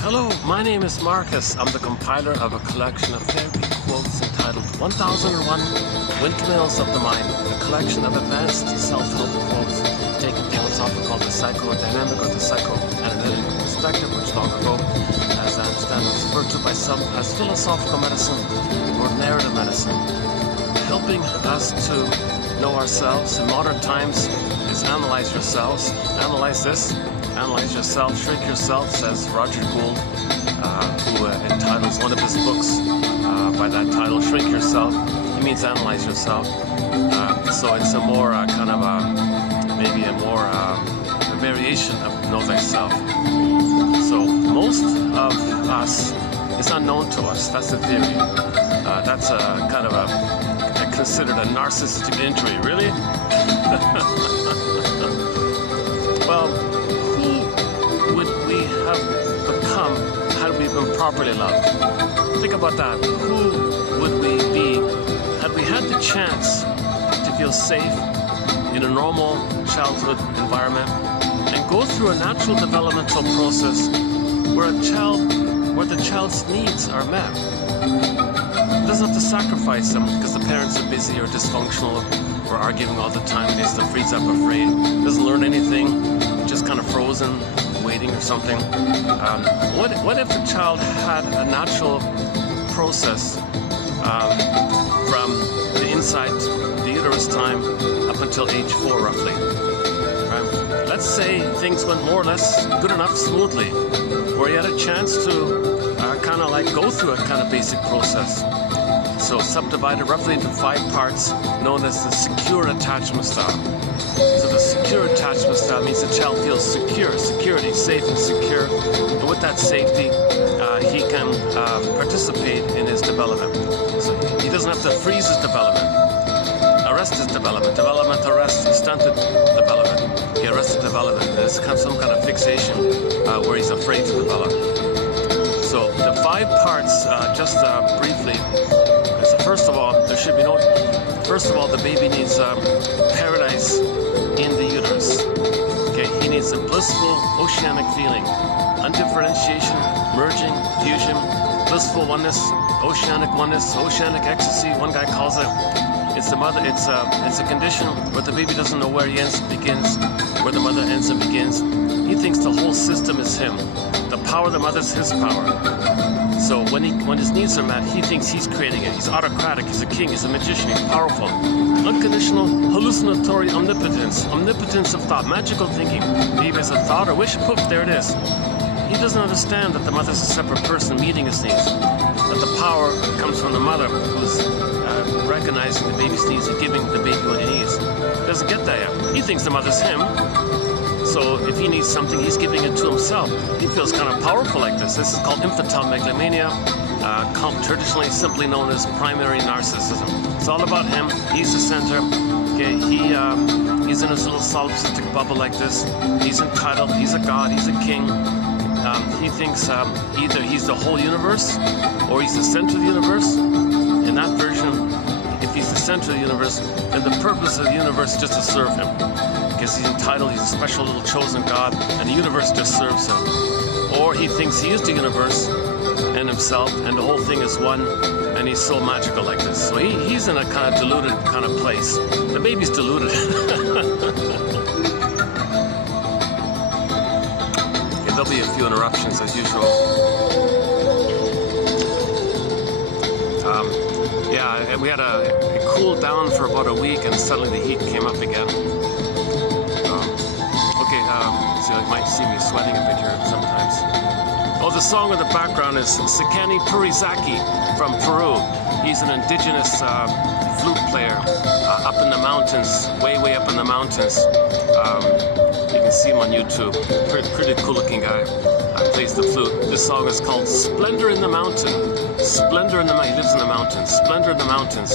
Hello, my name is Marcus. I'm the compiler of a collection of therapy quotes entitled 1001 Windmills of the Mind, a collection of advanced self-help quotes taken philosophical, the psychodynamic or the psychoanalytic perspective, which long ago, as I understand, was referred to by some as philosophical medicine or narrative medicine. Helping us to know ourselves in modern times is analyze yourselves, analyze this, analyze yourself, shrink yourself, says Roger Gould, who entitles one of his books by that title, Shrink Yourself. He means analyze yourself. So it's a more maybe a more a variation of know thyself. So most of us is unknown to us. That's the theory. That's a kind of considered a narcissistic injury. Really? Well, who would we have become had we been properly loved? Think about that. Who would we be had we had the chance to feel safe in a normal childhood environment and go through a natural developmental process where the child's needs are met? It doesn't have to sacrifice them because the parents are busy or dysfunctional or arguing all the time and he's freeze up afraid, doesn't learn anything, just kind of frozen, waiting or something. What if the child had a natural process from the inside, the uterus time, up until age 4 roughly? Right? Let's say things went more or less good enough, smoothly, where he had a chance to go through a kind of basic process. So subdivided roughly into 5 parts known as the secure attachment style. So the secure attachment style means the child feels secure, security, safe and secure. And with that safety, he can participate in his development. So he doesn't have to freeze his development, arrest his development, arrest, stunted development. He arrested development. There's some kind of fixation where he's afraid to develop. So the 5 parts, just briefly, is first of all, the baby needs paradise in the uterus. Okay, he needs a blissful oceanic feeling, undifferentiation, merging, fusion, blissful oneness, oceanic ecstasy. One guy calls it. It's a condition where the baby doesn't know where he ends and begins, where the mother ends and begins. He thinks the whole system is him. The power of the mother is his power. So when his needs are met, he thinks he's creating it. He's autocratic, he's a king, he's a magician, he's powerful. Unconditional, hallucinatory omnipotence of thought, magical thinking. Baby has a thought or wish, poof, there it is. He doesn't understand that the mother's a separate person meeting his needs. That the power comes from the mother who's recognizing the baby's needs and giving the baby what he needs. He doesn't get that yet. He thinks the mother's him. So if he needs something, he's giving it to himself. He feels kind of powerful like this. This is called infantile megalomania, traditionally simply known as primary narcissism. It's all about him. He's the center. Okay, he's in his little solipsistic bubble like this. He's entitled. He's a god. He's a king. He thinks either he's the whole universe or he's the center of the universe. In that version, if he's the center of the universe, then the purpose of the universe is just to serve him. Because he's entitled, he's a special little chosen God, and the universe just serves him. Or he thinks he is the universe and himself, and the whole thing is one, and he's so magical like this. So he's in a kind of deluded kind of place. The baby's deluded. Okay, there'll be a few interruptions as usual. And we had a cool down for about a week, and suddenly the heat came up again. So you might see me sweating a bit here sometimes. Oh, the song in the background is Sekani Purizaki from Peru. He's an indigenous flute player up in the mountains, way up in the mountains. You can see him on YouTube. Pretty cool looking guy. Plays the flute. This song is called Splendor in the Mountain. Splendor in the Mountain. He lives in the mountains. Splendor in the mountains.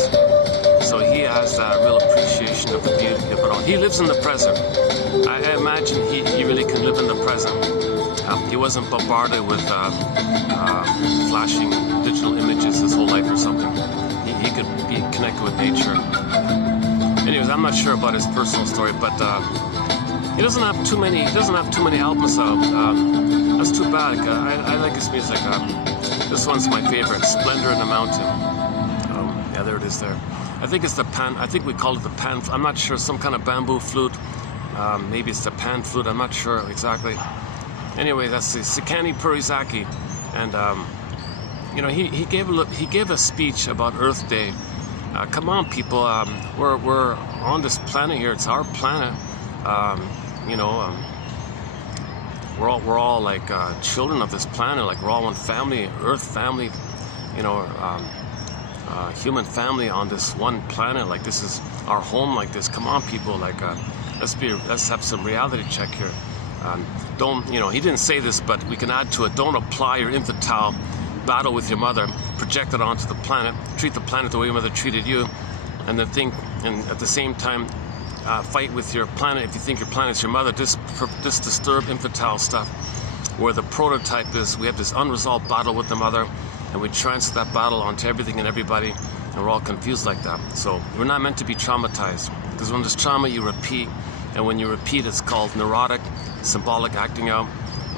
So he has that real appreciation of the beauty of it all. He lives in the present. I imagine he really can live in the present. He wasn't bombarded with flashing digital images his whole life or something. He could be connected with nature. Anyways, I'm not sure about his personal story, but he doesn't have too many albums out. That's too bad. I like his music. This one's my favorite, Splendor in the Mountain. Yeah, there it is there. I think it's the pan, I think we call it the pan, I'm not sure, some kind of bamboo flute. Maybe it's the pan flute, I'm not sure exactly. Anyway, that's the Sekani Purizaki. And, you know, he gave a speech about Earth Day. Come on, people, we're on this planet here, it's our planet. You know, we're all like children of this planet, like we're all one family, Earth family, you know, human family on this one planet. Like this is our home. Like this. Come on, people. Like let's have some reality check here. Don't, you know, he didn't say this, but we can add to it. Don't apply your infantile battle with your mother, project it onto the planet, treat the planet the way your mother treated you, and then think, and at the same time. Fight with your planet if you think your planet's your mother. This disturbed infantile stuff, where the prototype is we have this unresolved battle with the mother, and we transfer that battle onto everything and everybody, and we're all confused like that. So we're not meant to be traumatized, because when there's trauma you repeat, and when you repeat it's called neurotic, symbolic acting out,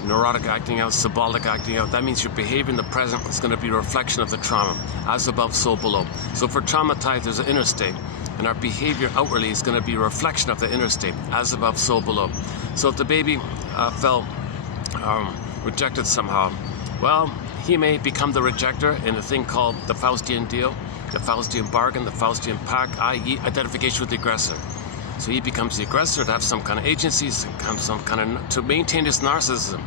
neurotic acting out, symbolic acting out. That means your behavior in the present is going to be a reflection of the trauma, as above, so below. So for traumatized there's an inner state, and our behavior outwardly is going to be a reflection of the inner state, as above, so below. So if the baby felt rejected somehow, well, he may become the rejecter in a thing called the Faustian deal, the Faustian bargain, the Faustian pact, i.e. identification with the aggressor. So he becomes the aggressor to have some kind of agency, to maintain his narcissism.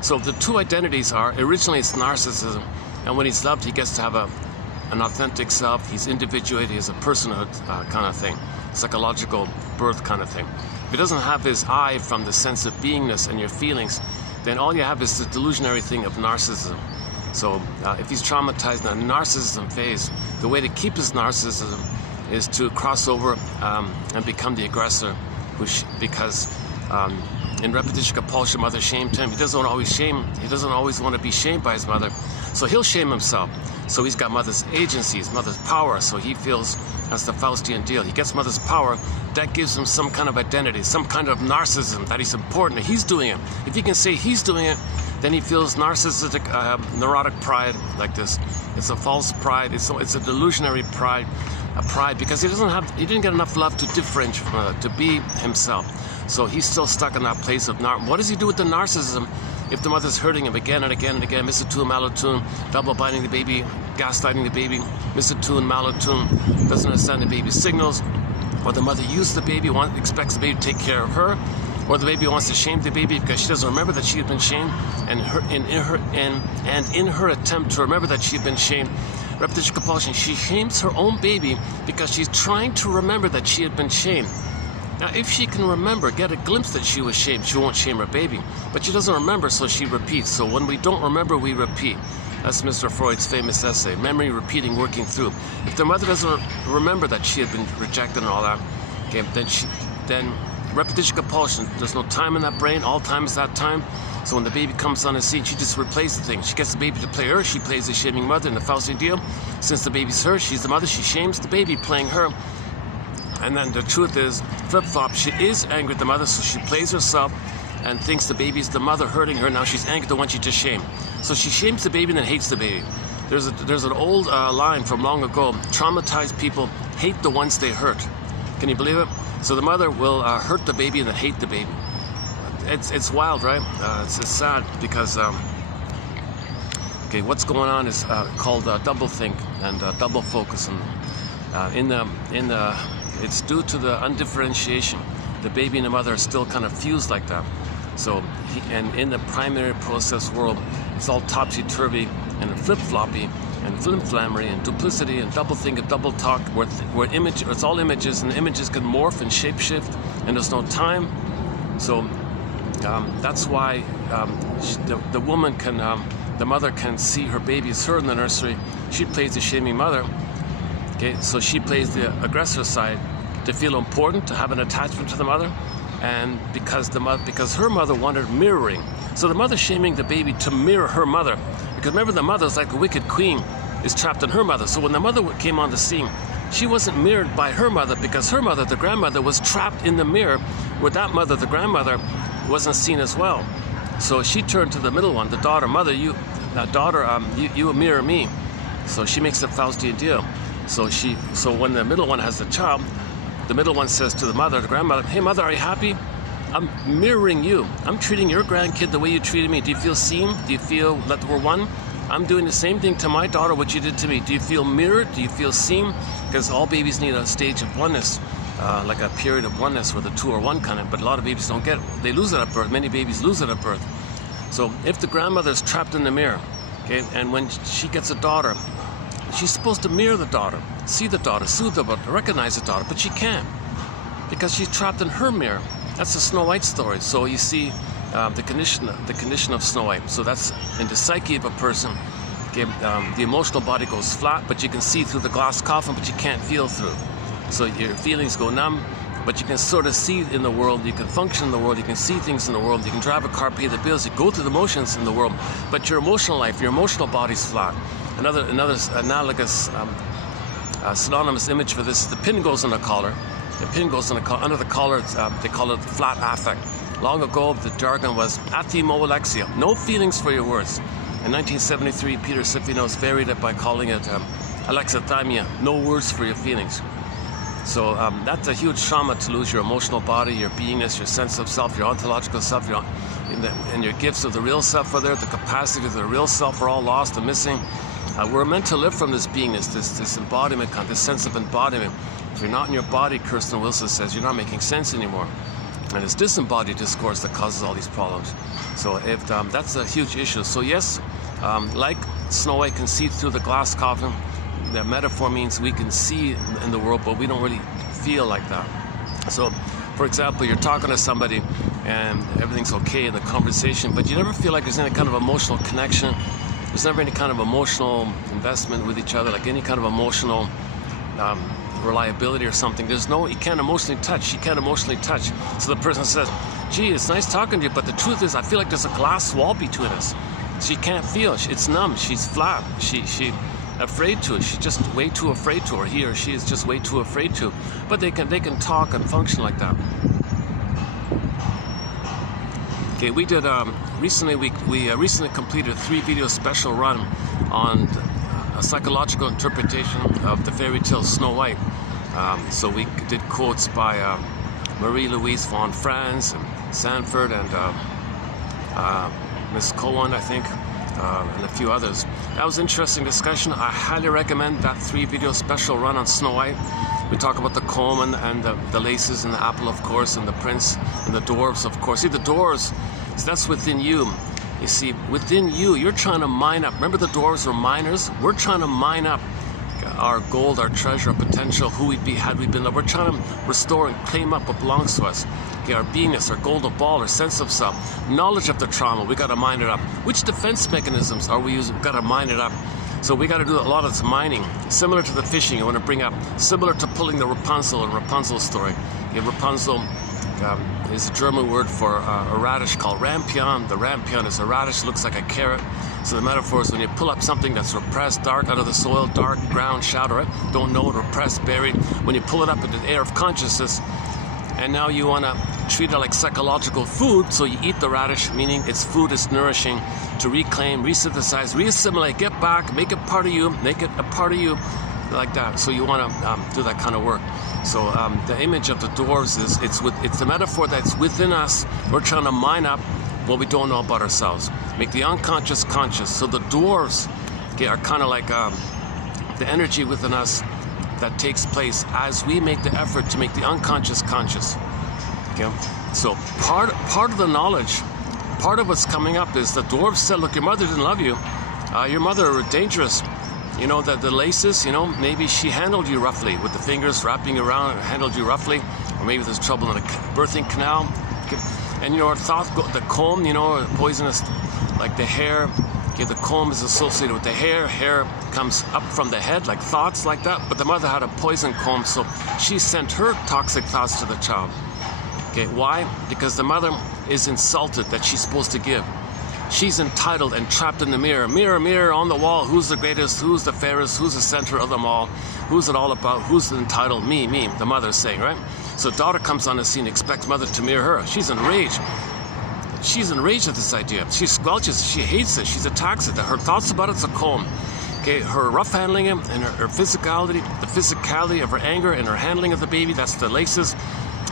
So the two identities are, originally it's narcissism, and when he's loved he gets to have an authentic self, he's individuated, he has a personhood kind of thing, psychological birth kind of thing. If he doesn't have his I from the sense of beingness and your feelings, then all you have is the delusionary thing of narcissism. So if he's traumatized in a narcissism phase, the way to keep his narcissism is to cross over and become the aggressor, because in repetition compulsion, mother shamed him. He doesn't always want to be shamed by his mother, so he'll shame himself. So he's got mother's agency, his mother's power, so he feels that's the Faustian deal. He gets mother's power, that gives him some kind of identity, some kind of narcissism, that he's important, that he's doing it. If he can say he's doing it, then he feels narcissistic, neurotic pride like this. It's a false pride, it's a delusionary pride, a pride because he didn't get enough love to differentiate from mother, to be himself. So he's still stuck in that place of what does he do with the narcissism if the mother's hurting him again and again and again, misatune, malotune, double binding the baby, gaslighting the baby, misatune, malotune, doesn't understand the baby's signals, or the mother uses the baby, expects the baby to take care of her, or the baby wants to shame the baby because she doesn't remember that she had been shamed, and in her attempt to remember that she had been shamed, repetition compulsion, she shames her own baby because she's trying to remember that she had been shamed. Now, if she can remember, get a glimpse that she was shamed, she won't shame her baby. But she doesn't remember, so she repeats. So when we don't remember, we repeat. That's Mr. Freud's famous essay, memory, repeating, working through. If the mother doesn't remember that she had been rejected and all that, okay, then repetition compulsion, there's no time in that brain, all time is that time. So when the baby comes on the scene, she just replaces the thing. She gets the baby to play her, she plays the shaming mother in the Faustian deal. Since the baby's her, she's the mother, she shames the baby playing her. And then the truth is, flip-flop, she is angry at the mother, so she plays herself and thinks the baby's the mother hurting her. Now she's angry at the one she just shamed. So she shames the baby and then hates the baby. There's an old line from long ago, traumatized people hate the ones they hurt. Can you believe it? So the mother will hurt the baby and then hate the baby. It's wild, right? It's sad because, okay, what's going on is called double think and double focus. And it's due to the undifferentiation. The baby and the mother are still kind of fused like that. So, and in the primary process world, it's all topsy-turvy and flip-floppy and flim-flammery and duplicity and double-think and double-talk, where it's all images, and the images can morph and shape-shift, and there's no time. So that's why the woman can, the mother can see her baby is her in the nursery. She plays the shaming mother. Okay, so she plays the aggressor side to feel important, to have an attachment to the mother, and because her mother wanted mirroring. So the mother shaming the baby to mirror her mother, because remember the mother's like a wicked queen, is trapped in her mother. So when the mother came on the scene, she wasn't mirrored by her mother because her mother, the grandmother, was trapped in the mirror where that mother, the grandmother, wasn't seen as well. So she turned to the middle one, the daughter, mother, you mirror me. So she makes a Faustian deal. So when the middle one has the child, the middle one says to the mother, the grandmother, hey mother, are you happy? I'm mirroring you. I'm treating your grandkid the way you treated me. Do you feel seen? Do you feel that we're one? I'm doing the same thing to my daughter, what you did to me. Do you feel mirrored? Do you feel seen? Because all babies need a stage of oneness, like a period of oneness where the two are one kind of, but a lot of babies don't get it. They lose it at birth. Many babies lose it at birth. So if the grandmother is trapped in the mirror, okay, and when she gets a daughter, she's supposed to mirror the daughter, see the daughter, soothe the daughter, recognize the daughter, but she can't because she's trapped in her mirror. That's the Snow White story. So you see the condition of Snow White. So that's in the psyche of a person. Okay, the emotional body goes flat, but you can see through the glass coffin, but you can't feel through. So your feelings go numb, but you can sort of see in the world, you can function in the world, you can see things in the world, you can drive a car, pay the bills, you go through the motions in the world, but your emotional life, your emotional body's flat. Another analogous synonymous image for this is the pin goes on the collar. The pin goes on the collar, under the collar, they call it flat affect. Long ago, the jargon was athemolexia, no feelings for your words. In 1973, Peter Sifinos varied it by calling it alexithymia, no words for your feelings. So that's a huge trauma to lose your emotional body, your beingness, your sense of self, your ontological self, and your gifts of the real self are there, the capacity of the real self are all lost and missing. We're meant to live from this beingness, this embodiment, this sense of embodiment. If you're not in your body, Kirsten Wilson says, you're not making sense anymore. And it's disembodied discourse that causes all these problems. So if that's a huge issue. So yes, like Snow White can see through the glass coffin, that metaphor means we can see in the world, but we don't really feel like that. So, for example, you're talking to somebody and everything's okay in the conversation, but you never feel like there's any kind of emotional connection. There's never any kind of emotional investment with each other, like any kind of emotional reliability or something. You can't emotionally touch. She can't emotionally touch. So the person says, gee, it's nice talking to you, but the truth is I feel like there's a glass wall between us. She can't feel. It's numb. She's flat. She afraid to. She's just way too afraid to, or he or she is just way too afraid to. But they can talk and function like that. Okay, we did recently. We recently completed a 3-video special run on a psychological interpretation of the fairy tale Snow White. So we did quotes by Marie-Louise von Franz and Sanford and Miss Cohen, I think, and a few others. That was an interesting discussion. I highly recommend that 3-video special run on Snow White. We talk about the comb and the laces and the apple, of course, and the prince and the dwarves, of course. See, the dwarves, that's within you. You see, within you, you're trying to mine up. Remember the dwarves were miners? We're trying to mine up our gold, our treasure, our potential, who we'd be had we been. We're trying to restore and claim up what belongs to us. Okay, our beingness, our golden ball, our sense of self, knowledge of the trauma, we got to mine it up. Which defense mechanisms are we using? We got to mine it up. So we got to do a lot of this mining, similar to the fishing I want to bring up, similar to pulling the Rapunzel story. Rapunzel is a German word for a radish called rampion. The rampion is a radish, looks like a carrot. So the metaphor is when you pull up something that's repressed, dark out of the soil, dark ground, shadow, right? Don't know it, repressed, buried. When you pull it up into the air of consciousness, and now you want to treat it like psychological food, so you eat the radish, meaning it's food, it's nourishing, to reclaim, resynthesize, reassimilate, get back, make it part of you, make it a part of you, like that. So you want to do that kind of work. So the image of the dwarves is, it's the metaphor that's within us. We're trying to mine up what we don't know about ourselves. Make the unconscious conscious. So the dwarves are kind of like the energy within us that takes place as we make the effort to make the unconscious conscious. Okay? So part of the knowledge, part of what's coming up is the dwarves said, look, your mother didn't love you. Your mother was dangerous. You know, that the laces, you know, maybe she handled you roughly with the fingers wrapping you around and handled you roughly. Or maybe there's trouble in the birthing canal. Okay? And, you know, the comb, you know, poisonous, like the hair. Okay, the comb is associated with the hair. Hair comes up from the head, like thoughts like that. But the mother had a poison comb, so she sent her toxic thoughts to the child. Okay, why? Because the mother is insulted that she's supposed to give. She's entitled and trapped in the mirror. Mirror, mirror on the wall. Who's the greatest? Who's the fairest? Who's the center of them all? Who's it all about? Who's entitled? Me, the mother's saying, right? So daughter comes on the scene, expects mother to mirror her. She's enraged. she's enraged at this idea. She squelches, she hates it, she attacks it. Her thoughts about it's a comb. Okay, her rough handling him and her physicality, the physicality of her anger and her handling of the baby, that's the laces.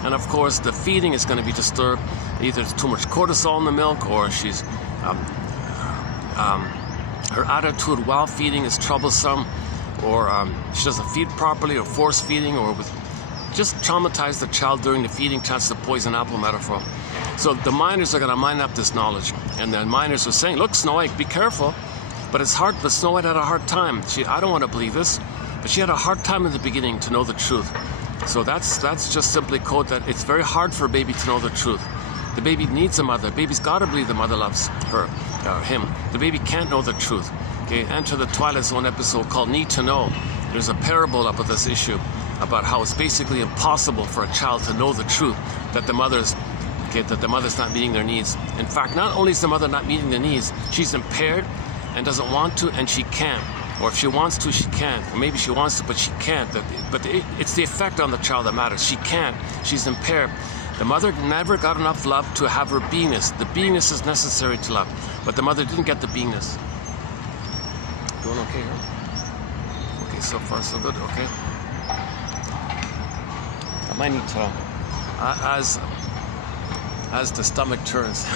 And of course, the feeding is going to be disturbed. Either there's too much cortisol in the milk, or she's her attitude while feeding is troublesome, or she doesn't feed properly, or force feeding, or just traumatize the child during the feeding, chance the poison apple metaphor. So the miners are going to mine up this knowledge, and the miners are saying, look, Snow White, be careful. But it's hard, but Snow White had a hard time. I don't want to believe this, but she had a hard time in the beginning to know the truth. So that's just simply code that it's very hard for a baby to know the truth. The baby needs a mother. The baby's got to believe the mother loves her, him. The baby can't know the truth. Okay, enter the Twilight Zone episode called Need to Know. There's a parable up with this issue about how it's basically impossible for a child to know the truth, that the mother's not meeting their needs. In fact, not only is the mother not meeting their needs, she's impaired and doesn't want to, and she can't. Or if she wants to, she can't. Or maybe she wants to, but she can't. But it's the effect on the child that matters. She can't. She's impaired. The mother never got enough love to have her beingness. The beingness is necessary to love, but the mother didn't get the beingness. Doing okay here? Okay, so far so good. Okay. I might need to, as the stomach turns.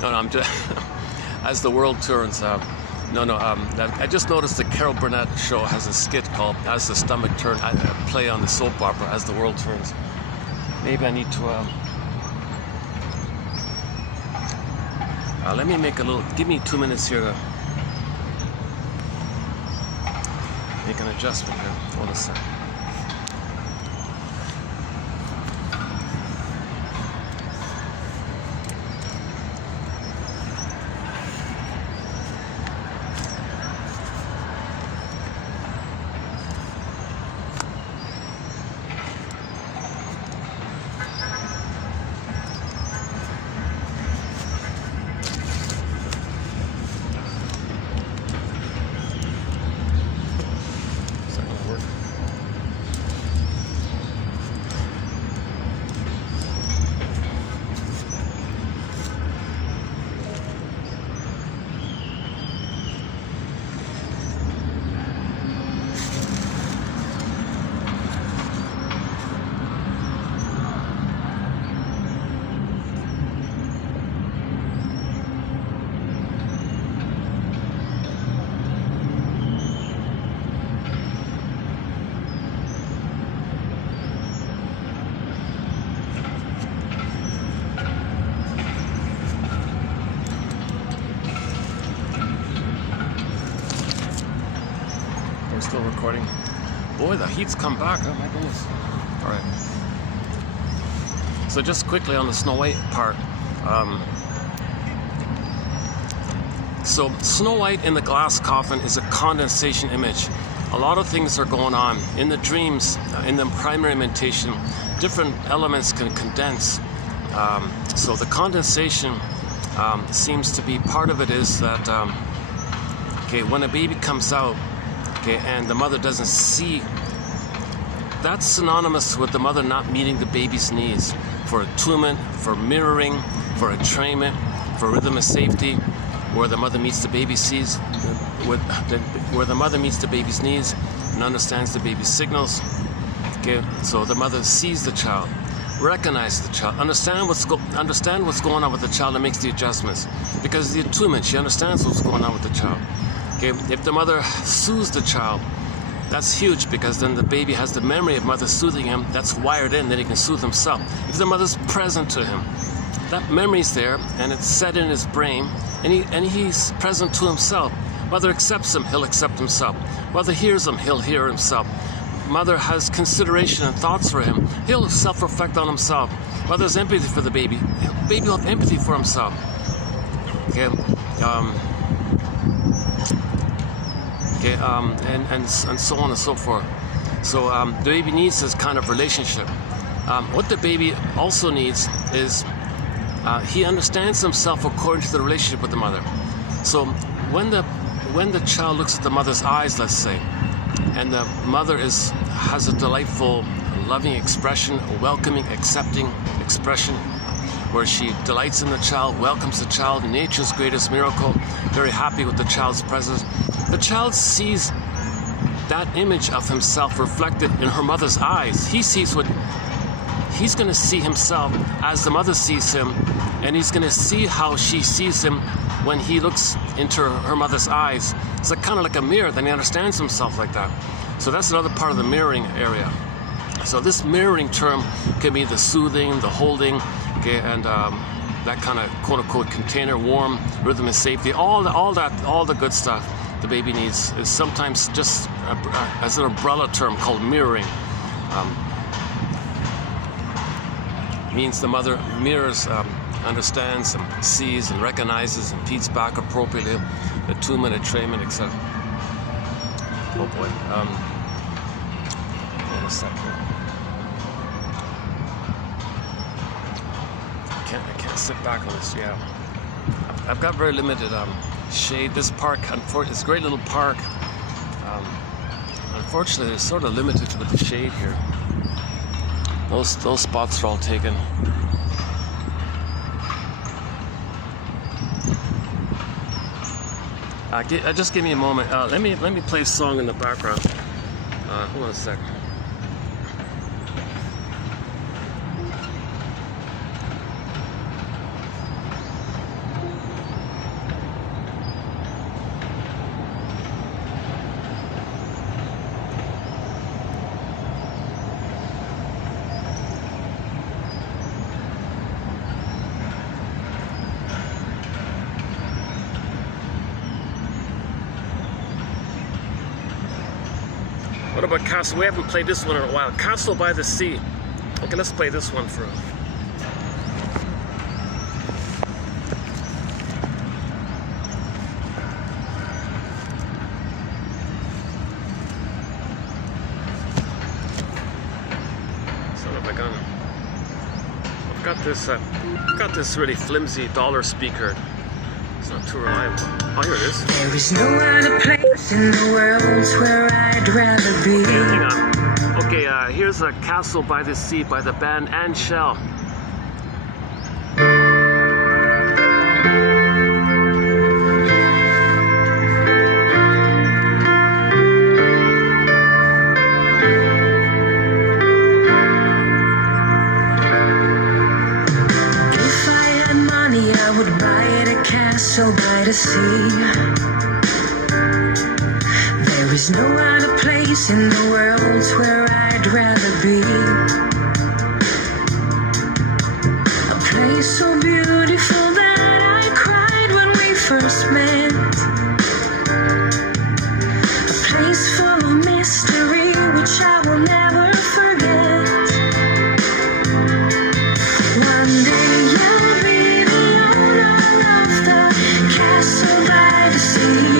No, I'm just as the world turns. I just noticed the Carol Burnett show has a skit called "As the Stomach Turns." I play on the soap opera "As the World Turns." Maybe I need to. Let me make a little. Give me 2 minutes here to make an adjustment here. Hold a second. Still recording. Boy, the heat's come back. Oh my goodness. All right. So just quickly on the Snow White part. So Snow White in the glass coffin is a condensation image. A lot of things are going on in the dreams, in the primary mentation. Different elements can condense. So the condensation seems to be part of it is that when a baby comes out. And the mother doesn't see, that's synonymous with the mother not meeting the baby's needs for attunement, for mirroring, for entrainment, for rhythm of safety, where the mother meets the baby's needs, where the mother meets the baby's needs and understands the baby's signals. So the mother sees the child, recognizes the child, understand what's going on with the child and makes the adjustments. Because the attunement, she understands what's going on with the child. If the mother soothes the child, that's huge, because then the baby has the memory of mother soothing him. That's wired in, that he can soothe himself. If the mother's present to him, that memory's there, and it's set in his brain, and he's present to himself. Mother accepts him, he'll accept himself. Mother hears him, he'll hear himself. Mother has consideration and thoughts for him, he'll self-reflect on himself. Mother's empathy for the baby, baby will have empathy for himself. And so on and so forth. So the baby needs this kind of relationship. What the baby also needs is he understands himself according to the relationship with the mother. So when the child looks at the mother's eyes, let's say, and the mother has a delightful, loving expression, welcoming, accepting expression, where she delights in the child, welcomes the child, nature's greatest miracle, very happy with the child's presence. The child sees that image of himself reflected in her mother's eyes. He sees what he's going to see himself as the mother sees him, and he's going to see how she sees him when he looks into her mother's eyes. It's like, kind of like a mirror, then he understands himself like that. So that's another part of the mirroring area. So this mirroring term can be the soothing, the holding, okay, and that kind of quote-unquote container, warm, rhythm and safety, all the good stuff the baby needs is sometimes just as an umbrella term called mirroring. Means the mother mirrors, understands and sees and recognizes and feeds back appropriately, attunement, entrainment, etc. Oh boy. Hold on a second. I can't sit back on this. Yeah, I've got very limited shade. This park, unfortunately, it's a great little park. Unfortunately, it's sort of limited with the shade here. Those spots are all taken. Just give me a moment. Let me play a song in the background. Hold on a sec. What about Castle? We haven't played this one in a while. Castle by the Sea. Okay, let's play this one for. Son of a gun. I've got this really flimsy dollar speaker. It's not too reliable. Oh, here it is. There is no other place in the world where I'd rather be. Okay, hang on. Okay, here's a Castle by the Sea by the band And Shell. If I had money, I would buy it a castle by the sea. There is no other place in the world where I'd rather be. A place so beautiful that I cried when we first met. A place full of mystery which I will never forget. One day you'll be the owner of the castle by the sea.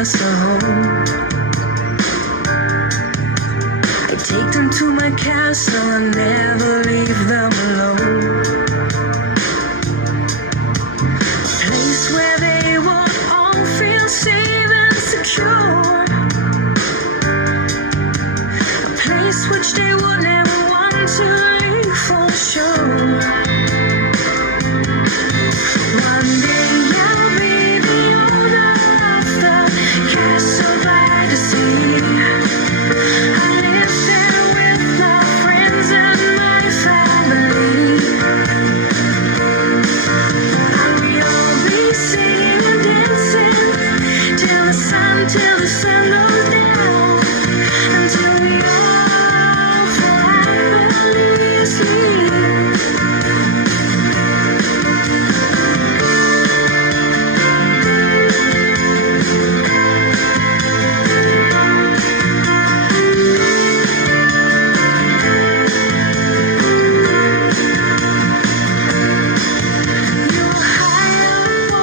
A home. I take them to my castle and never leave them alone. A place where they will all feel safe and secure. A place which they would never want to leave for sure. One day you'll be the owner of the castle by the sea. I live there with my friends and my family. And we all be singing and dancing till the sun goes down, until we all fall happily asleep. You're high up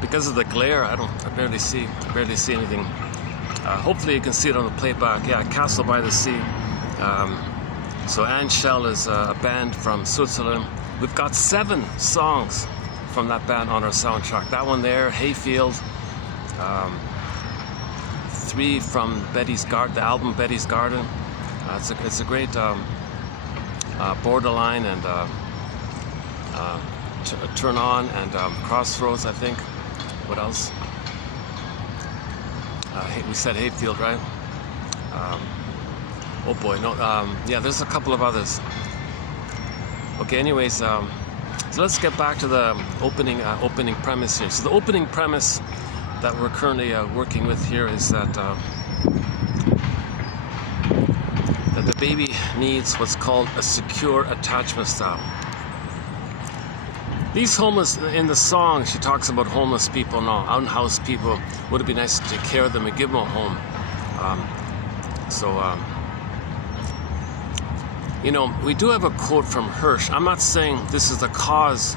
Because of the glare, I barely see anything. Hopefully you can see it on the playback. Yeah, Castle by the Sea. So Anne Shell is a band from Switzerland. We've got 7 songs from that band on our soundtrack. That one there, Hayfield. 3 from Betty's Garden, the album Betty's Garden. It's a great Borderline and Turn On and Crossroads, I think. What else? We said Hayfield, right? Oh boy, no. Yeah, there's a couple of others. Okay, anyways, so let's get back to the opening premise here. So the opening premise that we're currently working with here is that the baby needs what's called a secure attachment style. These homeless, in the song, she talks about homeless people, no, unhoused people. Would it be nice to take care of them and give them a home? You know, we do have a quote from Hirsch. I'm not saying this is the cause.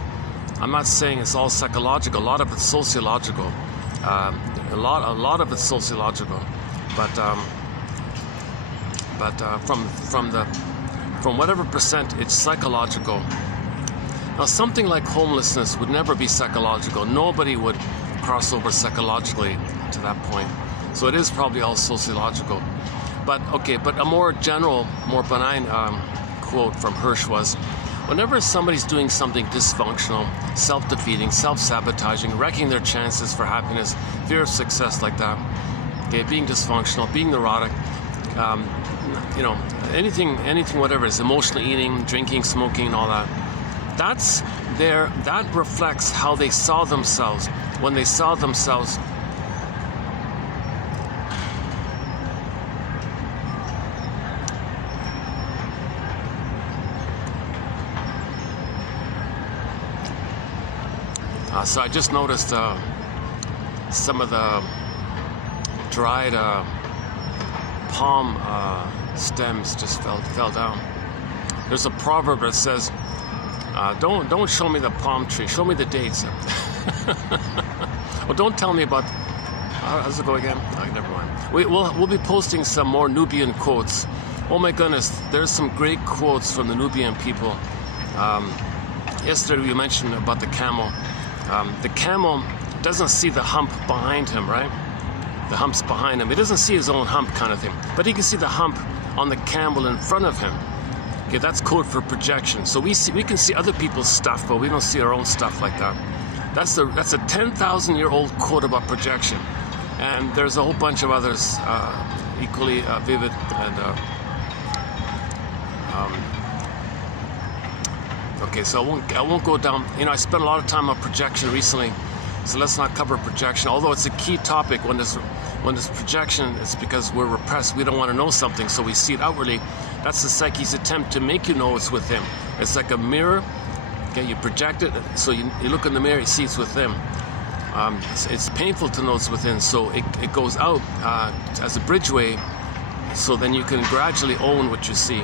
I'm not saying it's all psychological. A lot of it's sociological. A lot of it's sociological. But from whatever percent, it's psychological. Now, something like homelessness would never be psychological. Nobody would cross over psychologically to that point. So it is probably all sociological. But okay, but a more general, more benign quote from Hirsch was, whenever somebody's doing something dysfunctional, self-defeating, self-sabotaging, wrecking their chances for happiness, fear of success like that, okay, being dysfunctional, being neurotic, you know, anything, whatever it is, emotional eating, drinking, smoking, all that. That reflects how they saw themselves when they saw themselves so I just noticed some of the dried palm stems just fell down. There's a proverb that says, don't show me the palm tree, show me the dates. Well, don't tell me about, how does it go again? Oh, never mind. We'll be posting some more Nubian quotes. Oh my goodness, there's some great quotes from the Nubian people. Yesterday we mentioned about the camel. The camel doesn't see the hump behind him, right? The hump's behind him. He doesn't see his own hump kind of thing, but he can see the hump on the camel in front of him. Okay, that's code for projection. So we can see other people's stuff, but we don't see our own stuff like that. That's a 10,000-year-old quote about projection, and there's a whole bunch of others equally vivid and. Okay, so I won't go down. You know, I spent a lot of time on projection recently, so let's not cover projection. Although it's a key topic when there's projection, it's because we're repressed. We don't want to know something, so we see it outwardly. That's the psyche's attempt to make you know it's with him. It's like a mirror. Okay, you project it, so you look in the mirror, you see it's within. It's painful to know it's within, so it goes out as a bridgeway, so then you can gradually own what you see.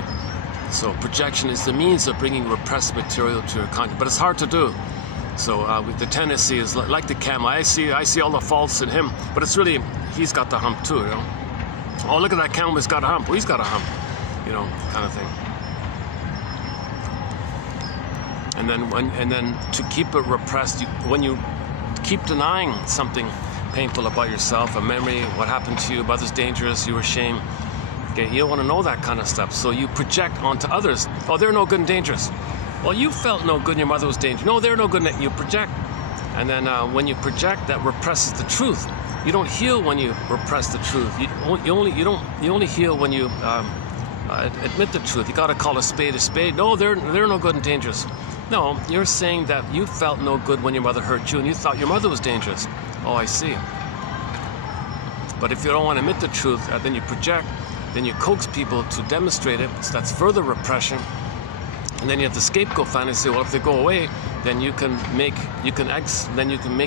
So projection is the means of bringing repressed material to your content, but it's hard to do. So the tendency is like the camel. I see all the faults in him, but it's really, he's got the hump too, you know. Oh, look at that camel, he's got a hump. Well, he's got a hump, you know, kind of thing. And then to keep it repressed, when you keep denying something painful about yourself, a memory, what happened to you, about this dangerous, you were ashamed. Okay, you don't want to know that kind of stuff, so you project onto others. Oh, they're no good and dangerous. Well, you felt no good and your mother was dangerous. No, they're no good and you project. And then when you project, that represses the truth. You don't heal when you repress the truth. You only heal when you admit the truth. You got to call a spade a spade. No, they're no good and dangerous. No, you're saying that you felt no good when your mother hurt you and you thought your mother was dangerous. Oh, I see. But if you don't want to admit the truth, then you project. Then you coax people to demonstrate it, so that's further repression. And then you have the scapegoat fantasy. Well, if they go away, then you can make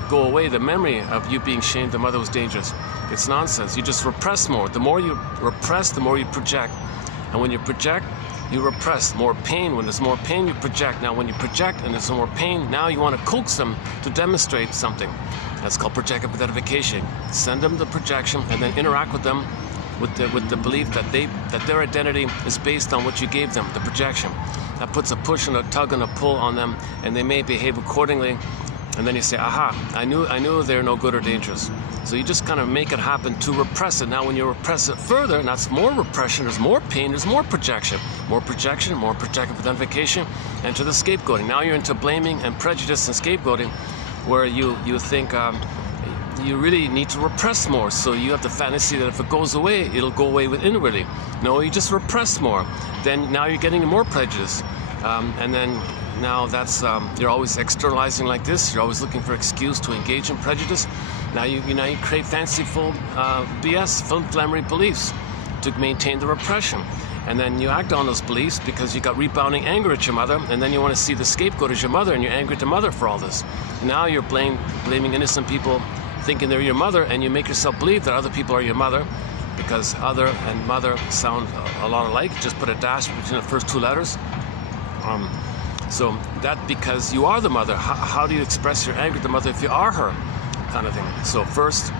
go away the memory of you being shamed. The mother was dangerous. It's nonsense. You just repress more. The more you repress, the more you project. And when you project, you repress. More pain. When there's more pain, you project. Now, when you project and there's more pain, now you want to coax them to demonstrate something. That's called projective identification. Send them the projection and then interact with them with the belief that their identity is based on what you gave them, the projection. That puts a push and a tug and a pull on them, and they may behave accordingly. And then you say, aha, I knew they're no good or dangerous. So you just kind of make it happen to repress it. Now when you repress it further, and that's more repression, there's more pain, there's more projection, more projective identification, and to the scapegoating. Now you're into blaming and prejudice and scapegoating, where you think you really need to repress more. So you have the fantasy that if it goes away, it'll go away inwardly. No, you just repress more. Then now you're getting more prejudice. And then now that's you're always externalizing like this. You're always looking for excuse to engage in prejudice. Now you create fanciful BS, flimflammery beliefs to maintain the repression. And then you act on those beliefs because you got rebounding anger at your mother, and then you want to see the scapegoat as your mother, and you're angry at the mother for all this. And now you're blaming innocent people, thinking they're your mother, and you make yourself believe that other people are your mother, because other and mother sound a lot alike. Just put a dash between the first two letters. So that because you are the mother, how do you express your anger at the mother if you are her, kind of thing. So first,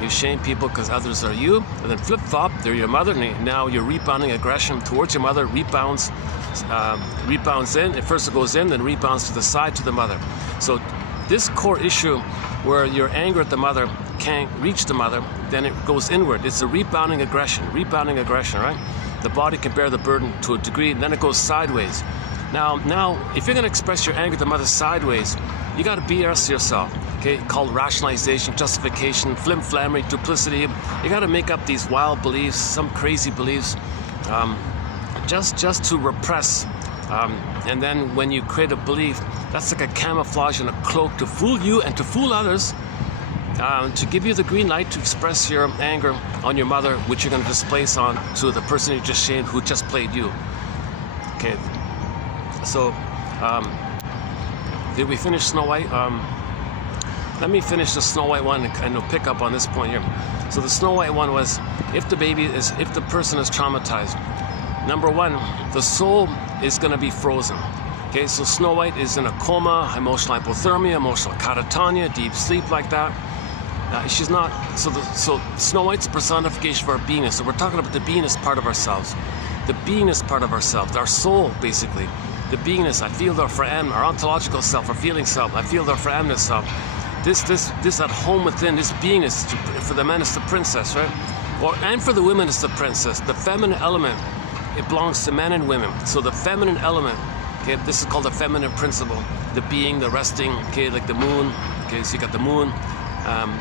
you shame people because others are you, and then flip-flop, they're your mother, and now you're rebounding aggression towards your mother, rebounds in. At first it goes in, then rebounds to the side to the mother. So this core issue where your anger at the mother can't reach the mother, then it goes inward. It's a rebounding aggression, right? The body can bear the burden to a degree, and then it goes sideways. Now, if you're going to express your anger at the mother sideways, you got to BS yourself, okay? Called rationalization, justification, flimflammery, duplicity. You got to make up these wild beliefs, some crazy beliefs, just to repress. And then when you create a belief, that's like a camouflage and a cloak to fool you and to fool others, to give you the green light to express your anger on your mother, which you're going to displace on to the person you just shamed who just played you. Okay, so did we finish Snow White? Let me finish the Snow White one and we'll pick up on this point here. So the Snow White one was if the person is traumatized, number one, the soul is going to be frozen. Okay, so Snow White is in a coma, emotional hypothermia, emotional catatonia, deep sleep like that. She's not, so Snow White's a personification of our beingness. So we're talking about the beingness part of ourselves. The beingness part of ourselves, our soul basically. The beingness, I feel our Freud, our ontological self, our feeling self, I feel our Freudness self. This at home within, this beingness, for the men it's the princess, right? And for the women it's the princess. The feminine element, it belongs to men and women. So the feminine element, okay, this is called the feminine principle. The being, the resting, okay, like the moon, okay, so you got the moon,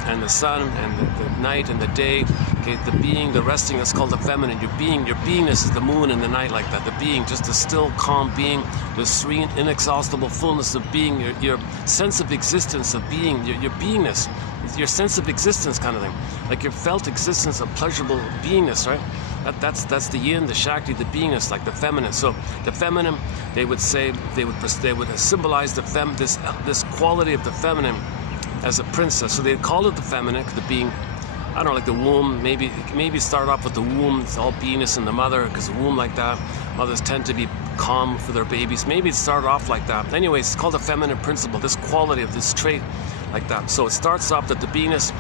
and the sun, and the night, and the day, okay, the being, the resting, that's called the feminine. Your beingness is the moon and the night like that. The being, just a still, calm being, the serene, inexhaustible fullness of being, your sense of existence of being, your beingness, your sense of existence kind of thing, like your felt existence of pleasurable beingness, right? That's the yin, the shakti, the beingness, like the feminine. So the feminine, they would say, they would symbolize this quality of the feminine as a princess. So they'd call it the feminine, the being, I don't know, like the womb. Maybe start off with the womb. It's all beingness in the mother, because the womb like that. Mothers tend to be calm for their babies. Maybe it started off like that. Anyways, it's called the feminine principle. This quality of this trait, like that. So it starts off that the beingness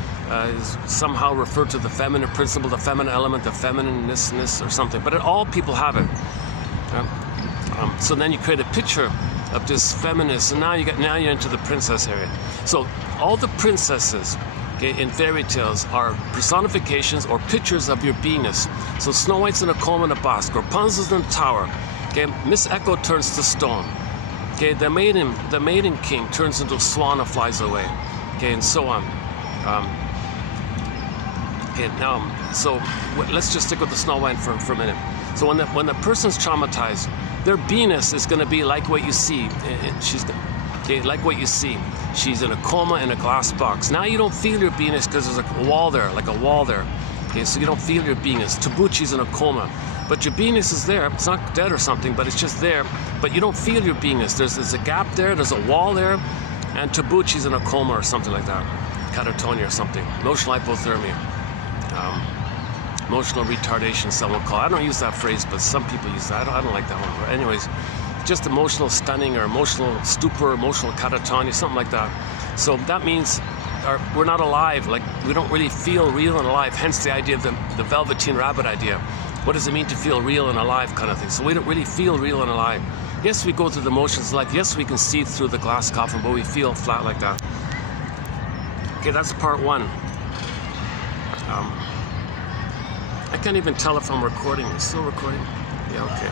is somehow referred to the feminine principle, the feminine element, the feminineness or something. But all people have it. So then you create a picture of this feminist, and now you're into the princess area. So all the princesses, okay, in fairy tales are personifications or pictures of your beingness. So Snow White's in a coma in a basque, or Rapunzel's in a tower. Okay, Miss Echo turns to stone. Okay, the maiden king turns into a swan and flies away. Okay, and so on. So let's just stick with the Snow White for a minute. So when the person's traumatized, their beingness is going to be like what you see. Like what you see. She's in a coma in a glass box. Now you don't feel your beingness because there's a wall there. Okay, so you don't feel your beingness. Tabuchi's in a coma. But your beingness is there. It's not dead or something, but it's just there. But you don't feel your beingness. There's a gap there. There's a wall there. And Tabuchi's in a coma or something like that. Catatonia or something. Emotional hypothermia. emotional retardation, someone call it. I don't use that phrase, but some people use that. I don't like that one. But anyways, just emotional stunning or emotional stupor, emotional catatonia, something like that. So that means we're not alive, like we don't really feel real and alive, hence the idea of the Velveteen Rabbit idea. What does it mean to feel real and alive kind of thing? So we don't really feel real and alive. Yes, we go through the motions of life. Yes, we can see through the glass coffin, but we feel flat like that. Okay, that's part one. I can't even tell if I'm recording. It's still recording? Yeah, okay.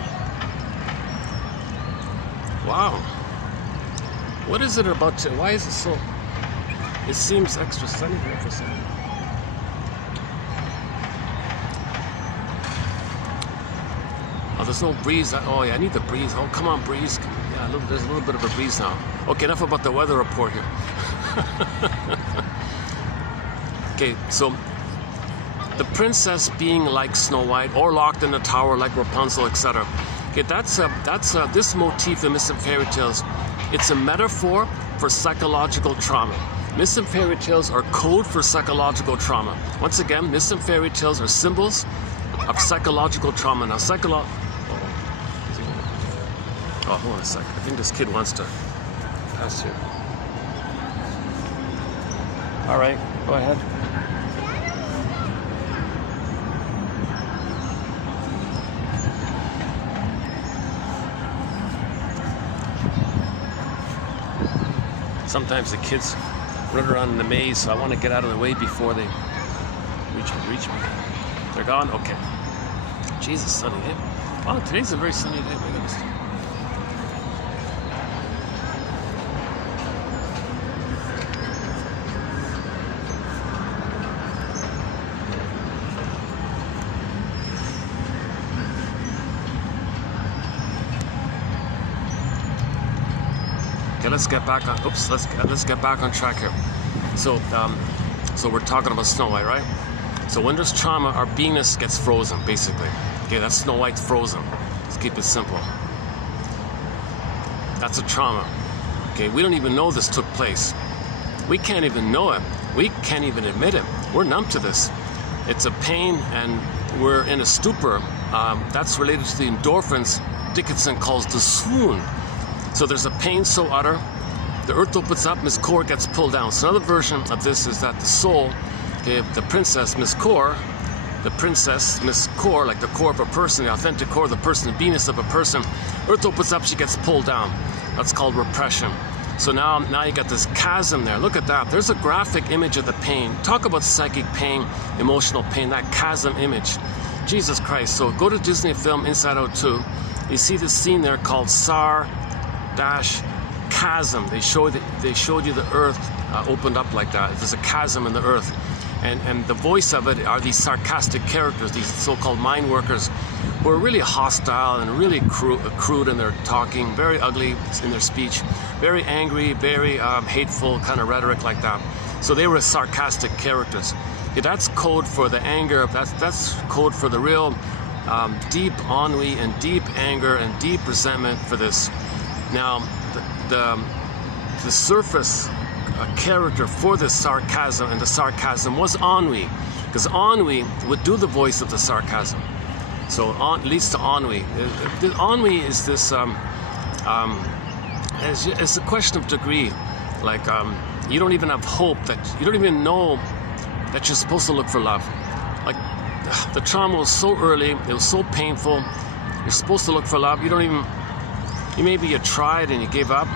Wow. What is it about why is it so... It seems extra sunny here for some reason. Oh, there's no breeze. Oh, yeah, I need the breeze. Oh, come on, breeze. Yeah, there's a little bit of a breeze now. Okay, enough about the weather report here. Okay, so the princess being like Snow White or locked in a tower like Rapunzel, etc. Okay, that's this motif in myths and fairy tales. It's a metaphor for psychological trauma. Myths and fairy tales are code for psychological trauma. Once again, myths and fairy tales are symbols of psychological trauma. Now, oh, hold on a sec. I think this kid wants to pass here. All right, go ahead. Sometimes the kids run around in the maze, so I want to get out of the way before they reach me. They're gone? Okay. Jesus, sunny day. Wow, today's a very sunny day. My goodness. Okay, let's get back on. Oops, let's get back on track here. So, so we're talking about Snow White, right? So when there's trauma, our beingness gets frozen, basically. Okay, that's Snow White frozen. Let's keep it simple. That's a trauma. Okay, we don't even know this took place. We can't even know it. We can't even admit it. We're numb to this. It's a pain, and we're in a stupor. That's related to the endorphins Dickinson calls the swoon. So there's a pain so utter, the earth opens up, Miss Core gets pulled down. So another version of this is that the soul, okay, the princess, Miss Core, like the core of a person, the authentic core of the person, the beingness of a person, earth opens up, she gets pulled down. That's called repression. So now you got this chasm there. Look at that. There's a graphic image of the pain. Talk about psychic pain, emotional pain, that chasm image. Jesus Christ. So go to Disney film Inside Out 2. You see this scene there called chasm. They showed you the earth opened up like that. There's a chasm in the earth, and the voice of it are these sarcastic characters, these so-called mind workers, who are really hostile and really crude in their talking, very ugly in their speech, very angry, very hateful kind of rhetoric like that. So they were sarcastic characters. Okay, that's code for the anger. That's code for the real deep ennui and deep anger and deep resentment for this. Now, the surface character for this sarcasm and the sarcasm was ennui, because ennui would do the voice of the sarcasm. So leads to ennui. The ennui is this. It's a question of degree. Like you don't even have hope, that you don't even know that you're supposed to look for love. Like the trauma was so early, it was so painful. You're supposed to look for love. You don't even. Maybe you tried and you gave up.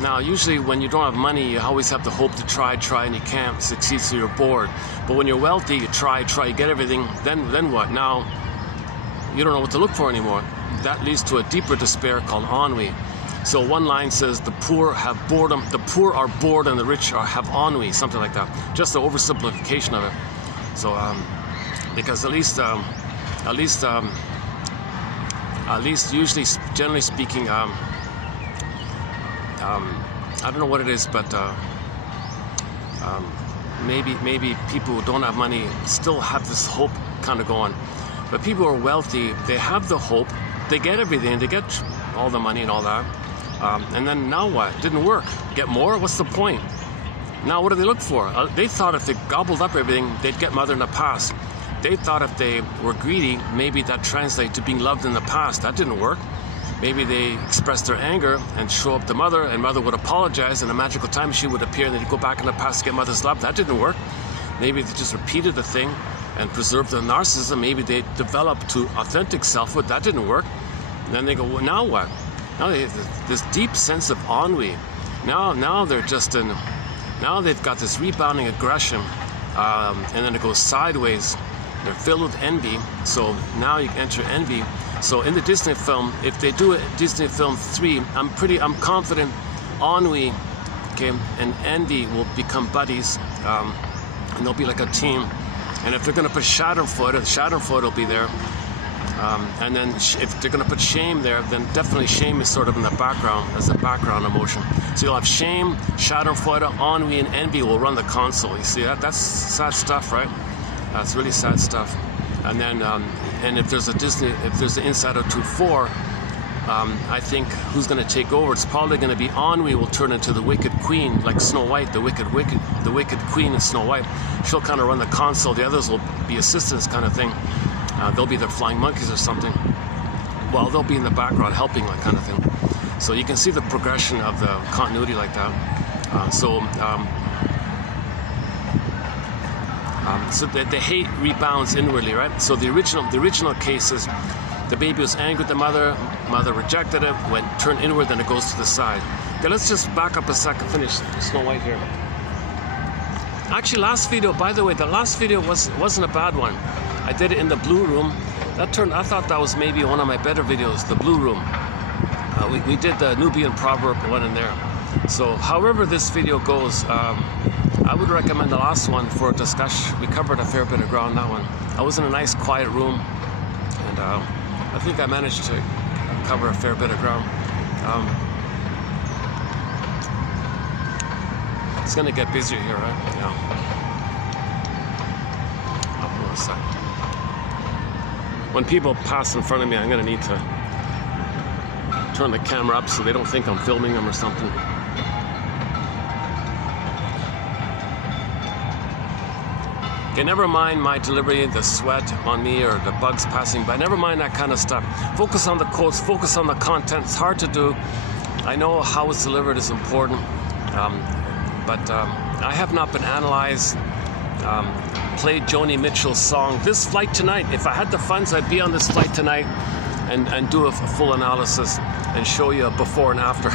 Now, usually when you don't have money, you always have the hope to try, and you can't succeed, so you're bored. But when you're wealthy, you try, you get everything, then what? Now, you don't know what to look for anymore. That leads to a deeper despair called ennui. So one line says, the poor have boredom, the poor are bored and the rich have ennui, something like that. Just an oversimplification of it. So, because at least usually, generally speaking, I don't know what it is, but maybe people who don't have money still have this hope kind of going. But people who are wealthy, they have the hope, they get everything, they get all the money and all that, and then now what? It didn't work. Get more? What's the point? Now what do they look for? They thought if they gobbled up everything, they'd get Mother in a pass. they thought if they were greedy, maybe that translates to being loved in the past. That didn't work. Maybe they expressed their anger and show up to mother, and mother would apologize, and a magical time machine would appear, and they'd go back in the past to get mother's love. That didn't work. Maybe they just repeated the thing and preserved the narcissism. Maybe they developed to authentic selfhood. That didn't work. And then they go, well, now what? Now they have this deep sense of ennui. Now they're just in. Now they've got this rebounding aggression, and then it goes sideways. They're filled with envy. So now you enter envy. So in the Disney film, if they do a Disney film 3, I'm confident ennui, okay, and envy will become buddies, and they'll be like a team. And if they're going to put Schadenfreude will be there. And then if they're going to put shame there, then definitely shame is sort of in the background as a background emotion. So you'll have shame, Schadenfreude, ennui, and envy will run the console. You see that? That's sad stuff, right? That's really sad stuff. And then, and if there's an Inside Out 2-4, I think who's going to take over? It's probably going to be ennui will turn into the Wicked Queen, like Snow White, the Wicked Queen in Snow White. She'll kind of run the console. The others will be assistants, kind of thing. They'll be the flying monkeys or something. Well, they'll be in the background helping, that kind of thing. So you can see the progression of the continuity like that. So the hate rebounds inwardly, right? So the original case is the baby was angry at the mother rejected it, turned inward, then it goes to the side. Okay, let's just back up a second, finish Snow White here. Actually, last video, by the way, the last video wasn't a bad one. I did it in the Blue Room. I thought that was maybe one of my better videos, the Blue Room. We did the Nubian proverb one in there. So however this video goes, I would recommend the last one for a discussion. We covered a fair bit of ground, that one. I was in a nice quiet room, and I think I managed to cover a fair bit of ground. It's gonna get busier here, right? Yeah. Hold on a sec. When people pass in front of me, I'm gonna need to turn the camera up so they don't think I'm filming them or something. Okay, never mind my delivery, the sweat on me or the bugs passing by. Never mind that kind of stuff. Focus on the quotes, focus on the content. It's hard to do. I know how it's delivered is important, but I have not been analyzed. Played Joni Mitchell's song, This Flight Tonight. If I had the funds, I'd be on this flight tonight and do a full analysis and show you a before and after.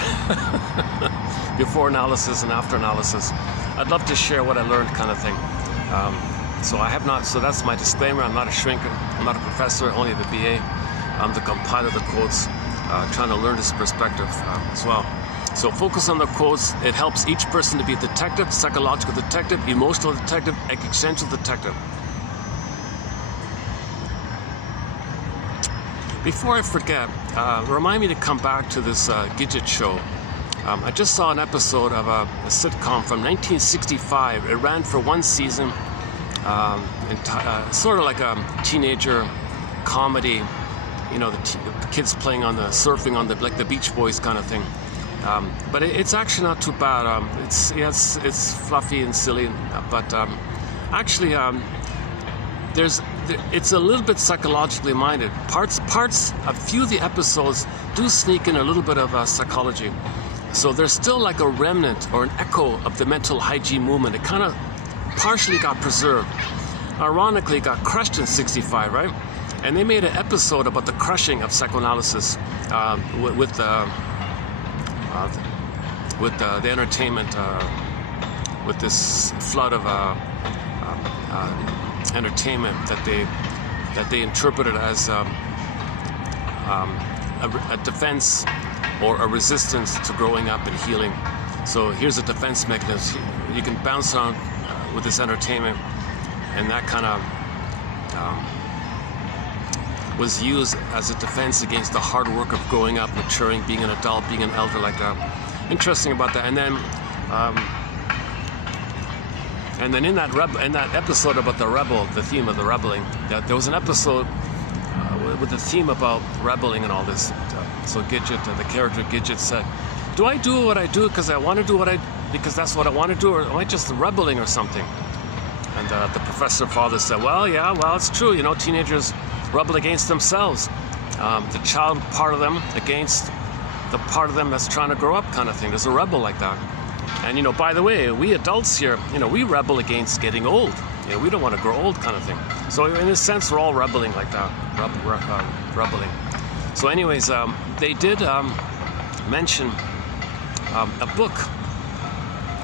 Before analysis and after analysis. I'd love to share what I learned, kind of thing. So I have not, so that's my disclaimer. I'm not a shrinker, I'm not a professor, only the BA. I'm the compiler of the quotes, trying to learn this perspective as well. So focus on the quotes. It helps each person to be a detective, psychological detective, emotional detective, existential detective. Before I forget, remind me to come back to this Gidget show. I just saw an episode of a sitcom from 1965. It ran for one season, sort of like a teenager comedy. You know, the kids playing on the surfing on the like the Beach Boys kind of thing. But it's actually not too bad. It's fluffy and silly, but actually it's a little bit psychologically minded. A few of the episodes do sneak in a little bit of psychology. So there's still like a remnant or an echo of the mental hygiene movement. It kind of partially got preserved. Ironically, it got crushed in '65, right? And they made an episode about the crushing of psychoanalysis with the entertainment, with this flood of entertainment that they interpreted as a defense or a resistance to growing up and healing. So here's a defense mechanism. You can bounce on with this entertainment, and that kind of was used as a defense against the hard work of growing up, maturing, being an adult, being an elder, like that. Interesting about that. And then in that episode about the rebel, the theme of the rebelling, there was an episode with the theme about rebelling and all this. So Gidget, the character Gidget said, "Do I do what I do because I want to do because that's what I want to do, or am I just rebelling or something?" And And the professor father said, well, yeah, well, it's true. You know, teenagers rebel against themselves. The child part of them against the part of them that's trying to grow up kind of thing. There's a rebel like that. And, you know, by the way, we adults here, you know, we rebel against getting old. You know, we don't want to grow old kind of thing. So in a sense, we're all rebelling like that, rebelling. So anyways, they did mention a book.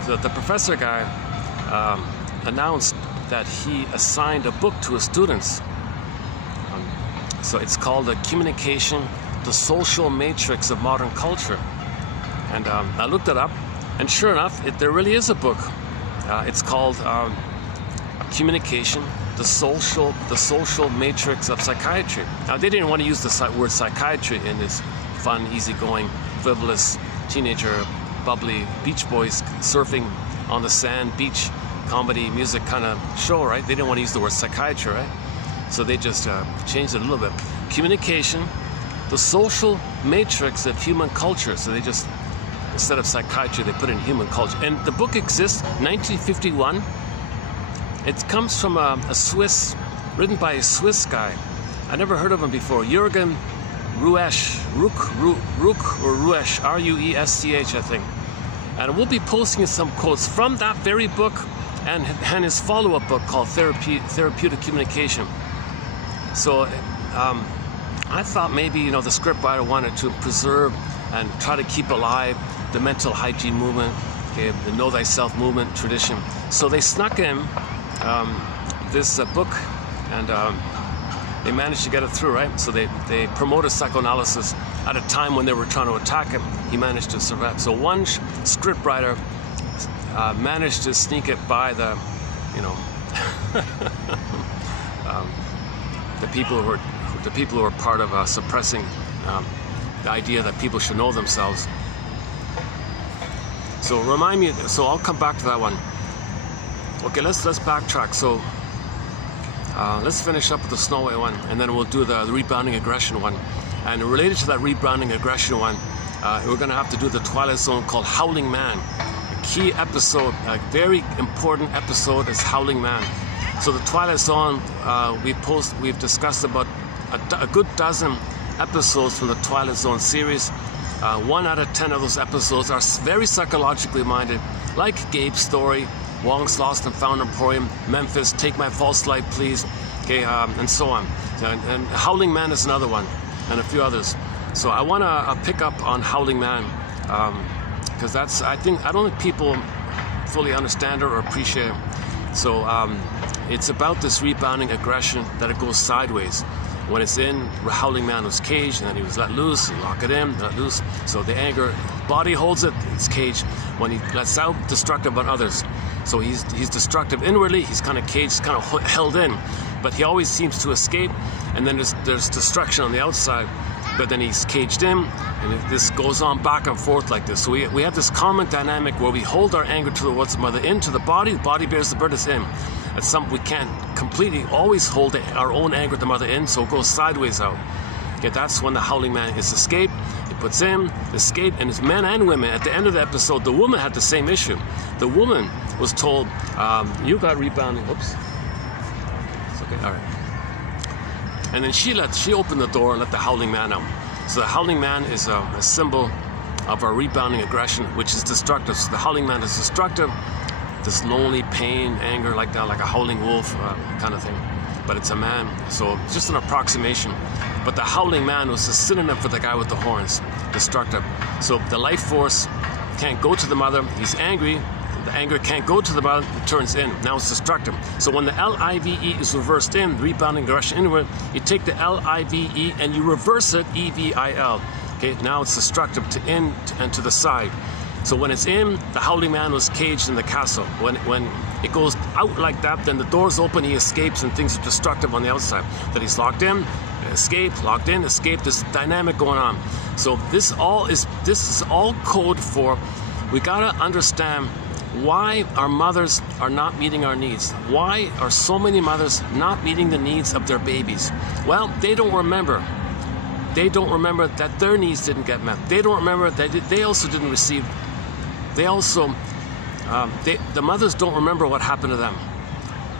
So the professor guy announced that he assigned a book to his students. So it's called Communication, the Social Matrix of Modern Culture. And I looked it up, and sure enough, there really is a book. It's called Communication, the Social Matrix of Psychiatry. Now, they didn't want to use the word psychiatry in this fun, easygoing, frivolous, teenager, bubbly Beach Boys surfing on the sand, beach, comedy, music kind of show, right? They didn't want to use the word psychiatry, right? So they just changed it a little bit. Communication, the social matrix of human culture. So they just, instead of psychiatry, they put in human culture. And the book exists, 1951. It comes from a Swiss, written by a Swiss guy. I never heard of him before. Jürgen Ruesch, Ruesch, R-U-E-S-C-H, I think. And we'll be posting some quotes from that very book and his follow-up book called Therapeutic Communication. So I thought maybe, you know, the scriptwriter wanted to preserve and try to keep alive the mental hygiene movement, okay, the Know Thyself movement tradition. So they snuck in this book, and they managed to get it through, right? So they promoted psychoanalysis at a time when they were trying to attack him. He managed to survive. So one scriptwriter managed to sneak it by the, you know, the people who were part of suppressing the idea that people should know themselves. So remind me. So I'll come back to that one. Okay, let's backtrack. So let's finish up with the Snow White one, and then we'll do the rebounding aggression one. And related to that rebounding aggression one, we're going to have to do the Twilight Zone called Howling Man. A key episode, a very important episode is Howling Man. So the Twilight Zone, we've discussed about a good dozen episodes from the Twilight Zone series. 1 out of 10 of those episodes are very psychologically minded, like Gabe's Story, Wong's Lost and Found Emporium, Memphis, Take My False Light Please, okay, and so on. And Howling Man is another one, and a few others. So I want to pick up on Howling Man, because I don't think people fully understand it or appreciate it. So it's about this rebounding aggression that it goes sideways. When it's in, Howling Man was caged, and then he was let loose, and lock it in, let loose. So the anger, body holds it, it's caged. When he lets out, destructive on others. So he's destructive inwardly, he's kind of caged, kind of held in. But he always seems to escape, and then there's destruction on the outside. But then he's caged in, and this goes on back and forth like this. So we have this common dynamic where we hold our anger towards the mother into the body bears the burden in. We can't completely always hold our own anger to the mother in, so it goes sideways out. Okay, that's when the Howling Man is escape. He puts in, escape, and it's men and women. At the end of the episode, the woman had the same issue. The woman was told, you got rebounding. Oops. It's okay, all right. And then she opened the door and let the Howling Man out. So the Howling Man is a symbol of our rebounding aggression, which is destructive. So the Howling Man is destructive. This lonely pain, anger, like that, like a howling wolf kind of thing. But it's a man, so just an approximation. But the Howling Man was a synonym for the guy with the horns, destructive. So the life force can't go to the mother, he's angry, the anger can't go to the mother, it turns in, now it's destructive. So when the L-I-V-E is reversed in, rebounding aggression inward, you take the L-I-V-E and you reverse it, E-V-I-L. Okay, now it's destructive to in and to the side. So when it's in, the Howling Man was caged in the castle. When it goes out like that, then the door's open, he escapes, and things are destructive on the outside. Then he's locked in, escaped, locked in, escaped. This dynamic going on. So this is all code for, we gotta understand why our mothers are not meeting our needs. Why are so many mothers not meeting the needs of their babies? Well, they don't remember. They don't remember that their needs didn't get met. They don't remember that they also didn't receive. They also, the mothers don't remember what happened to them.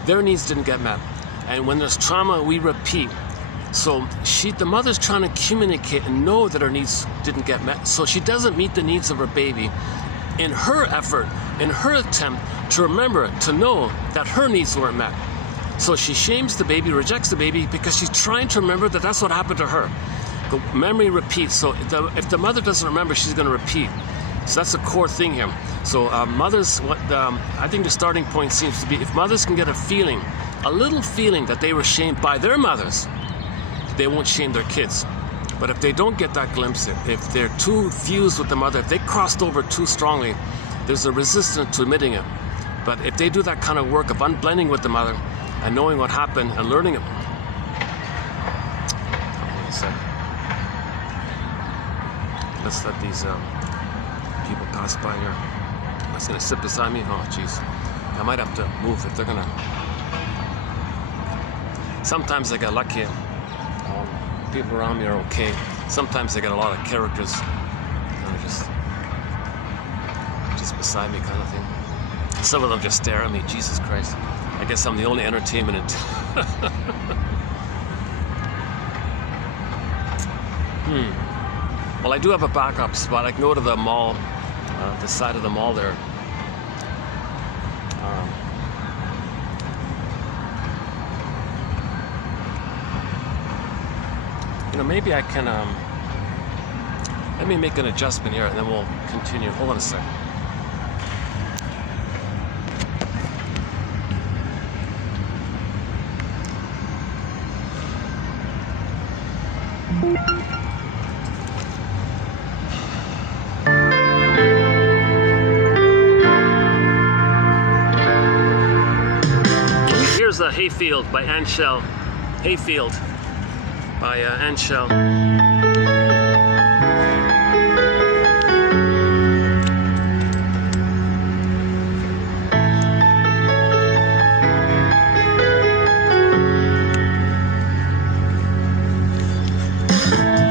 their needs didn't get met. And when there's trauma, we repeat. So the mother's trying to communicate and know that her needs didn't get met. So she doesn't meet the needs of her baby in her effort, in her attempt to remember, to know that her needs weren't met. So she shames the baby, rejects the baby because she's trying to remember that that's what happened to her. The memory repeats. So if the mother doesn't remember, she's going to repeat. So that's the core thing here. So mothers, I think the starting point seems to be, if mothers can get a little feeling that they were shamed by their mothers, they won't shame their kids. But if they don't get that glimpse, if they're too fused with the mother, if they crossed over too strongly, there's a resistance to admitting it. But if they do that kind of work of unblending with the mother and knowing what happened and learning it. Let's let these people pass by here. That's gonna sit beside me. Oh, jeez. I might have to move if they're gonna. Sometimes I get lucky. People around me are okay. Sometimes I get a lot of characters. Just beside me kind of thing. Some of them just stare at me. Jesus Christ. I guess I'm the only entertainment in Well, I do have a backup spot. I can go to the mall, the side of the mall there. Maybe I can, let me make an adjustment here and then we'll continue. Hold on a sec. Here's a Hayfield by Anshel. Hayfield by Anshel.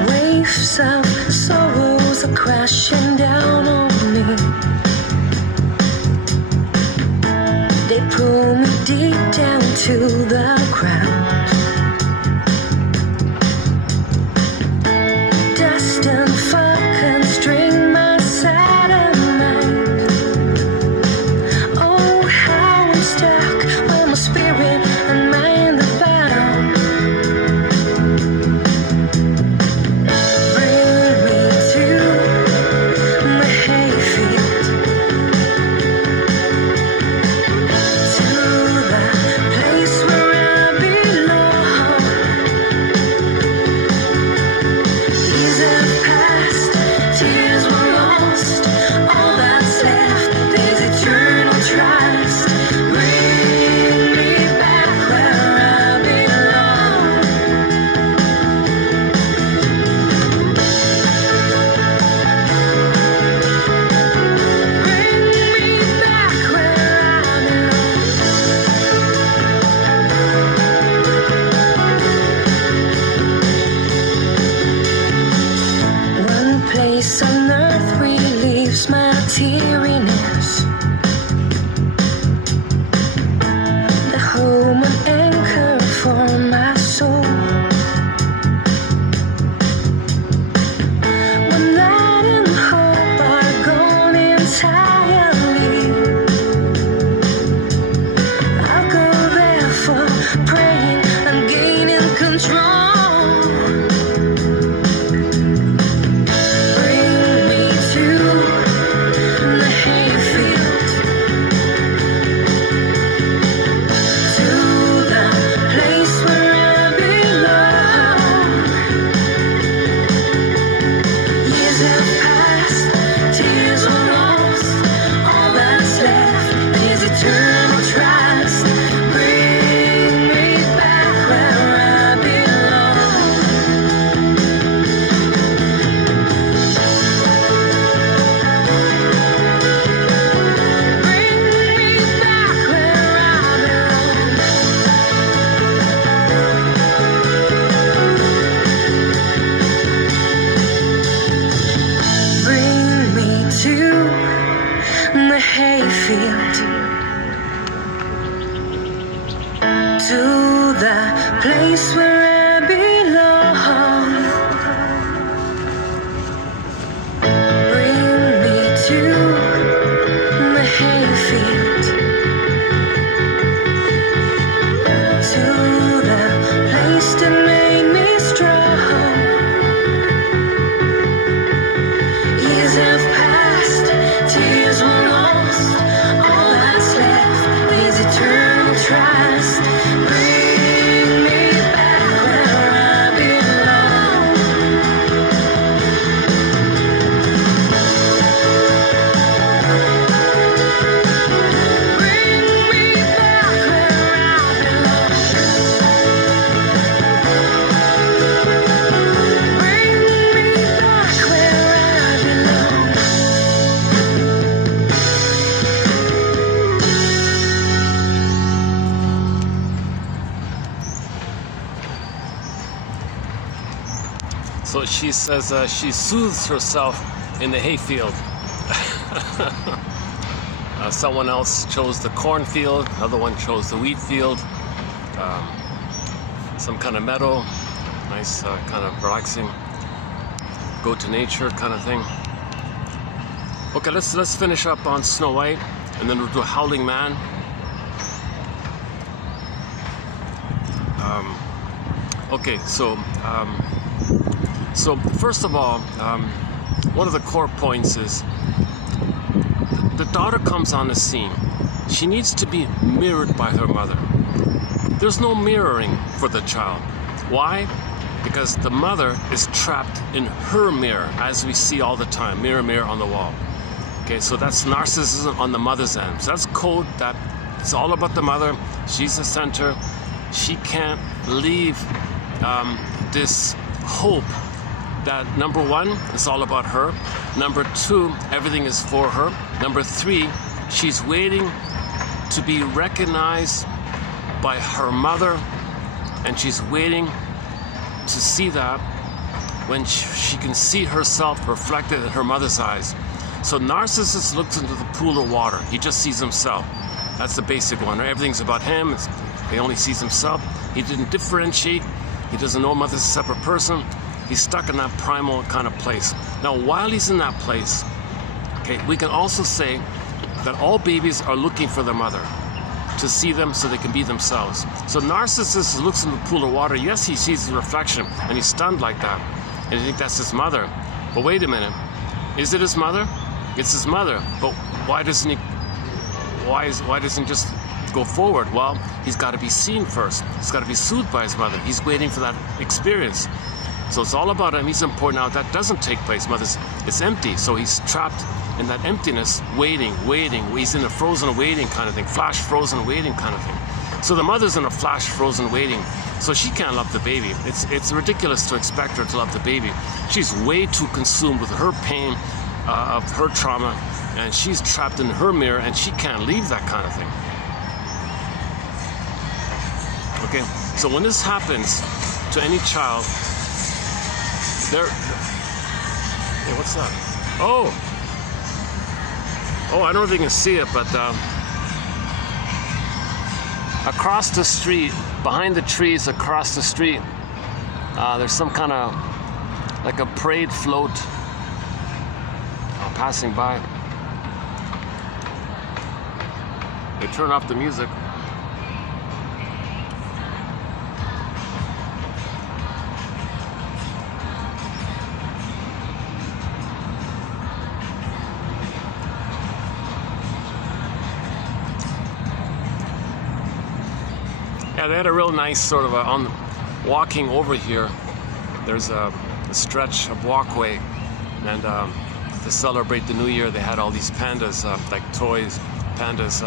Waves of sorrows are crashing down on me. They pull me deep down to the ground. Dust and fog constrain my sad mind. Oh, how I'm stuck when my spirit and mind are bound. Bring me to the hayfield, to the place where I belong. Years have passed, tears were lost. All that's left is eternal trust. Bring me back where I belong. Bring me back where I belong. One place on earth relieves my teariness. The home and anchor for my soul. When light and hope are gone entirely, I'll go there for praying and gaining control. Bring me to the hayfield, to the place where I belong. Years have passed, tears are lost. All that's left is eternal trust. Bring me back where I belong. Bring me back where I belong. Bring me to the hayfield. place where I belong. Bring me to the hayfield, to the place that made me strong. Years have passed, tears were lost. All that's left is eternal trust. Bring me back where I belong. Bring me back where I belong. Bring me back where I belong. So she says she soothes herself in the hayfield. Someone else chose the cornfield, another one chose the wheat field. Some kind of meadow, nice kind of relaxing, go to nature kind of thing. Okay, let's finish up on Snow White, and then we'll do Howling Man. Okay, so first of all, one of the core points is the daughter comes on the scene. She needs to be mirrored by her mother. There's no mirroring for the child. Why? Because the mother is trapped in her mirror, as we see all the time, mirror, mirror on the wall. Okay, so that's narcissism on the mother's end. So that's code that it's all about the mother. She's the center. She can't leave this hope that number one, it's all about her. Number two, everything is for her. Number three, she's waiting to be recognized by her mother, and she's waiting to see that when she can see herself reflected in her mother's eyes. So narcissist looks into the pool of water. He just sees himself. That's the basic one. Everything's about him. He only sees himself. He didn't differentiate. He doesn't know mother's a separate person. He's stuck in that primal kind of place. Now, while he's in that place, okay, we can also say that all babies are looking for their mother to see them so they can be themselves. So narcissist looks in the pool of water. Yes, he sees his reflection, and he's stunned like that. And he thinks that's his mother. But wait a minute. Is it his mother? It's his mother. But why doesn't he just go forward? Well, he's got to be seen first. He's got to be soothed by his mother. He's waiting for that experience. So it's all about him. He's important. Now that doesn't take place. It's empty. So he's trapped in that emptiness, waiting. He's in a frozen waiting kind of thing, flash frozen waiting kind of thing. So the mother's in a flash frozen waiting. So she can't love the baby. It's ridiculous to expect her to love the baby. She's way too consumed with her pain of her trauma, and she's trapped in her mirror, and she can't leave that kind of thing. Okay, so when this happens to any child, hey, what's that? Oh, I don't know if you can see it, but across the street, behind the trees across the street, there's some kind of like a parade float passing by. They turn off the music. Yeah, they had a real nice sort of on walking over here. There's a stretch of walkway, and to celebrate the new year, they had all these pandas, like toys, pandas,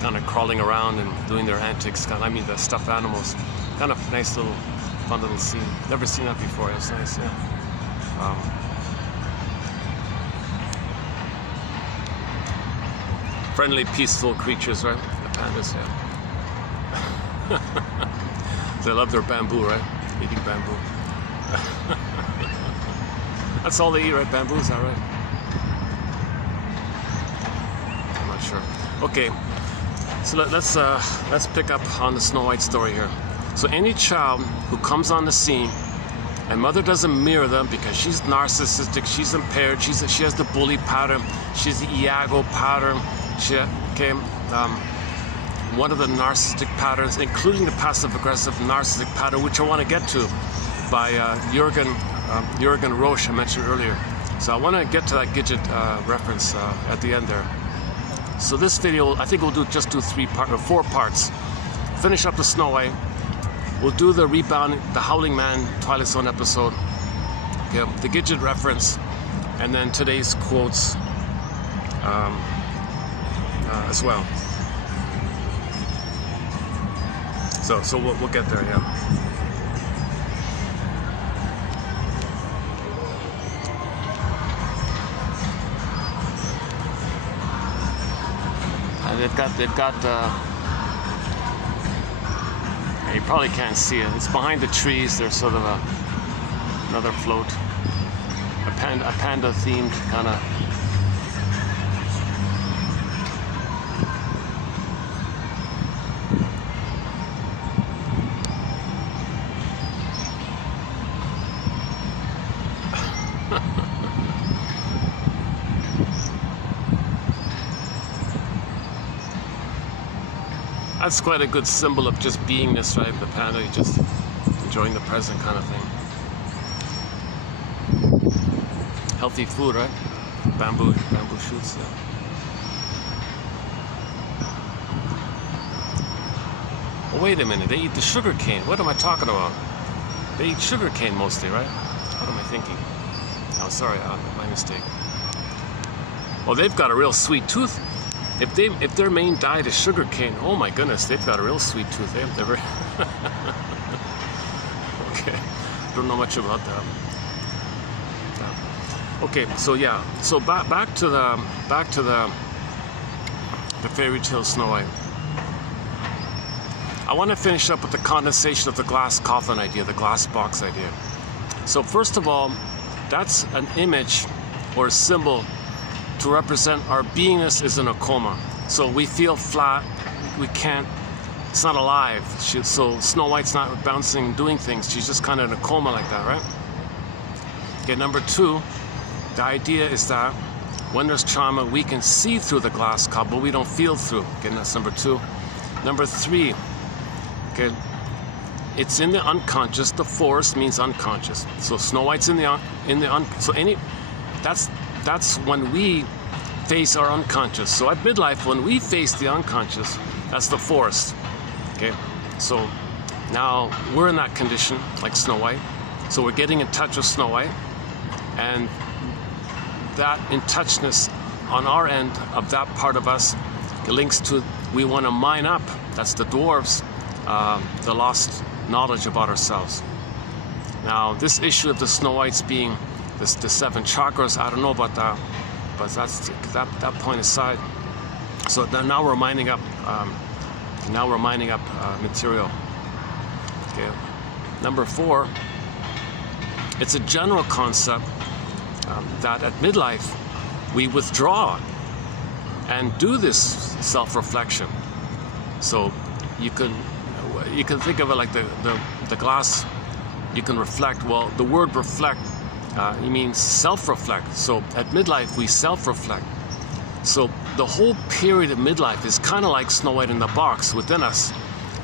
kind of crawling around and doing their antics. The stuffed animals. Kind of nice little, fun little scene. Never seen that before. It was nice, yeah. Friendly, peaceful creatures, right? The pandas, yeah. They love their bamboo, right? Eating bamboo. That's all they eat, right? Bamboo, is that right? I'm not sure. Okay, so let's pick up on the Snow White story here. So any child who comes on the scene and mother doesn't mirror them because she's narcissistic, she's impaired, she has the bully pattern, she has the Iago pattern, one of the narcissistic patterns, including the passive-aggressive narcissistic pattern, which I want to get to by Jürgen Roche I mentioned earlier. So I want to get to that Gidget reference at the end there. So this video, I think we'll just do 4 parts. Finish up the Snow White. We'll do the rebound, the Howling Man Twilight Zone episode, the Gidget reference, and then today's quotes as well. So we'll get there, yeah. And they've got you probably can't see it. It's behind the trees. There's sort of another float, a panda themed kind of. That's quite a good symbol of just beingness, right? The panda, just enjoying the present kind of thing. Healthy food, right? Bamboo shoots. Yeah. Oh, wait a minute, they eat the sugar cane. What am I talking about? They eat sugar cane mostly, right? What am I thinking? Oh, sorry, my mistake. Well, they've got a real sweet tooth. If their main diet is sugar cane, oh my goodness, they've got a real sweet tooth. They've never. Okay, don't know much about that. Okay, so yeah, so back to the fairy tale Snow White. I want to finish up with the condensation of the glass coffin idea, the glass box idea. So first of all, that's an image or a symbol to represent our beingness is in a coma. So we feel flat, we can't, it's not alive. So Snow White's not bouncing and doing things, she's just kind of in a coma like that, right? Okay, number 2, the idea is that when there's trauma, we can see through the glass cup, but we don't feel through. Okay, that's number 2. Number 3, okay, it's in the unconscious. The forest means unconscious. So Snow White's that's when we face our unconscious. So at midlife, when we face the unconscious, that's the forest. Okay, so now we're in that condition, like Snow White. So we're getting in touch with Snow White, and that in touchness on our end of that part of us links to we want to mine up. That's the dwarves, the lost knowledge about ourselves. Now, this issue of the Snow Whites being the 7 chakras, I don't know about that, but that's that point aside. So now we're mining up. Material. Okay. Number 4, it's a general concept that at midlife we withdraw and do this self-reflection. So you can think of it like the glass. You can reflect. Well, the word reflect. It means self-reflect. So at midlife, we self-reflect. So the whole period of midlife is kind of like Snow White in the box within us,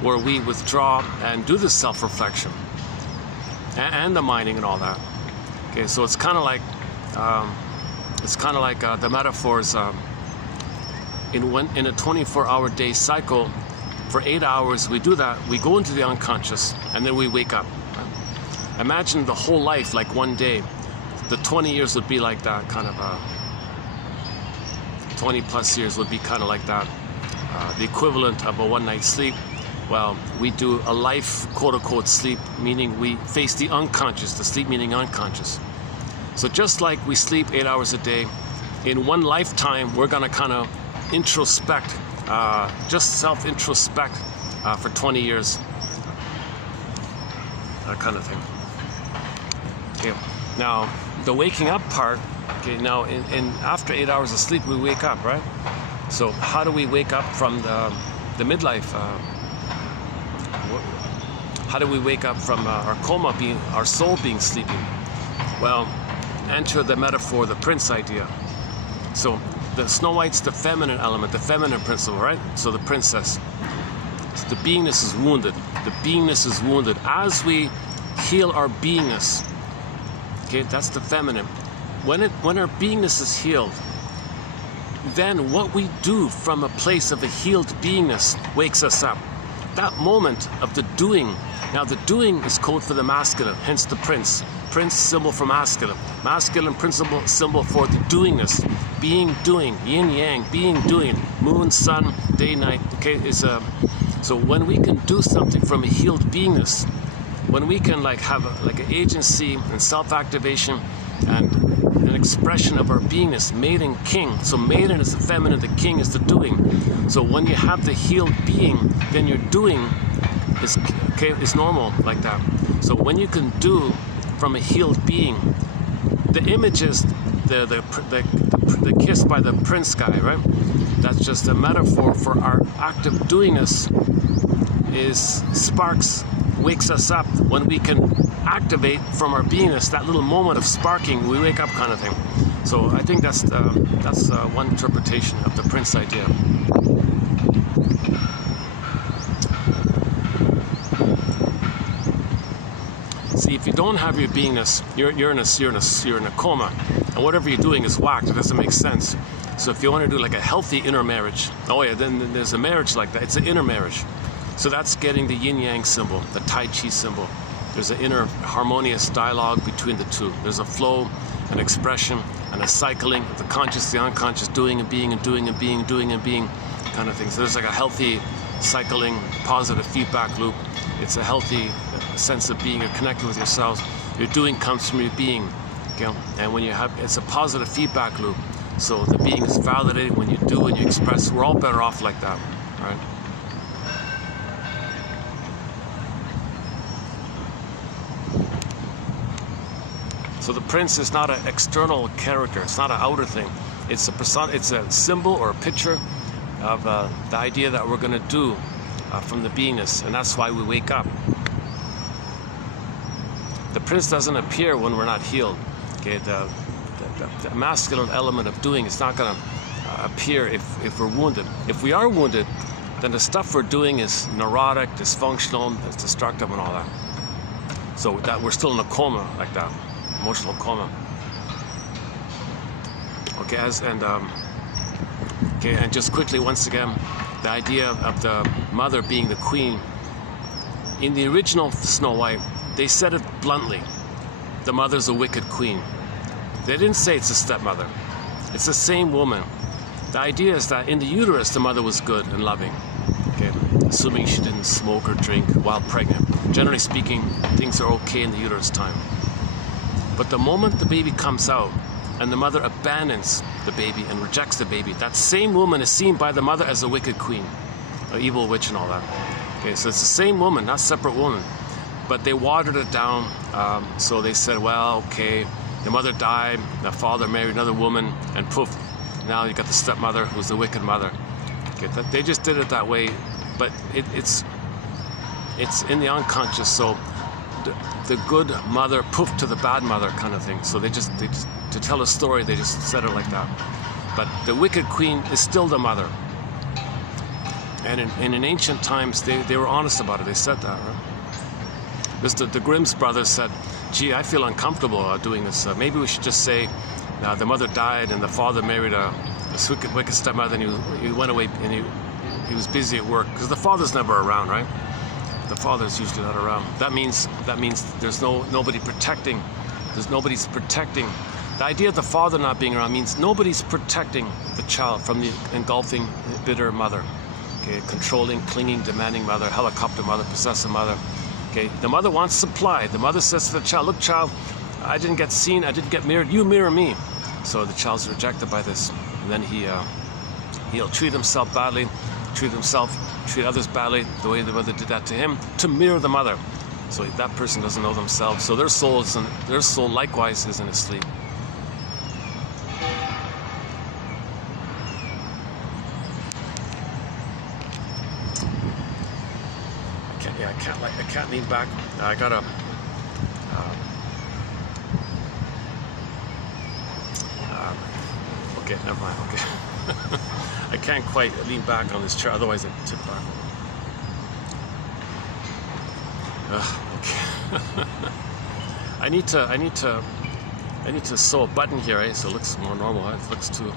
where we withdraw and do this self-reflection and the mining and all that. Okay, so it's kind of like the metaphors in a 24-hour day cycle. For 8 hours, we do that. We go into the unconscious, and then we wake up. Imagine the whole life like one day. The 20 years would be like that, kind of 20 plus years would be kind of like that. The equivalent of a one-night sleep. Well, we do a life, quote-unquote, sleep, meaning we face the unconscious, the sleep meaning unconscious. So just like we sleep 8 hours a day, in one lifetime, we're gonna kind of introspect, just self-introspect for 20 years, that kind of thing. Okay. Now, the waking up part, okay, now in after 8 hours of sleep, we wake up, right? So how do we wake up from the midlife? How do we wake up from our coma, our soul being sleeping? Well, enter the metaphor, the prince idea. So the Snow White's the feminine element, the feminine principle, right? So the princess. So the beingness is wounded. The beingness is wounded. As we heal our beingness, okay, that's the feminine. When our beingness is healed, then what we do from a place of a healed beingness wakes us up. That moment of the doing. Now the doing is code for the masculine, hence the prince. Prince, symbol for masculine. Masculine principle, symbol for the doingness. Being, doing, yin, yang, being, doing. Moon, sun, day, night, okay, so when we can do something from a healed beingness, when we can like have like an agency and self-activation and an expression of our beingness, maiden, king. So maiden is the feminine, the king is the doing. So when you have the healed being, then your doing is normal like that. So when you can do from a healed being, the image is the kiss by the prince guy, right? That's just a metaphor for our active doingness. Is sparks, wakes us up when we can activate from our beingness, that little moment of sparking, we wake up kind of thing. So I think that's one interpretation of the prince idea. See, if you don't have your beingness, you're in a coma, and whatever you're doing is whacked. It doesn't make sense. So if you want to do like a healthy inner marriage, oh yeah, then there's a marriage like that. It's an inner marriage. So that's getting the yin-yang symbol, the Tai Chi symbol. There's an inner harmonious dialogue between the two. There's a flow, an expression, and a cycling of the conscious, the unconscious, doing and being and doing and being, doing and being kind of thing. So there's like a healthy cycling, positive feedback loop. It's a healthy sense of being. You're connected with yourselves. Your doing comes from your being. Okay? And when you have, it's a positive feedback loop. So the being is validated when you do and you express. We're all better off like that, right? So the prince is not an external character. It's not an outer thing. It's a persona. It's a symbol or a picture of the idea that we're going to do from the beingness, and that's why we wake up. The prince doesn't appear when we're not healed. Okay, the masculine element of doing is not going to appear if we're wounded. If we are wounded, then the stuff we're doing is neurotic, dysfunctional, it's destructive, and all that. So that we're still in a coma like that. Emotional coma. Okay, and just quickly once again, the idea of the mother being the queen. In the original Snow White, they said it bluntly. The mother's a wicked queen. They didn't say it's a stepmother. It's the same woman. The idea is that in the uterus, the mother was good and loving. Okay, assuming she didn't smoke or drink while pregnant. Generally speaking, things are okay in the uterus time. But the moment the baby comes out and the mother abandons the baby and rejects the baby, that same woman is seen by the mother as a wicked queen, an evil witch and all that. Okay, so it's the same woman, not separate woman. But they watered it down, so they said, well, okay, the mother died, the father married another woman, and poof, now you got the stepmother who's the wicked mother. Okay, they just did it that way, but it's in the unconscious, so the good mother poof to the bad mother kind of thing. So they just to tell a story, they just said it like that. But the wicked queen is still the mother. And in ancient times, they were honest about it. They said that, right? The Grimm's brothers said, gee, I feel uncomfortable doing this. Maybe we should just say the mother died and the father married a wicked stepmother, and he went away and he was busy at work. Because the father's never around, right? The father's usually not around. That means there's nobody protecting. Nobody's protecting. The idea of the father not being around means nobody's protecting the child from the engulfing, bitter mother. Okay, controlling, clinging, demanding mother, helicopter mother, possessive mother. Okay, the mother wants supply. The mother says to the child, look, child, I didn't get seen, I didn't get mirrored, you mirror me. So the child's rejected by this. And then he'll treat himself badly, treat others badly, the way the mother did that to him, to mirror the mother. So that person doesn't know themselves. So their soul likewise isn't asleep. Yeah, I can't lean back. I gotta. Okay, never mind. Okay, I can't quite lean back on this chair, otherwise I tip back. Okay. I need to sew a button here, eh? So it looks more normal. It looks too.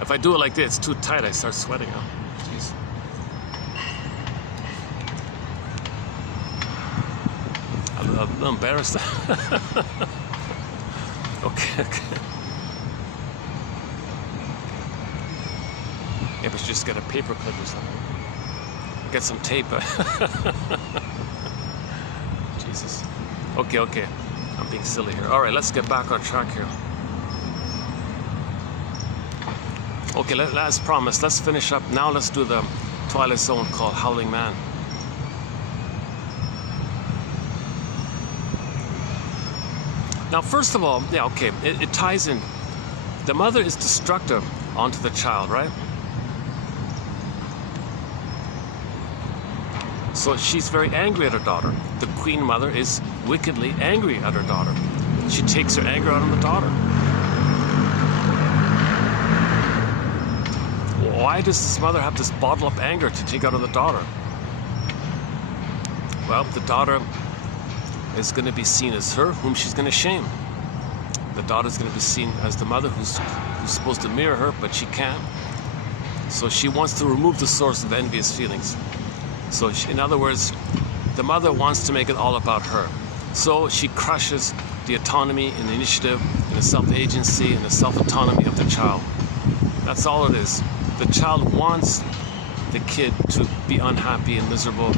If I do it like this, it's too tight. I start sweating. Huh? Jeez. I'm a little embarrassed. Okay. Yeah, but you just get a paper clip or something. Get some tape. Jesus. Okay. I'm being silly here. All right, let's get back on track here. Okay, as promised, let's finish up. Now let's do the Twilight Zone called Howling Man. Now, first of all, yeah, okay, it ties in. The mother is destructive onto the child, right? So she's very angry at her daughter. The queen mother is wickedly angry at her daughter. She takes her anger out on the daughter. Why does this mother have this bottled up anger to take out on the daughter? Well, the daughter is going to be seen as her whom she's going to shame. The daughter is going to be seen as the mother who's supposed to mirror her, but she can't. So she wants to remove the source of envious feelings. So in other words, the mother wants to make it all about her. So she crushes the autonomy and the initiative and the self-agency and the self-autonomy of the child. That's all it is. The child wants the kid to be unhappy and miserable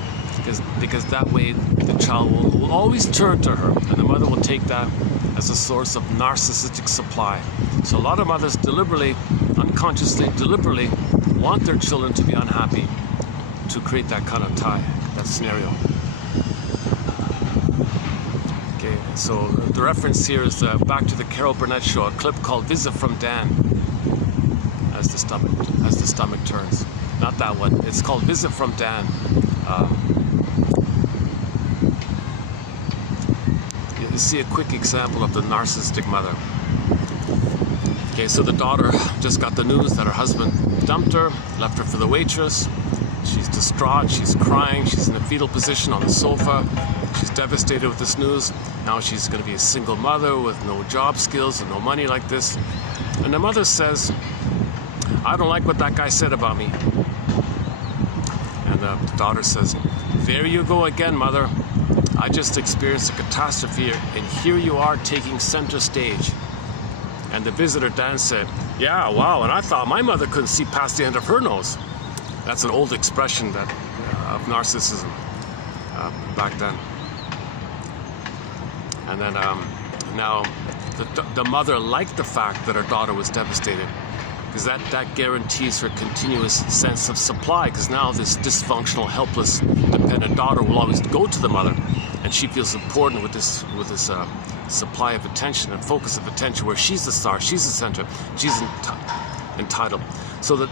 because that way the child will always turn to her, and the mother will take that as a source of narcissistic supply. So a lot of mothers deliberately, unconsciously, deliberately want their children to be unhappy to create that kind of tie, that scenario. Okay, so the reference here is back to the Carol Burnett show, a clip called "Visit from Dan," as the stomach turns. Not that one. It's called "Visit from Dan." You see a quick example of the narcissistic mother. Okay, so the daughter just got the news that her husband dumped her, left her for the waitress. She's distraught, she's crying, she's in a fetal position on the sofa. She's devastated with this news. Now she's going to be a single mother with no job skills and no money like this. And the mother says, "I don't like what that guy said about me." And the daughter says, "There you go again, mother. I just experienced a catastrophe and here you are taking center stage." And the visitor Dan said, "Yeah, wow, and I thought my mother couldn't see past the end of her nose." That's an old expression that of narcissism back then. And then now the mother liked the fact that her daughter was devastated, because that guarantees her continuous sense of supply, because now this dysfunctional, helpless, dependent daughter will always go to the mother, and she feels important with this supply of attention and focus of attention, where she's the star, she's the center, she's entitled. So that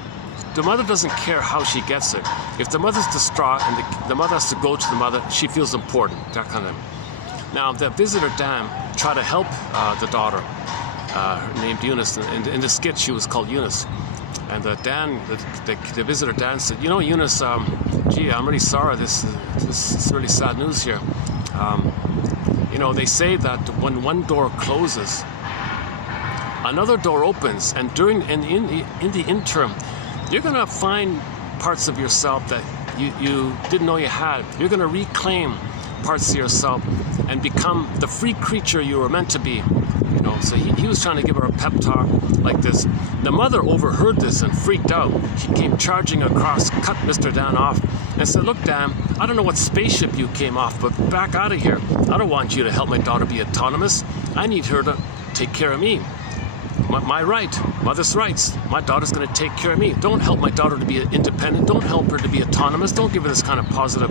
the mother doesn't care how she gets it. If the mother's distraught and the mother has to go to the mother, she feels important, that kind of thing. Now, the visitor Dan tried to help the daughter, named Eunice. In the skit, she was called Eunice. And the visitor Dan said, "You know, Eunice, gee, I'm really sorry. This is really sad news here. You know, they say that when one door closes, another door opens, and in the interim, you're going to find parts of yourself that you didn't know you had. You're going to reclaim parts of yourself and become the free creature you were meant to be." You know, so he was trying to give her a pep talk like this. The mother overheard this and freaked out. She came charging across, cut Mr. Dan off, and said, "Look, Dan, I don't know what spaceship you came off, but back out of here. I don't want you to help my daughter be autonomous. I need her to take care of me. My right, mother's rights. My daughter's going to take care of me. Don't help my daughter to be independent. Don't help her to be autonomous. Don't give her this kind of positive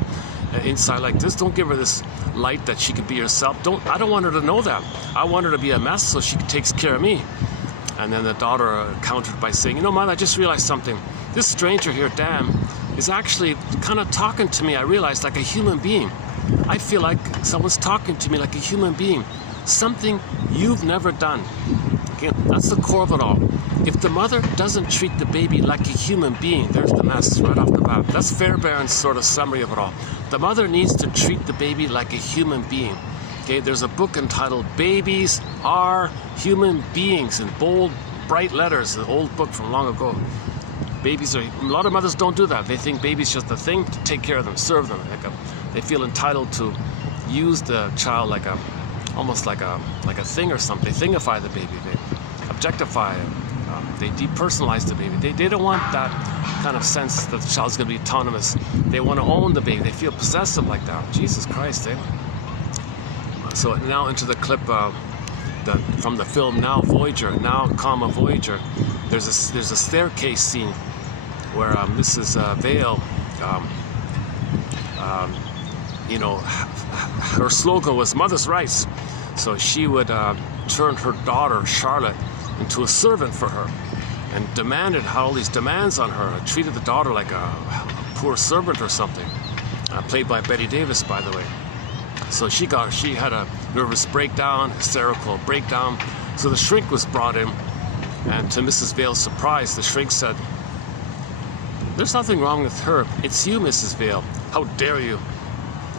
insight like this. Don't give her this light that she can be herself. I don't want her to know that. I want her to be a mess so she takes care of me." And then the daughter countered by saying, "You know, Mom, I just realized something. This stranger here, Dan, is actually kind of talking to me, I realized, like a human being. I feel like someone's talking to me like a human being. Something you've never done. Okay? That's the core of it all. If the mother doesn't treat the baby like a human being, there's the mess right off the bat. That's Fairbairn's sort of summary of it all. The mother needs to treat the baby like a human being. Okay, there's a book entitled Babies Are Human Beings in bold, bright letters, an old book from long ago. Babies are, a lot of mothers don't do that. They think baby's just a thing to take care of them, serve them. They feel entitled to use the child like almost like a thing or something. They thingify the baby, they objectify it, they depersonalize the baby. They don't want that kind of sense that the child's going to be autonomous. They want to own the baby. They feel possessive like that. Jesus Christ, eh? So now into the clip from the film Now Voyager, Voyager. There's a staircase scene where Mrs. Vale, you know, her slogan was mother's rights. So she would turn her daughter Charlotte into a servant for her, and demanded, had all these demands on her. Treated the daughter like a poor servant or something. Played by Betty Davis, by the way. So she had a nervous breakdown, hysterical breakdown. So the shrink was brought in, and to Mrs. Vale's surprise, the shrink said, "There's nothing wrong with her. It's you, Mrs. Vale. How dare you?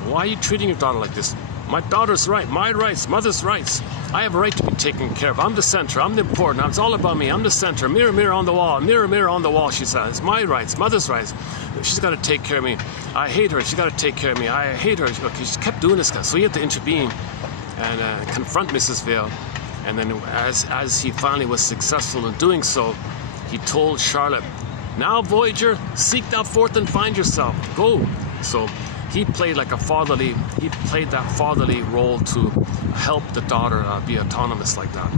Why are you treating your daughter like this? My daughter's right, my rights, mother's rights. I have a right to be taken care of. I'm the center, I'm the important, it's all about me. I'm the center. Mirror, mirror on the wall, mirror, mirror on the wall," she said. "It's my rights, mother's rights. She's got to take care of me. I hate her. She's got to take care of me. I hate her." Okay, she kept doing this. So he had to intervene and confront Mrs. Vale. And then as he finally was successful in doing so, he told Charlotte, "Now, Voyager, seek thou forth and find yourself. Go." So he played that fatherly role to help the daughter be autonomous like that.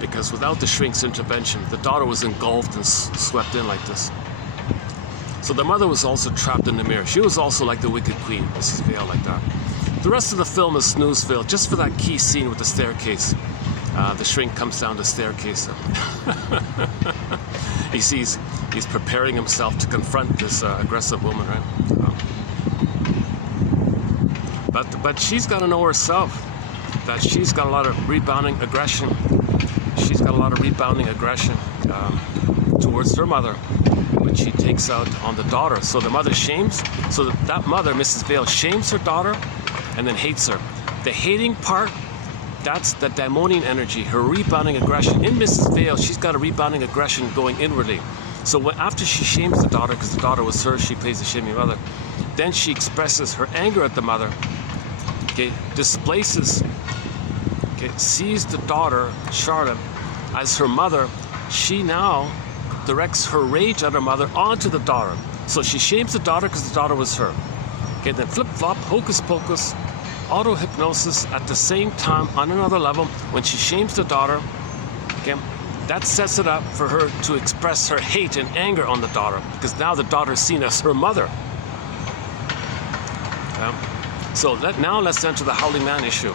Because without the shrink's intervention, the daughter was engulfed and swept in like this. So the mother was also trapped in the mirror. She was also like the wicked queen, Mrs. Vale, like that. The rest of the film is snoozeville, just for that key scene with the staircase. The shrink comes down the staircase. He's preparing himself to confront this aggressive woman, right? But she's got to know herself that she's got a lot of rebounding aggression. She's got a lot of rebounding aggression towards her mother, which she takes out on the daughter. So the mother shames. So that mother, Mrs. Vale, shames her daughter and then hates her. The hating part, that's the daimonian energy, her rebounding aggression. In Mrs. Vale, she's got a rebounding aggression going inwardly. So after she shames the daughter, because the daughter was hers, she plays the shaming mother, then she expresses her anger at the mother, okay, displaces, okay, sees the daughter, Charlotte, as her mother. She now directs her rage at her mother onto the daughter. So she shames the daughter because the daughter was her. Okay, then flip-flop, hocus-pocus, auto-hypnosis at the same time on another level. When she shames the daughter, okay, that sets it up for her to express her hate and anger on the daughter, because now the daughter is seen as her mother. So now let's enter the Howling Man issue.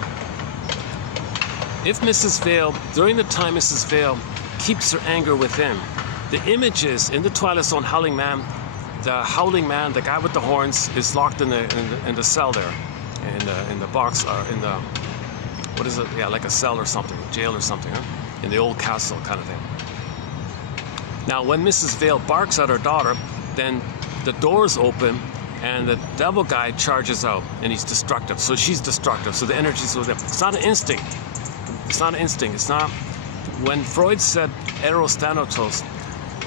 If Mrs. Vale, during the time Mrs. Vale keeps her anger within, the images in the Twilight Zone Howling Man, the guy with the horns, is locked in the cell there, in the box, in the, what is it? Yeah, like a cell or something, jail or something, huh? In the old castle kind of thing. Now, when Mrs. Vale barks at her daughter, then the doors open and the devil guy charges out, and he's destructive. So she's destructive. So the energy's with him. It's not an instinct. It's not an instinct. It's not. When Freud said eros thanatos,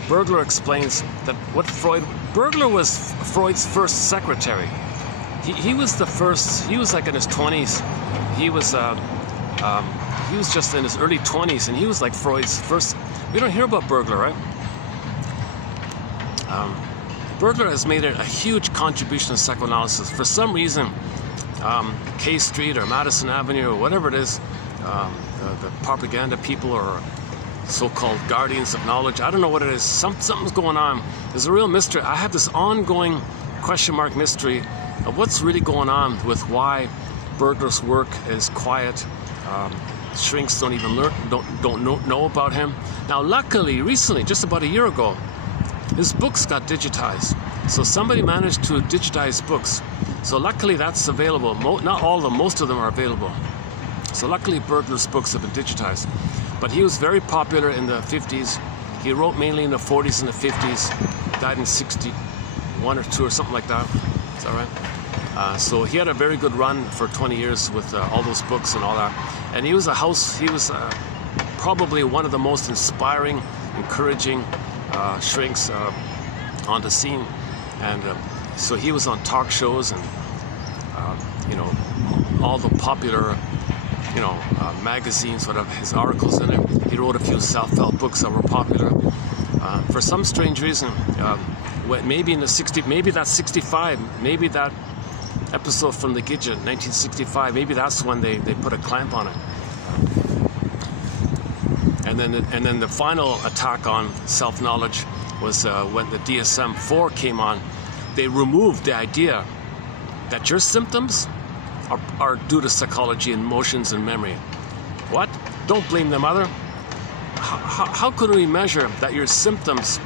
Bergler explains that Bergler was Freud's first secretary. He was the first. He was like in his 20s. He was just in his early 20s, and he was like Freud's first. We don't hear about Bergler, right? Bergler has made a huge contribution to psychoanalysis. For some reason, K Street or Madison Avenue or whatever it is, the propaganda people or so-called guardians of knowledge, I don't know what it is. Something's going on. There's a real mystery. I have this ongoing question mark mystery of what's really going on with why Bergler's work is quiet. Shrinks don't even know about him. Now, luckily, recently, just about a year ago, his books got digitized. So somebody managed to digitize books. So luckily that's available. Not all of them, most of them are available. So luckily Bergler's books have been digitized. But he was very popular in the 50s. He wrote mainly in the 40s and the 50s. Died in 61 or 2 or something like that. Is that right? So he had a very good run for 20 years with all those books and all that. And he was probably one of the most inspiring, encouraging shrinks on the scene. And so he was on talk shows and, all the popular, magazines would have his articles in it. He wrote a few self-help books that were popular. For some strange reason, maybe that's 65, maybe that episode from the Gidget, 1965, maybe that's when they put a clamp on it. And then the final attack on self-knowledge was when the DSM-4 came on. They removed the idea that your symptoms are due to psychology, emotions, and memory. What? Don't blame the mother. How could we measure that your symptoms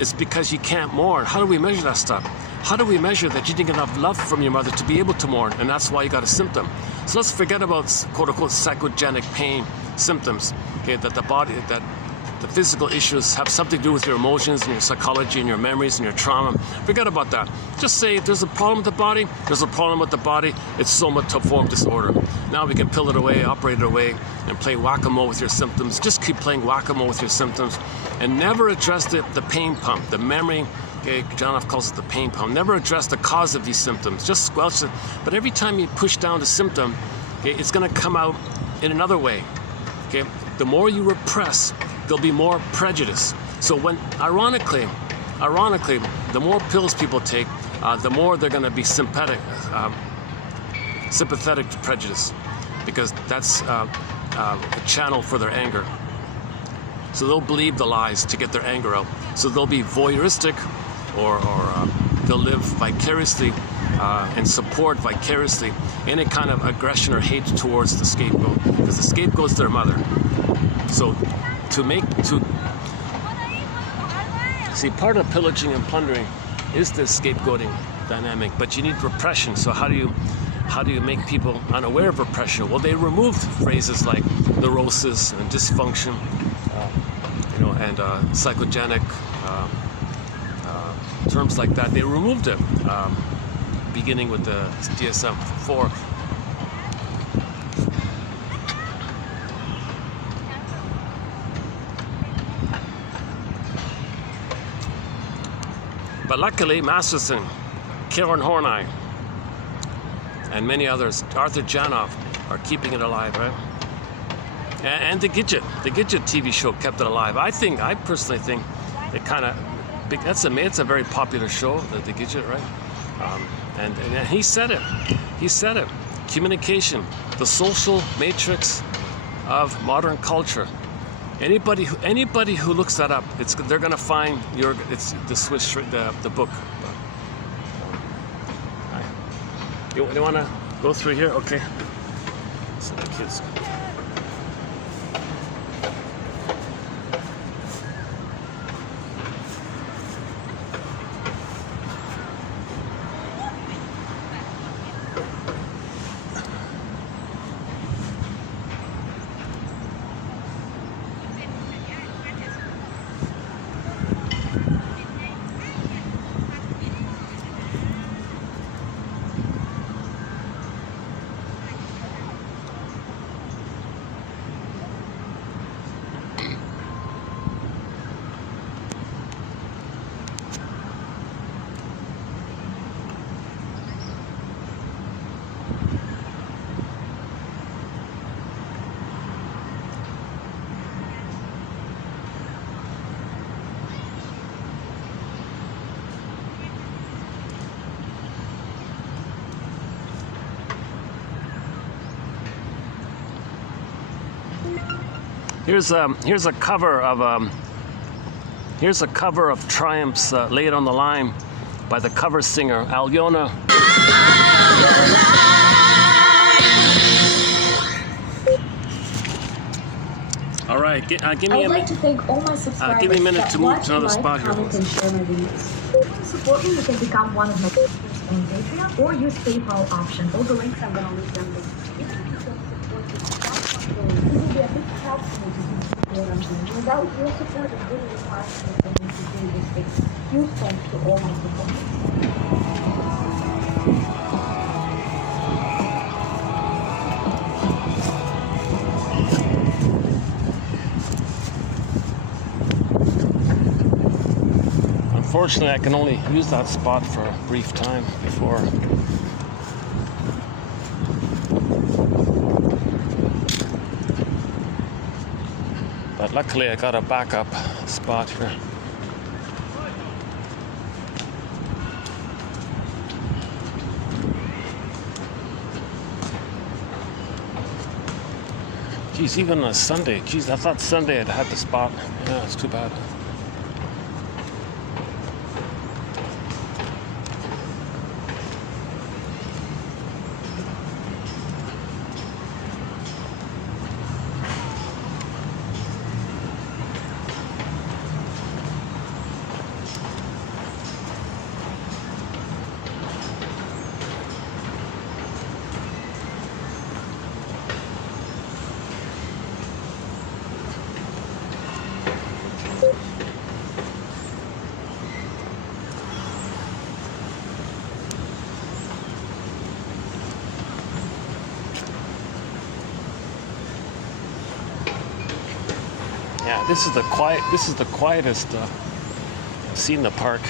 is because you can't mourn? How do we measure that stuff? How do we measure that you didn't get enough love from your mother to be able to mourn, and that's why you got a symptom? So let's forget about quote-unquote psychogenic pain symptoms. Okay, that the physical issues have something to do with your emotions and your psychology and your memories and your trauma. Forget about that. Just say if there's a problem with the body, there's a problem with the body. It's somatoform disorder. Now we can peel it away, operate it away, and play whack-a-mole with your symptoms. Just keep playing whack-a-mole with your symptoms, and never address the pain pump, the memory. Okay, John F. calls it the pain pump. Never address the cause of these symptoms. Just squelch it. But every time you push down the symptom, okay, it's going to come out in another way. Okay, the more you repress, there'll be more prejudice. So when, ironically, the more pills people take, the more they're going to be sympathetic to prejudice, because that's a channel for their anger. So they'll believe the lies to get their anger out. So they'll be voyeuristic, or they'll live vicariously and support vicariously any kind of aggression or hate towards the scapegoat, because the scapegoat's their mother. So see, part of pillaging and plundering is this scapegoating dynamic, but you need repression. So how do you make people unaware of repression? Well, they removed phrases like neurosis and dysfunction, and psychogenic terms like that. They removed it, beginning with the DSM-4. But luckily, Masterson, Karen Horney, and many others, Arthur Janoff, are keeping it alive, right? And the Gidget TV show kept it alive. I personally think it kind of, it's a very popular show, the Gidget, right? And he said it. Communication, the social matrix of modern culture. Anybody who looks that up, they're gonna find it's the Swiss the book. You wanna go through here? Okay. So the kids. Here's a cover of Triumphs Laid on the Line by the cover singer Alyona. All right. right, give I me would a like to minute. thank all my subscribers give me a minute that to move watch to another and spot here. comment and share my videos. If you want to support me, you can become one of my supporters on Patreon or use PayPal option. All the links I'm gonna leave them below. If you can support me, it will be a big help to me to do what I'm doing. Without your support, it really is hard for me to do this big. Huge thanks to all my supporters. Unfortunately, I can only use that spot for a brief time before. But luckily, I got a backup spot here. Geez, even on a Sunday. Geez, I thought Sunday I'd had the spot. Yeah, it's too bad. Yeah, this is the quietest I've seen the park.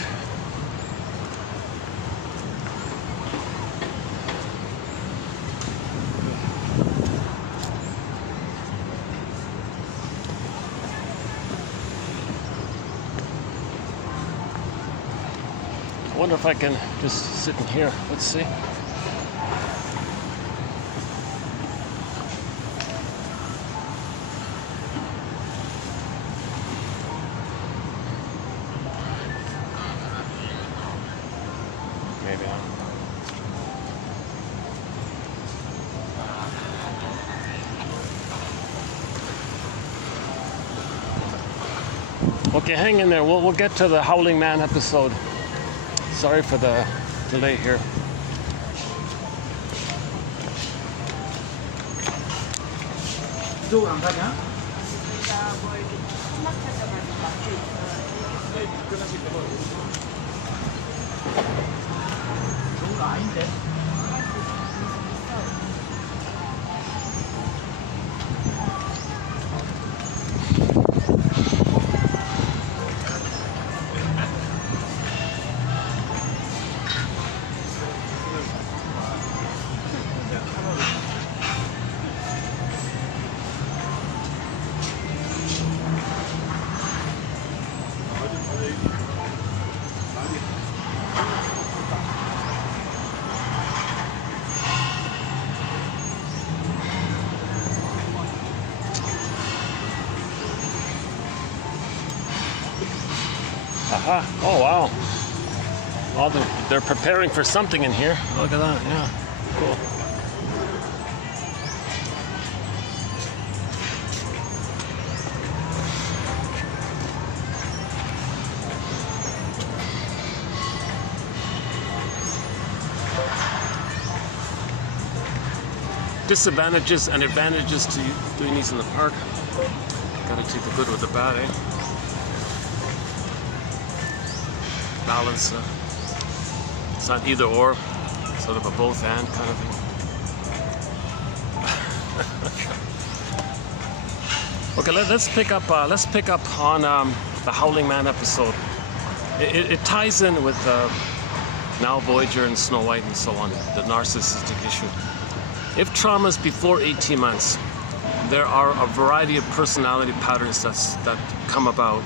I wonder if I can just sit in here. Let's see. Maybe not. Okay, hang in there. We'll get to the Howling Man episode. Sorry for the delay here. Aha. Oh, wow. Oh, they're preparing for something in here. Look at that. Yeah. Cool. Disadvantages and advantages to doing these in the park. Gotta take the good with the bad, eh? Balance. It's not either or, sort of a both and kind of thing. Okay, let's pick up on the Howling Man episode. It ties in with now Voyager and Snow White and so on, the narcissistic issue. If trauma is before 18 months, there are a variety of personality patterns that come about,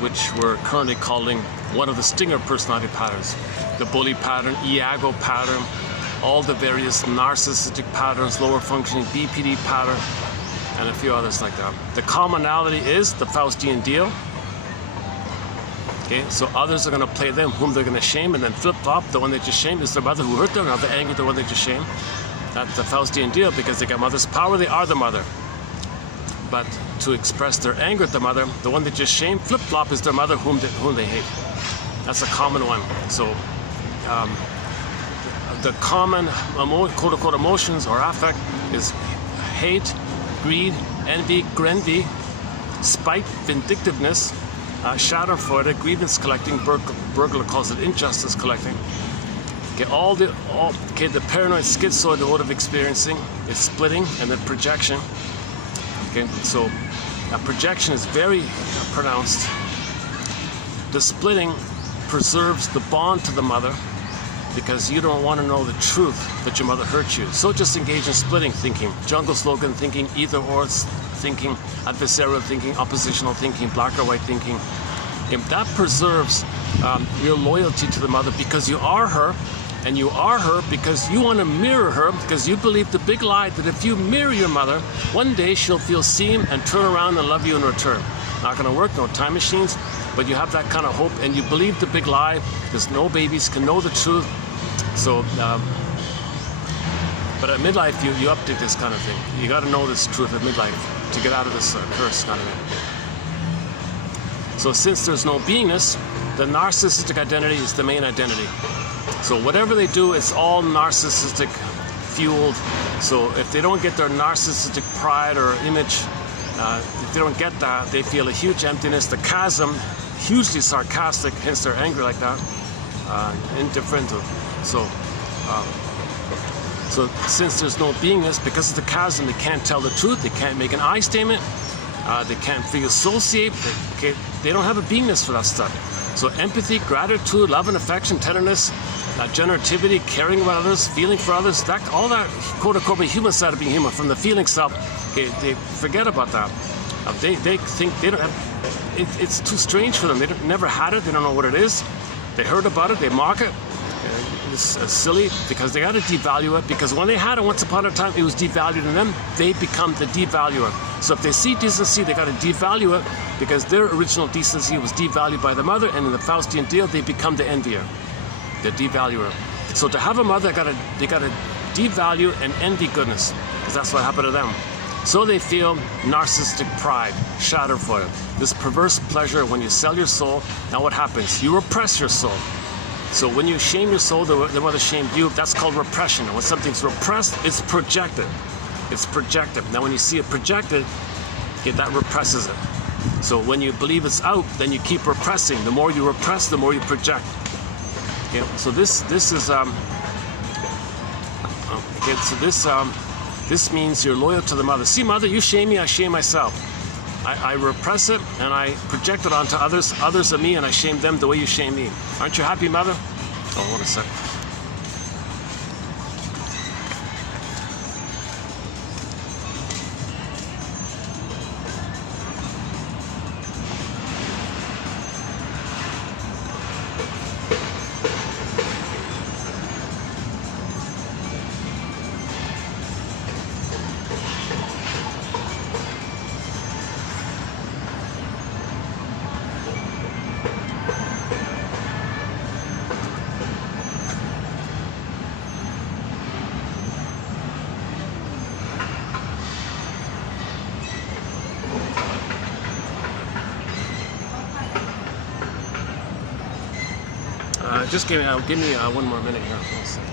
which we're currently calling one of the stinger personality patterns. The bully pattern, Iago pattern, all the various narcissistic patterns, lower functioning BPD pattern, and a few others like that. The commonality is the Faustian deal. Okay, so others are going to play them, whom they're going to shame, and then flip-flop. The one they just shamed is their mother who hurt them, or the anger, the one they just shamed. That's the Faustian deal, because they got mother's power, they are the mother. But to express their anger at the mother. The one they just shame, flip-flop, is their mother whom they hate. That's a common one. So the common quote-unquote emotions or affect is hate, greed, envy, grenvy, spite, vindictiveness, schadenfreude, grievance collecting. Bergler calls it injustice collecting. Okay, the paranoid schizoid mode of experiencing is splitting, and then projection. Okay, so projection is very pronounced. The splitting preserves the bond to the mother because you don't want to know the truth that your mother hurt you. So just engage in splitting thinking, jungle slogan thinking, either or thinking, adversarial thinking, oppositional thinking, black or white thinking. If that preserves your loyalty to the mother because you are her, and you are her because you want to mirror her, because you believe the big lie that if you mirror your mother, one day she'll feel seen and turn around and love you in return. Not going to work, no time machines, but you have that kind of hope, and you believe the big lie because no babies can know the truth. So, but at midlife, you update this kind of thing. You got to know this truth at midlife to get out of this curse kind of thing. So since there's no beingness, the narcissistic identity is the main identity. So whatever they do, it's all narcissistic fueled. So if they don't get their narcissistic pride or image, if they don't get that, they feel a huge emptiness. The chasm, hugely sarcastic, hence they're angry like that, indifferent. So since there's no beingness, because of the chasm, they can't tell the truth. They can't make an I statement. They can't feel associate. They don't have a beingness for that stuff. So empathy, gratitude, love and affection, tenderness, generativity, caring about others, feeling for others, all that quote-unquote human side of being human, from the feeling stuff, they forget about that. They think they don't have, it's too strange for them. They never had it, they don't know what it is. They heard about it, they mock it. It's silly because they got to devalue it, because when they had it once upon a time, it was devalued in them. They become the devaluer. So if they see decency, they got to devalue it because their original decency was devalued by the mother, and in the Faustian deal, they become the envier, the devaluer. So to have a mother, they got to devalue and envy goodness, because that's what happened to them. So they feel narcissistic pride, schadenfreude, this perverse pleasure when you sell your soul. Now what happens? You repress your soul. So when you shame your soul, the mother shamed you. That's called repression. And when something's repressed, it's projected. It's projected. Now when you see it projected, that represses it. So when you believe it's out, then you keep repressing. The more you repress, the more you project. Okay, so this is okay. So this means you're loyal to the mother. See, mother, you shame me, I shame myself. I repress it and I project it onto others of me, and I shame them the way you shame me. Aren't you happy, mother? Oh, hold on a sec. Just give me one more minute here. One second.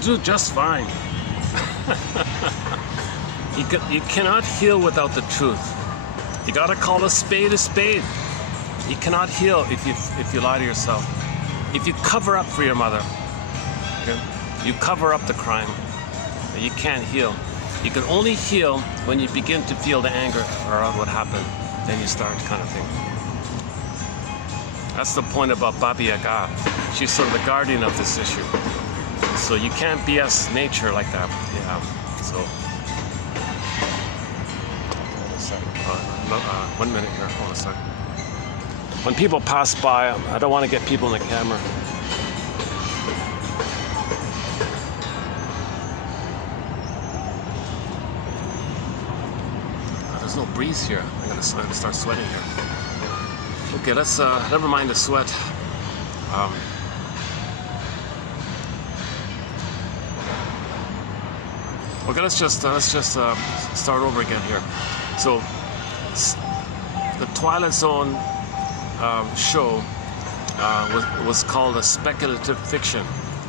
do just fine. You cannot heal without the truth. You gotta call a spade a spade. You cannot heal if you lie to yourself. If you cover up for your mother, okay? You cover up the crime. You can't heal. You can only heal when you begin to feel the anger around what happened. Then you start, kind of thing. That's the point about Baba Yaga. She's sort of the guardian of this issue. So you can't BS nature like that. Yeah. So. Hold on a second. 1 minute here. Hold on a second. When people pass by, I don't want to get people in the camera. There's no breeze here. I'm gonna start sweating here. Okay, let's never mind the sweat. Okay, let's just start over again here. So the Twilight Zone show was called a speculative fiction.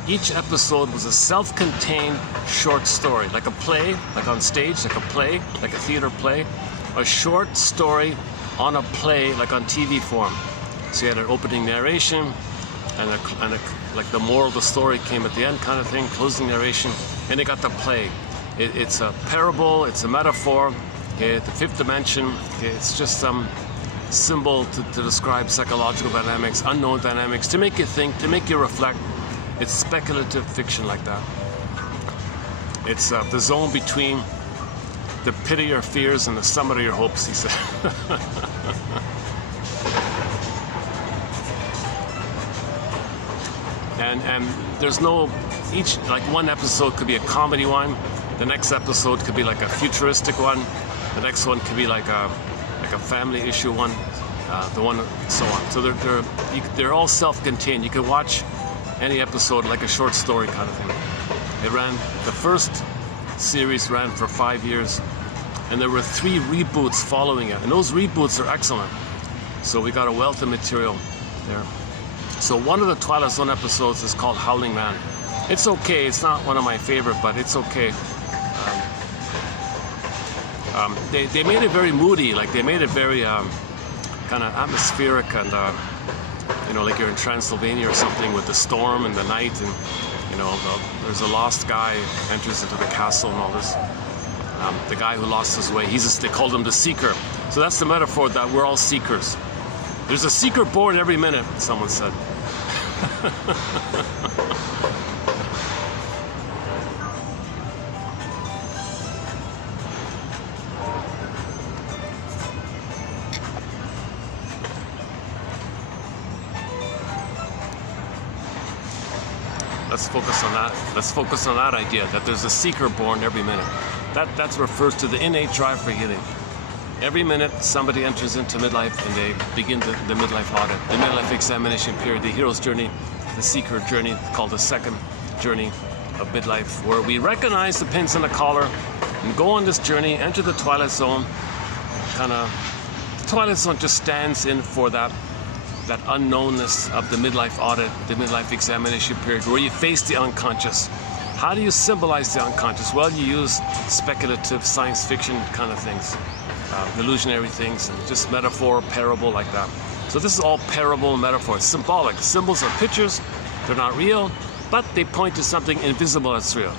Each episode was a self-contained short story, like a play, like on stage, like a play, like a theater play, a short story on a play, like on TV form. So you had an opening narration, and like the moral of the story came at the end, kind of thing, closing narration, and they got the play. It's a parable, it's a metaphor, okay, the fifth dimension. Okay, it's just some symbol to describe psychological dynamics, unknown dynamics, to make you think, to make you reflect. It's speculative fiction like that. It's the zone between the pit of your fears and the summit of your hopes, he said. and there's no, each, like one episode could be a comedy one, the next episode could be like a futuristic one, the next one could be like a family issue one, the one, so on. So they're all self-contained. You can watch any episode like a short story kind of thing. It ran, the first series ran for 5 years, and there were 3 reboots following it, and those reboots are excellent. So we got a wealth of material there. So one of the Twilight Zone episodes is called Howling Man. It's okay, it's not one of my favorite, but it's okay. They made it very moody, like they made it very kind of atmospheric, and you know, like you're in Transylvania or something with the storm and the night, and you know, there's a lost guy enters into the castle and all this. The guy who lost his way, they called him the Seeker. So that's the metaphor, that we're all seekers. There's a seeker born every minute, someone said. Let's focus on that. Let's focus on that idea, that there's a seeker born every minute. That refers to the innate drive for healing. Every minute somebody enters into midlife and they begin the midlife audit, the midlife examination period, the hero's journey, the seeker journey, called the second journey of midlife, where we recognize the pins in the collar and go on this journey, enter the Twilight Zone. The Twilight Zone just stands in for that unknownness of the midlife audit, the midlife examination period, where you face the unconscious. How do you symbolize the unconscious? Well, you use speculative science fiction kind of things, illusionary things, and just metaphor, parable, like that. So this is all parable, metaphor, symbolic. Symbols are pictures, they're not real, but they point to something invisible that's real.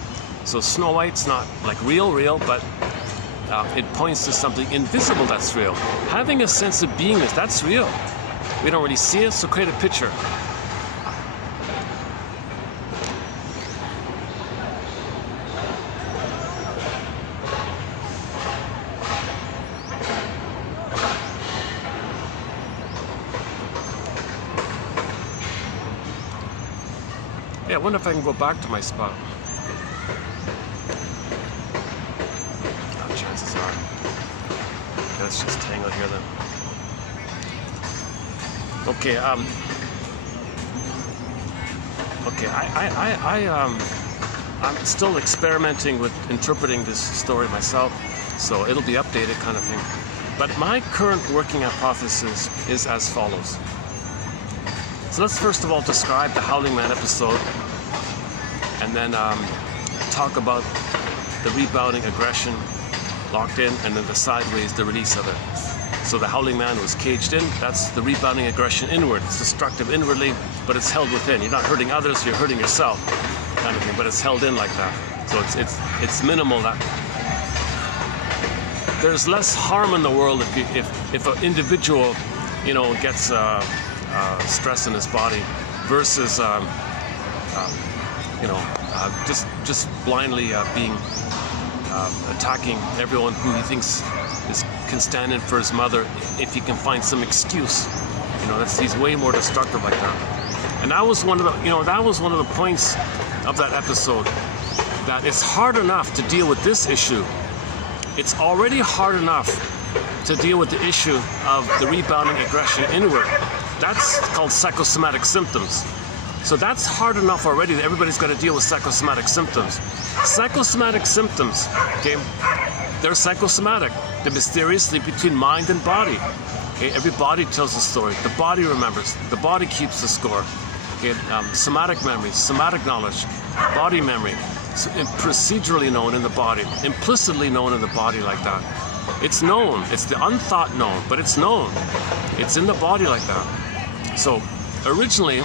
So Snow White's not like real, but it points to something invisible that's real. Having a sense of beingness, that's real. We don't really see it, so create a picture. Yeah, I wonder if I can go back to my spot. Oh, chances are. Let's just tangle here then. Okay, I'm still experimenting with interpreting this story myself, so it'll be updated kind of thing. But my current working hypothesis is as follows. So let's first of all describe the Howling Man episode, and then talk about the rebounding aggression locked in, and then the sideways, the release of it. So the howling man was caged in. That's the rebounding aggression inward. It's destructive inwardly, but it's held within. You're not hurting others, you're hurting yourself, kind of thing. But it's held in like that. So it's minimal. That there's less harm in the world if an individual, you know, gets stress in his body versus you know, just blindly being attacking everyone who he thinks can stand in for his mother if he can find some excuse. You know, he's way more destructive like that. And that was one of the points of that episode, that it's hard enough to deal with this issue. It's already hard enough to deal with the issue of the rebounding aggression inward. That's called psychosomatic symptoms. So that's hard enough already that everybody's got to deal with psychosomatic symptoms. Psychosomatic symptoms, okay, they're psychosomatic. They're mysteriously between mind and body. Okay, every body tells a story. The body remembers. The body keeps the score. Okay, somatic memory, somatic knowledge, body memory, so procedurally known in the body, implicitly known in the body like that. It's known. It's the unthought known, but it's known. It's in the body like that. So originally,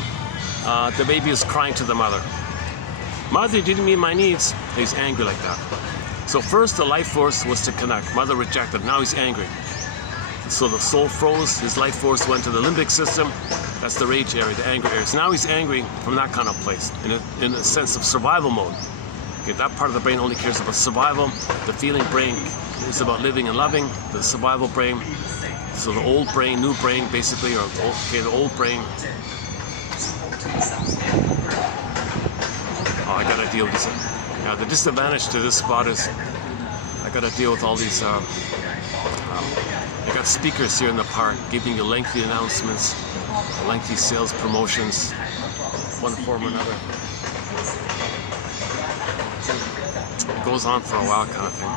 the baby is crying to the mother. Mother, you didn't meet my needs. He's angry like that. So first the life force was to connect. Mother rejected. Now he's angry. So the soul froze. His life force went to the limbic system. That's the rage area, the anger area. So now he's angry from that kind of place, in a sense of survival mode. Okay, that part of the brain only cares about survival. The feeling brain is about living and loving. The survival brain. So the old brain, new brain, basically, or okay, the old brain. Oh, I gotta deal with this. Now, the disadvantage to this spot is I gotta deal with all these. I got speakers here in the park giving you lengthy announcements, lengthy sales promotions, one form or another. It goes on for a while, kind of thing.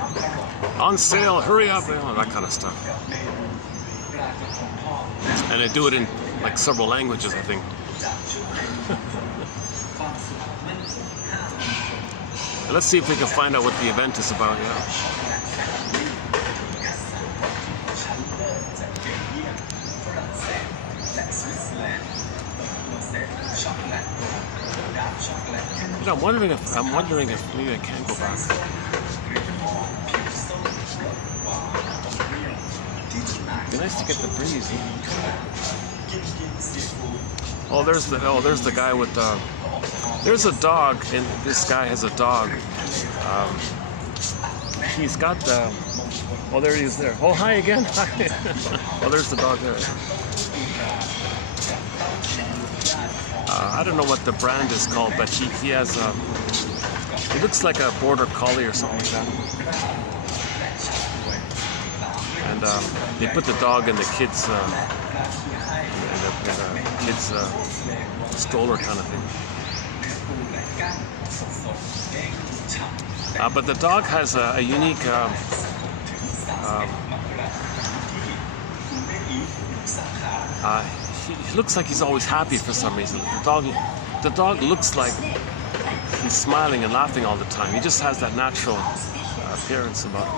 On sale, hurry up, you know, that kind of stuff. And I do it in like several languages, I think. Let's see if we can find out what the event is about. Yeah. You know, I'm wondering if maybe I can go back. It'd be nice to get the breeze. Oh, there's the guy with the. There's a dog, and this guy has a dog. He's got the. Oh, there he is there. Oh, hi again. Hi. Oh, there's the dog there. I don't know what the brand is called, but he has a. He looks like a border collie or something like that. And they put the dog in the kids' stroller kind of thing. But the dog has a unique. He looks like he's always happy for some reason. The dog looks like he's smiling and laughing all the time. He just has that natural appearance about him.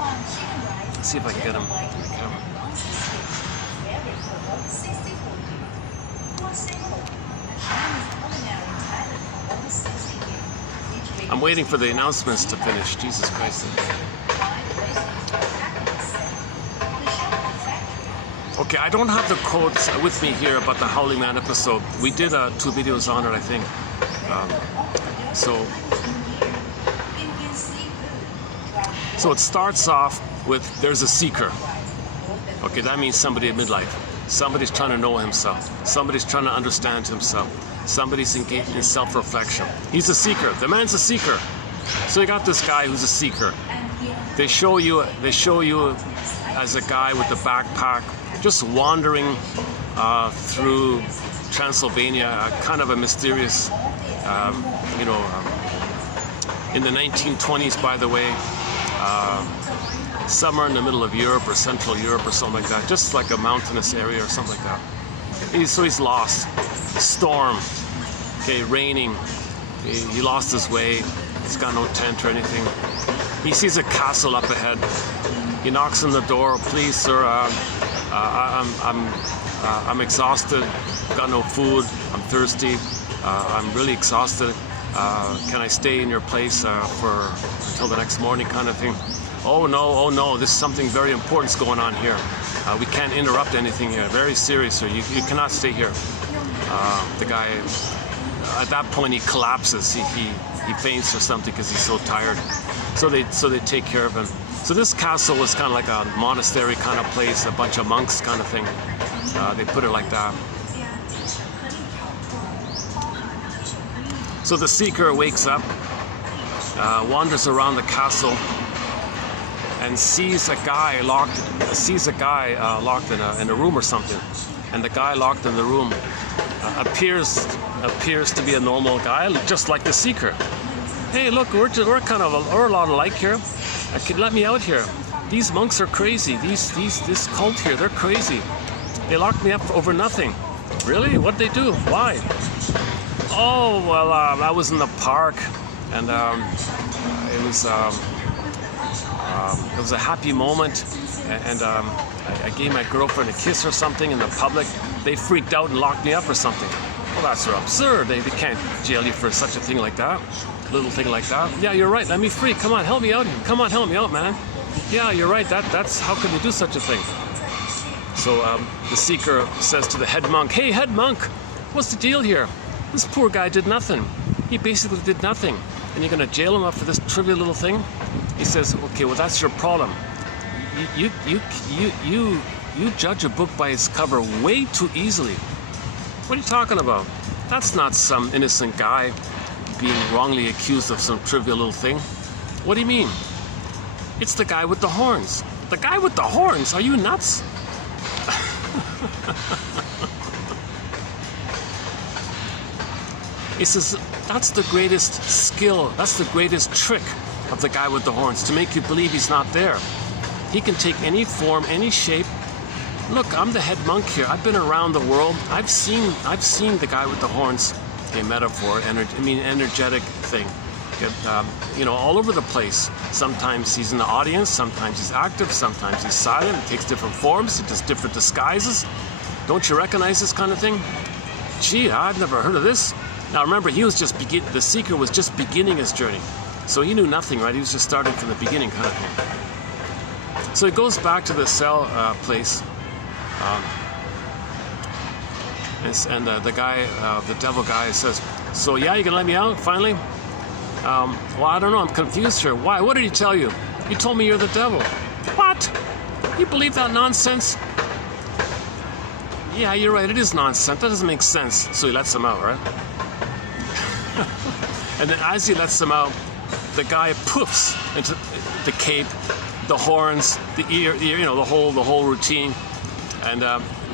Let's see if I can get him in the camera. I'm waiting for the announcements to finish. Jesus Christ. Okay, I don't have the quotes with me here about the Howling Man episode. We did 2 videos on it, I think. So it starts off with there's a seeker. Okay, that means somebody at midlife. Somebody's trying to know himself. Somebody's trying to understand himself. Somebody's engaged in self-reflection. He's a seeker. The man's a seeker. So you got this guy who's a seeker. They show you as a guy with a backpack, just wandering through Transylvania, kind of a mysterious, in the 1920s, by the way, somewhere in the middle of Europe or Central Europe or something like that, just like a mountainous area or something like that. So he's lost. Storm, okay, raining. He lost his way. It's got no tent or anything. He sees a castle up ahead. He knocks on the door. Please, sir, I'm exhausted. Got no food. I'm thirsty. I'm really exhausted. Can I stay in your place until the next morning, kind of thing? Oh no, this is something very important's going on here. We can't interrupt anything here. Very serious, sir. You cannot stay here. The guy, at that point, he collapses. He faints or something because he's so tired. So they take care of him. So this castle was kind of like a monastery kind of place, a bunch of monks kind of thing. They put it like that. So the seeker wakes up, wanders around the castle, and sees a guy locked in a room or something. And the guy locked in the room appears to be a normal guy, just like the seeker. Hey, look, we're a lot alike here. Let me out here. These monks are crazy. This cult here, they're crazy. They locked me up over nothing. Really? What'd they do? Why? Oh, well, I was in the park, and it was a happy moment, and I gave my girlfriend a kiss or something in the public. They freaked out and locked me up or something. Well, that's absurd. They can't jail you for such a thing like that. Little thing like that. Yeah, you're right. Let me free. Come on, help me out here. Come on, help me out, man. Yeah, you're right. That's how could they do such a thing? So the seeker says to the head monk, "Hey, head monk, what's the deal here? This poor guy did nothing. He basically did nothing, and you're going to jail him up for this trivial little thing?" He says, "Okay, well, that's your problem. You judge a book by its cover way too easily. What are you talking about? That's not some innocent guy being wrongly accused of some trivial little thing. What do you mean? It's the guy with the horns." "The guy with the horns? Are you nuts?" He says, that's the greatest skill, that's the greatest trick of the guy with the horns, to make you believe he's not there. He can take any form, any shape. Look, I'm the head monk here. I've been around the world. I've seen the guy with the horns. A metaphor, energetic thing. All over the place. Sometimes he's in the audience, sometimes he's active, sometimes he's silent. He takes different forms, he does different disguises. Don't you recognize this kind of thing? Gee, I've never heard of this. Now remember, the seeker was just beginning his journey. So he knew nothing, right? He was just starting from the beginning kind of thing. So he goes back to the cell place. And the guy, the devil guy says, "So yeah, you can let me out finally?" "Well, I don't know. I'm confused here. Why? What did he tell you? He told me you're the devil." "What? You believe that nonsense?" "Yeah, you're right. It is nonsense. That doesn't make sense." So he lets him out, right? And then as he lets him out, the guy poofs into the cape, the horns, the ear, the whole routine. And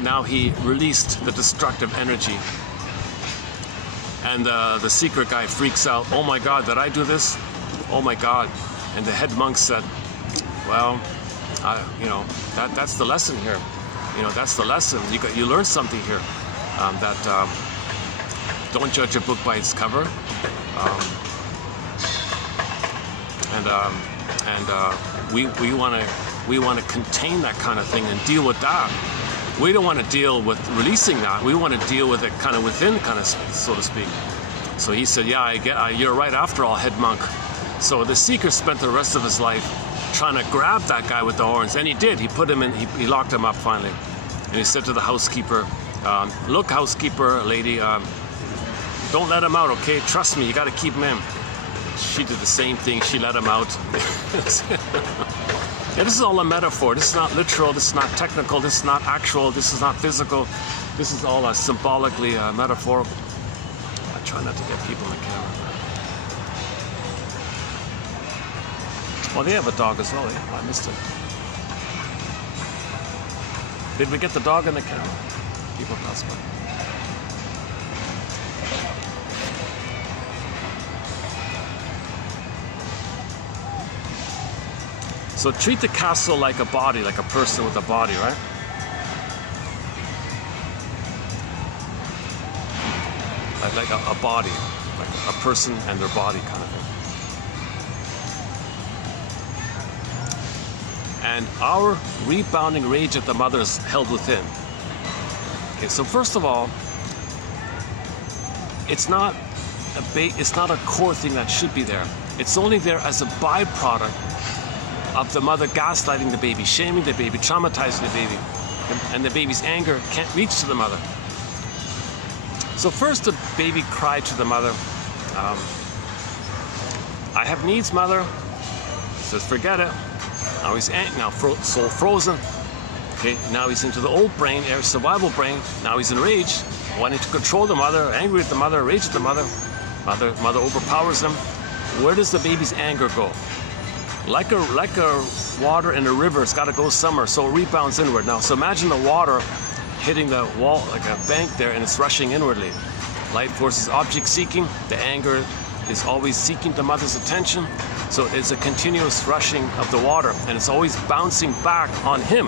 now he released the destructive energy. And the secret guy freaks out. "Oh my God, did I do this? Oh my God." And the head monk said, "Well, that's the lesson here. That's the lesson. You learn something here. Don't judge a book by its cover. We want to contain that kind of thing and deal with that. We don't want to deal with releasing that. We want to deal with it kind of within, kind of so to speak." So he said, "Yeah, you're right after all, head monk." So the seeker spent the rest of his life trying to grab that guy with the horns, and he did. He put him in. He locked him up finally, and he said to the housekeeper, "Look, housekeeper lady, don't let him out, okay? Trust me, you got to keep him in." She did the same thing. She let him out. Yeah, this is all a metaphor. This is not literal. This is not technical. This is not actual. This is not physical. This is all symbolically metaphorical. I try not to get people in the camera. Well, they have a dog as well. Yeah? I missed it. Did we get the dog in the camera? People pass by. So treat the castle like a body, like a person with a body, right? Like a body, like a person and their body kind of thing. and our rebounding rage at the mother is held within. Okay, so first of all, it's not a core thing that should be there. It's only there as a byproduct of the mother gaslighting the baby, shaming the baby, traumatizing the baby, and the baby's anger can't reach to the mother. So first the baby cried to the mother, I have needs, mother. Says, forget it. Now he's soul frozen. Okay, now he's into the old brain, survival brain. Now he's enraged, wanting to control the mother, angry at the mother, rage at the mother. Mother overpowers him. Where does the baby's anger go? Like a water in a river, it's got to go somewhere, so it rebounds inward. Now, so imagine the water hitting the wall like a bank there, and it's rushing inwardly. Light force is object seeking. The anger is always seeking the mother's attention. So it's a continuous rushing of the water, and it's always bouncing back on him.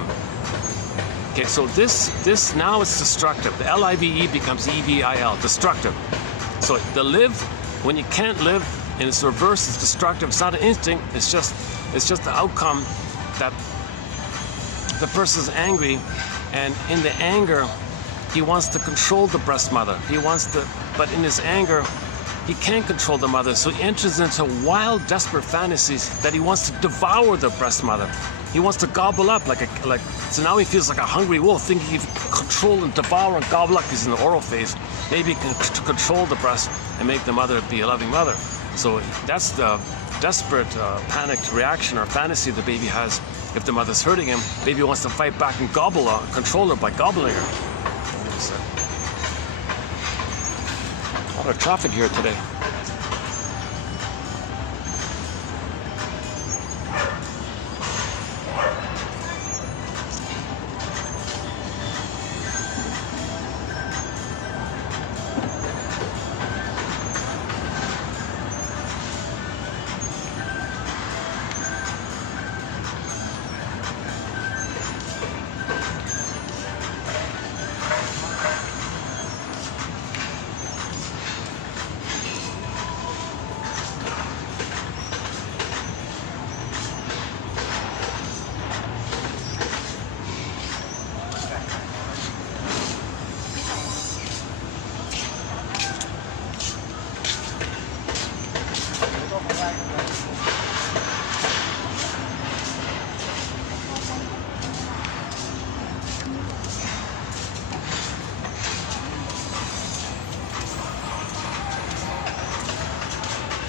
Okay, so this now it's destructive. The L-I-V-E becomes E-V-I-L, destructive. So the live, when you can't live, in its reverse, it's destructive. It's not an instinct, it's just the outcome that the person's angry, and in the anger, he wants to control the breast mother. But in his anger, he can't control the mother, so he enters into wild, desperate fantasies that he wants to devour the breast mother. He wants to gobble up so now he feels like a hungry wolf, thinking he can control and devour and gobble up. He's in the oral phase. Maybe he can control the breast and make the mother be a loving mother. So that's the desperate, panicked reaction or fantasy the baby has. If the mother's hurting him, baby wants to fight back and control her by gobbling her. A lot of traffic here today.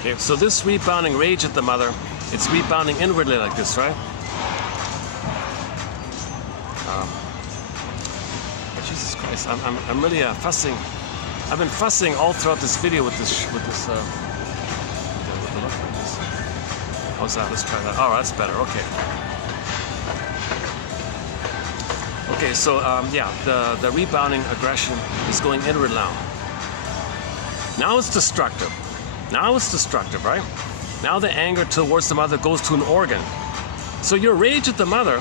Okay, so this rebounding rage at the mother, it's rebounding inwardly like this, right? Jesus Christ, I'm really fussing. I've been fussing all throughout this video with this with the look like this. How's that? Let's try that. Oh, that's better. Okay. Okay, so yeah, the rebounding aggression is going inward now. Now it's destructive. Now it's destructive, right? Now the anger towards the mother goes to an organ. So your rage at the mother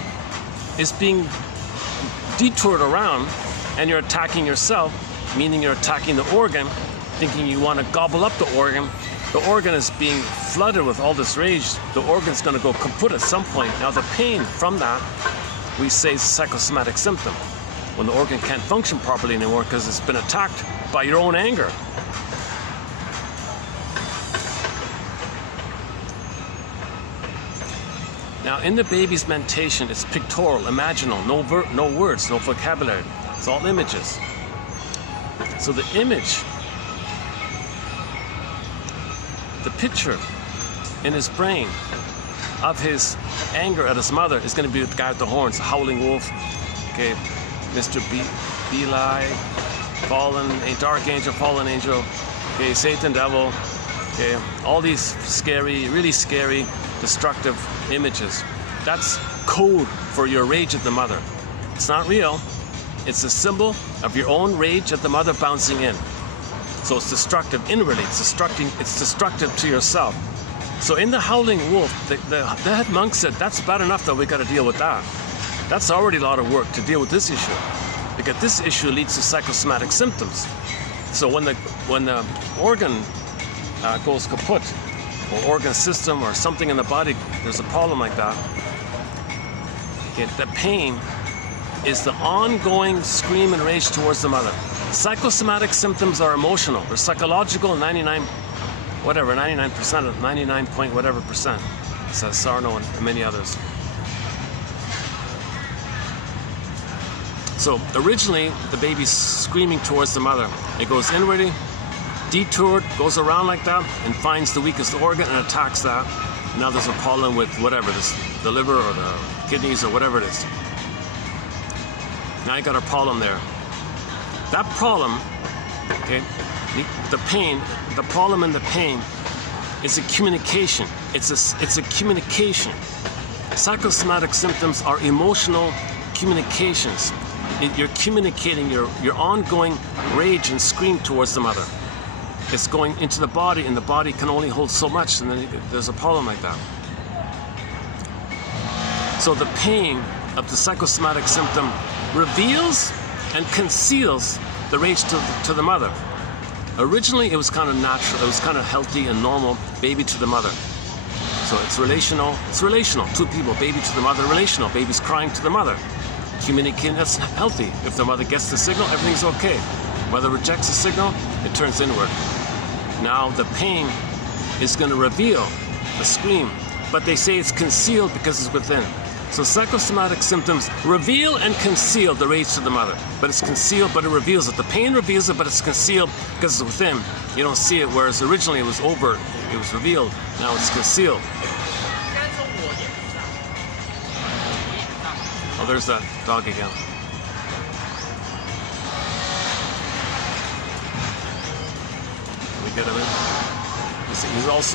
is being detoured around, and you're attacking yourself, meaning you're attacking the organ, thinking you want to gobble up the organ. The organ is being flooded with all this rage. The organ's going to go kaput at some point. Now the pain from that, we say, is a psychosomatic symptom. When the organ can't function properly anymore because it's been attacked by your own anger. Now, in the baby's mentation, it's pictorial, imaginal, no words, no vocabulary. It's all images. So the image, the picture in his brain of his anger at his mother is going to be the guy with the horns, the howling wolf, okay, Mr. Beli, fallen, a dark angel, fallen angel, okay, Satan, devil, okay, all these scary, really scary, destructive images. That's code for your rage at the mother. It's not real. It's a symbol of your own rage at the mother bouncing in. So it's destructive inwardly. It's destructive to yourself. So in the howling wolf, the head monk said, that's bad enough that we got to deal with that. That's already a lot of work to deal with this issue, because this issue leads to psychosomatic symptoms. So when the organ goes kaput, or organ system or something in the body, there's a problem like that, Okay, the pain is the ongoing scream and rage towards the mother. Psychosomatic symptoms are emotional or psychological, 99 percent of 99 point whatever percent, says Sarno and many others. So originally the baby's screaming towards the mother. It goes inwardly, detoured, goes around like that, and finds the weakest organ and attacks that. Now there's a problem with whatever, the liver or the kidneys or whatever it is. Now you got a problem there. That problem, okay, the pain, the problem and the pain is a communication. It's a communication. Psychosomatic symptoms are emotional communications. You're communicating your ongoing rage and scream towards the mother. It's going into the body, and the body can only hold so much, and then there's a problem like that. So the pain of the psychosomatic symptom reveals and conceals the rage to the mother. Originally, it was kind of natural, it was kind of healthy and normal, baby to the mother. So it's relational, two people, baby to the mother, relational, baby's crying to the mother. Communicating, that's healthy. If the mother gets the signal, everything's okay. Mother rejects the signal, it turns inward. Now the pain is going to reveal the scream, but they say it's concealed because it's within. So psychosomatic symptoms reveal and conceal the rage to the mother, but it's concealed, but it reveals it. The pain reveals it, but it's concealed because it's within. You don't see it, whereas originally it was overt, it was revealed. Now it's concealed. Oh, there's that dog again. Can we get him in?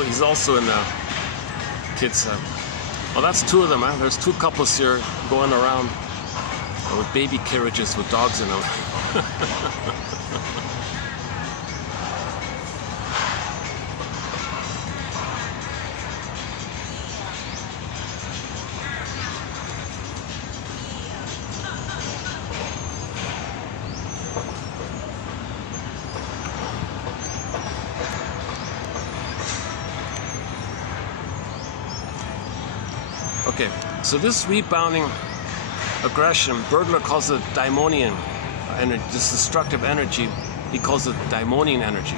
He's also in the kids' well, that's two of them, huh? There's two couples here going around with baby carriages with dogs in them. Okay, so this rebounding aggression, Bergler calls it daimonian, this destructive energy, he calls it daimonian energy.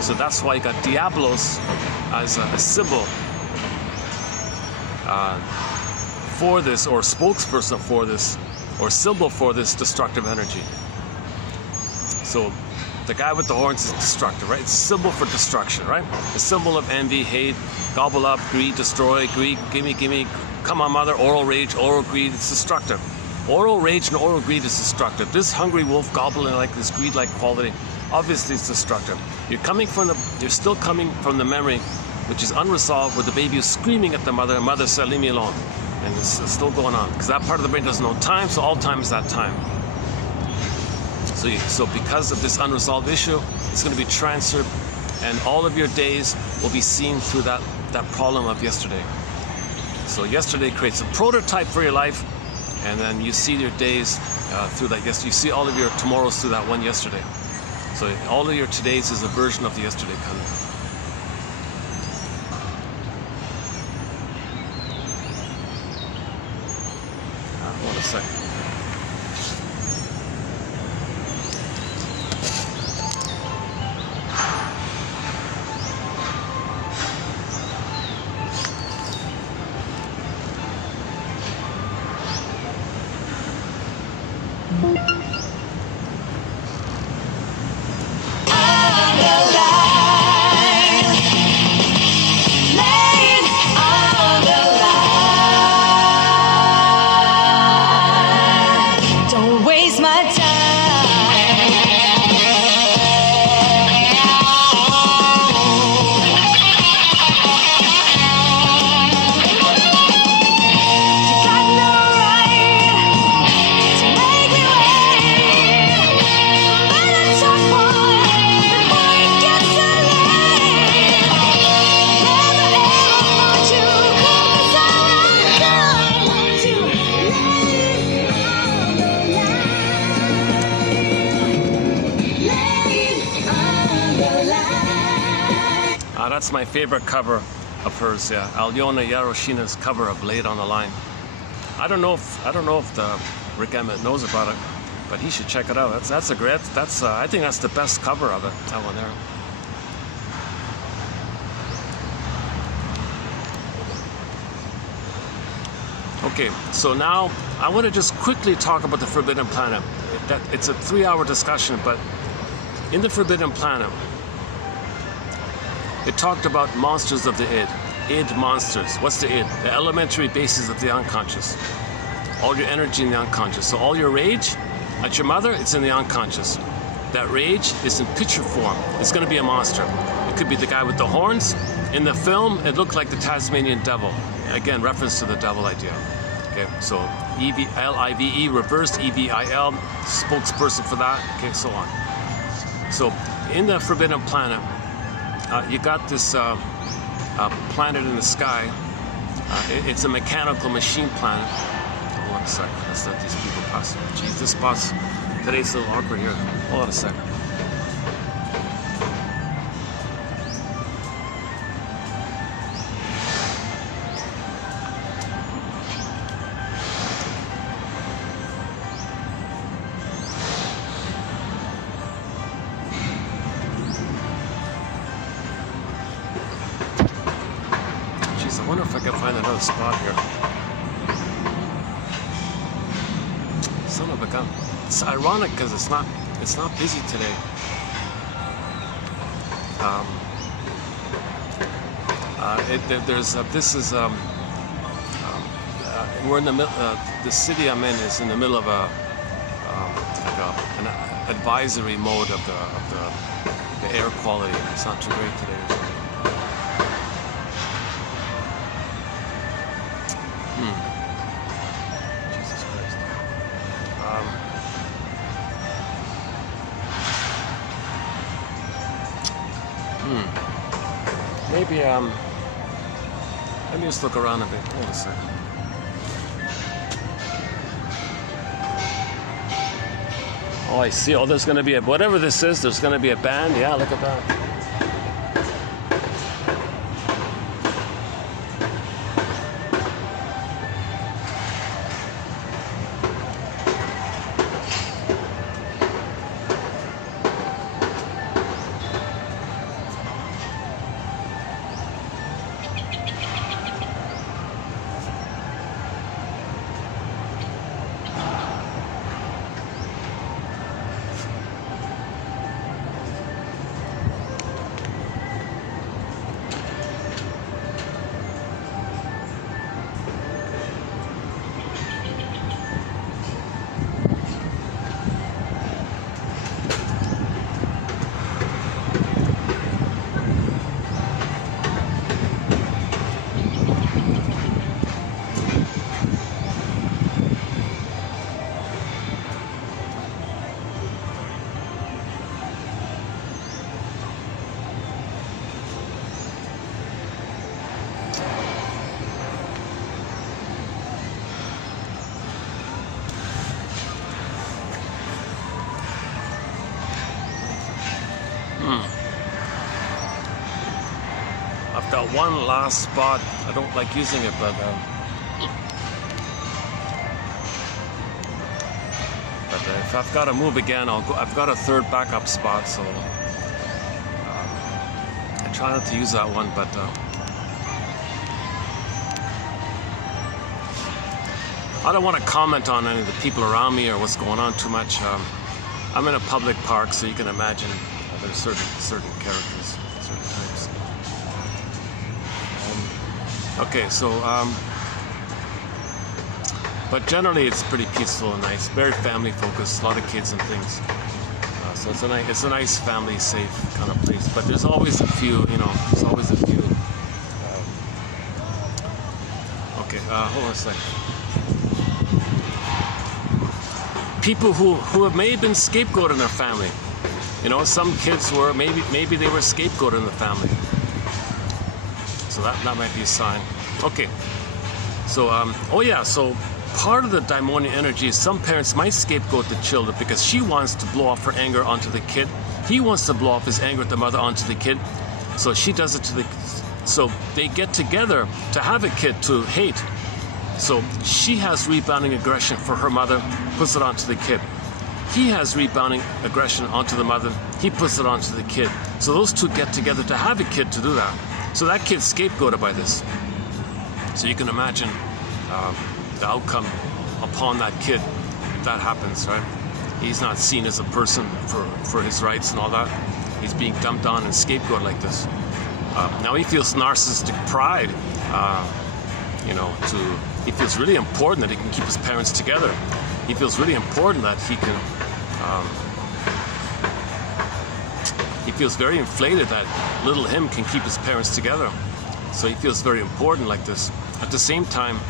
So that's why you got Diablos as a symbol for this, or spokesperson for this, or symbol for this destructive energy. So the guy with the horns is destructive, right? It's a symbol for destruction, right? The symbol of envy, hate, gobble up, greed, destroy, greed, gimme, come on mother, oral rage, oral greed, it's destructive. Oral rage and oral greed is destructive. This hungry wolf gobbling like this greed-like quality, obviously it's destructive. You're still coming from the memory, which is unresolved, where the baby is screaming at the mother, and mother said, leave me alone. And it's still going on, because that part of the brain doesn't know time, so all time is that time. So because of this unresolved issue, it's going to be transferred, and all of your days will be seen through that problem of yesterday. So yesterday creates a prototype for your life, and then you see your days through that. Yes, you see all of your tomorrows through that one yesterday. So all of your todays is a version of the yesterday kind of. Hold a second. That's my favorite cover of hers, yeah. Alyona Yaroshina's cover of Laid on the Line. I don't know if the Rick Emmett knows about it, but he should check it out. That's a great. I think that's the best cover of it. That one there. Okay, so now I want to just quickly talk about the Forbidden Planet. It's a 3-hour discussion, but in the Forbidden Planet, it talked about monsters of the id. Id monsters. What's the id? The elementary basis of the unconscious. All your energy in the unconscious. So all your rage at your mother, it's in the unconscious. That rage is in picture form. It's going to be a monster. It could be the guy with the horns. In the film, it looked like the Tasmanian devil. Again, reference to the devil idea. Okay, so L-I-V-E, reversed E-V-I-L, spokesperson for that. Okay, so on. So in the Forbidden Planet, you got this planet in the sky. It's a mechanical machine planet. Hold on a sec. Let's let these people pass. Jeez, this bus today's a little awkward here. Hold on a sec. I wonder if I can find another spot here. Son of a gun. It's ironic because it's not busy today. We're in the middle. The city I'm in is in the middle of an advisory mode of the air quality. It's not too great today. Jesus Christ. Maybe let me just look around a bit. Hold on a second. Oh, I see. Oh, there's going to be whatever this is. There's going to be a band. Yeah, look at that. I've got one last spot. I don't like using it, but if I've got to move again, I'll go. I've got a third backup spot, so I try not to use that one. But I don't want to comment on any of the people around me or what's going on too much. I'm in a public park, so you can imagine there's certain characters, certain types. Okay, so but generally it's pretty peaceful and nice, very family focused, a lot of kids and things. So it's a nice family safe kind of place. But there's always a few, there's always a few. Okay, hold on a second. People who may have been scapegoated in their family. Some kids were maybe they were scapegoated in the family. So that might be a sign. Okay. So so part of the daimonian energy is some parents might scapegoat the children because she wants to blow off her anger onto the kid. He wants to blow off his anger at the mother onto the kid. So she does it to the. So they get together to have a kid to hate. So she has rebounding aggression for her mother, puts it onto the kid. He has rebounding aggression onto the mother, he puts it onto the kid. So those two get together to have a kid to do that. So that kid's scapegoated by this. So you can imagine the outcome upon that kid if that happens, right? He's not seen as a person for his rights and all that. He's being dumped on and scapegoated like this. Now he feels narcissistic pride, he feels really important that he can keep his parents together. He feels really important that he can, he feels very inflated that little him can keep his parents together. So he feels very important like this. At the same time,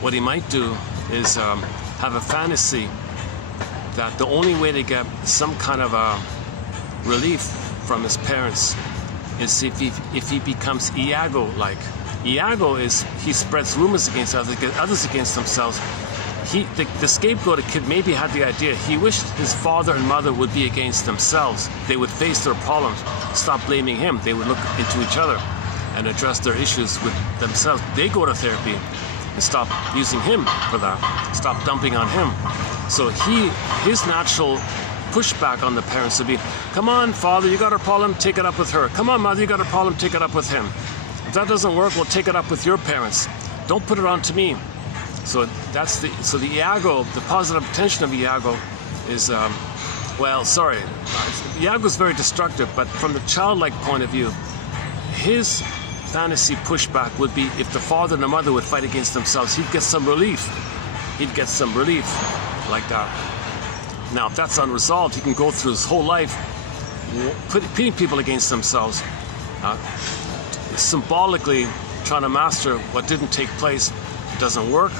what he might do is have a fantasy that the only way to get some kind of relief from his parents is if he becomes Iago-like. Iago is he spreads rumors against others against themselves. The scapegoated kid maybe had the idea he wished his father and mother would be against themselves. They would face their problems, stop blaming him. They would look into each other and address their issues with themselves. They go to therapy and stop using him for that. Stop dumping on him. So his natural pushback on the parents would be, come on, father, you got a problem, take it up with her. Come on, mother, you got a problem, take it up with him. If that doesn't work, we'll take it up with your parents. Don't put it on to me. So the Iago, the positive intention of Iago is, Iago is very destructive, but from the childlike point of view, his fantasy pushback would be if the father and the mother would fight against themselves, he'd get some relief. He'd get some relief like that. Now, if that's unresolved, he can go through his whole life pitting people against themselves, symbolically trying to master what didn't take place. It doesn't work.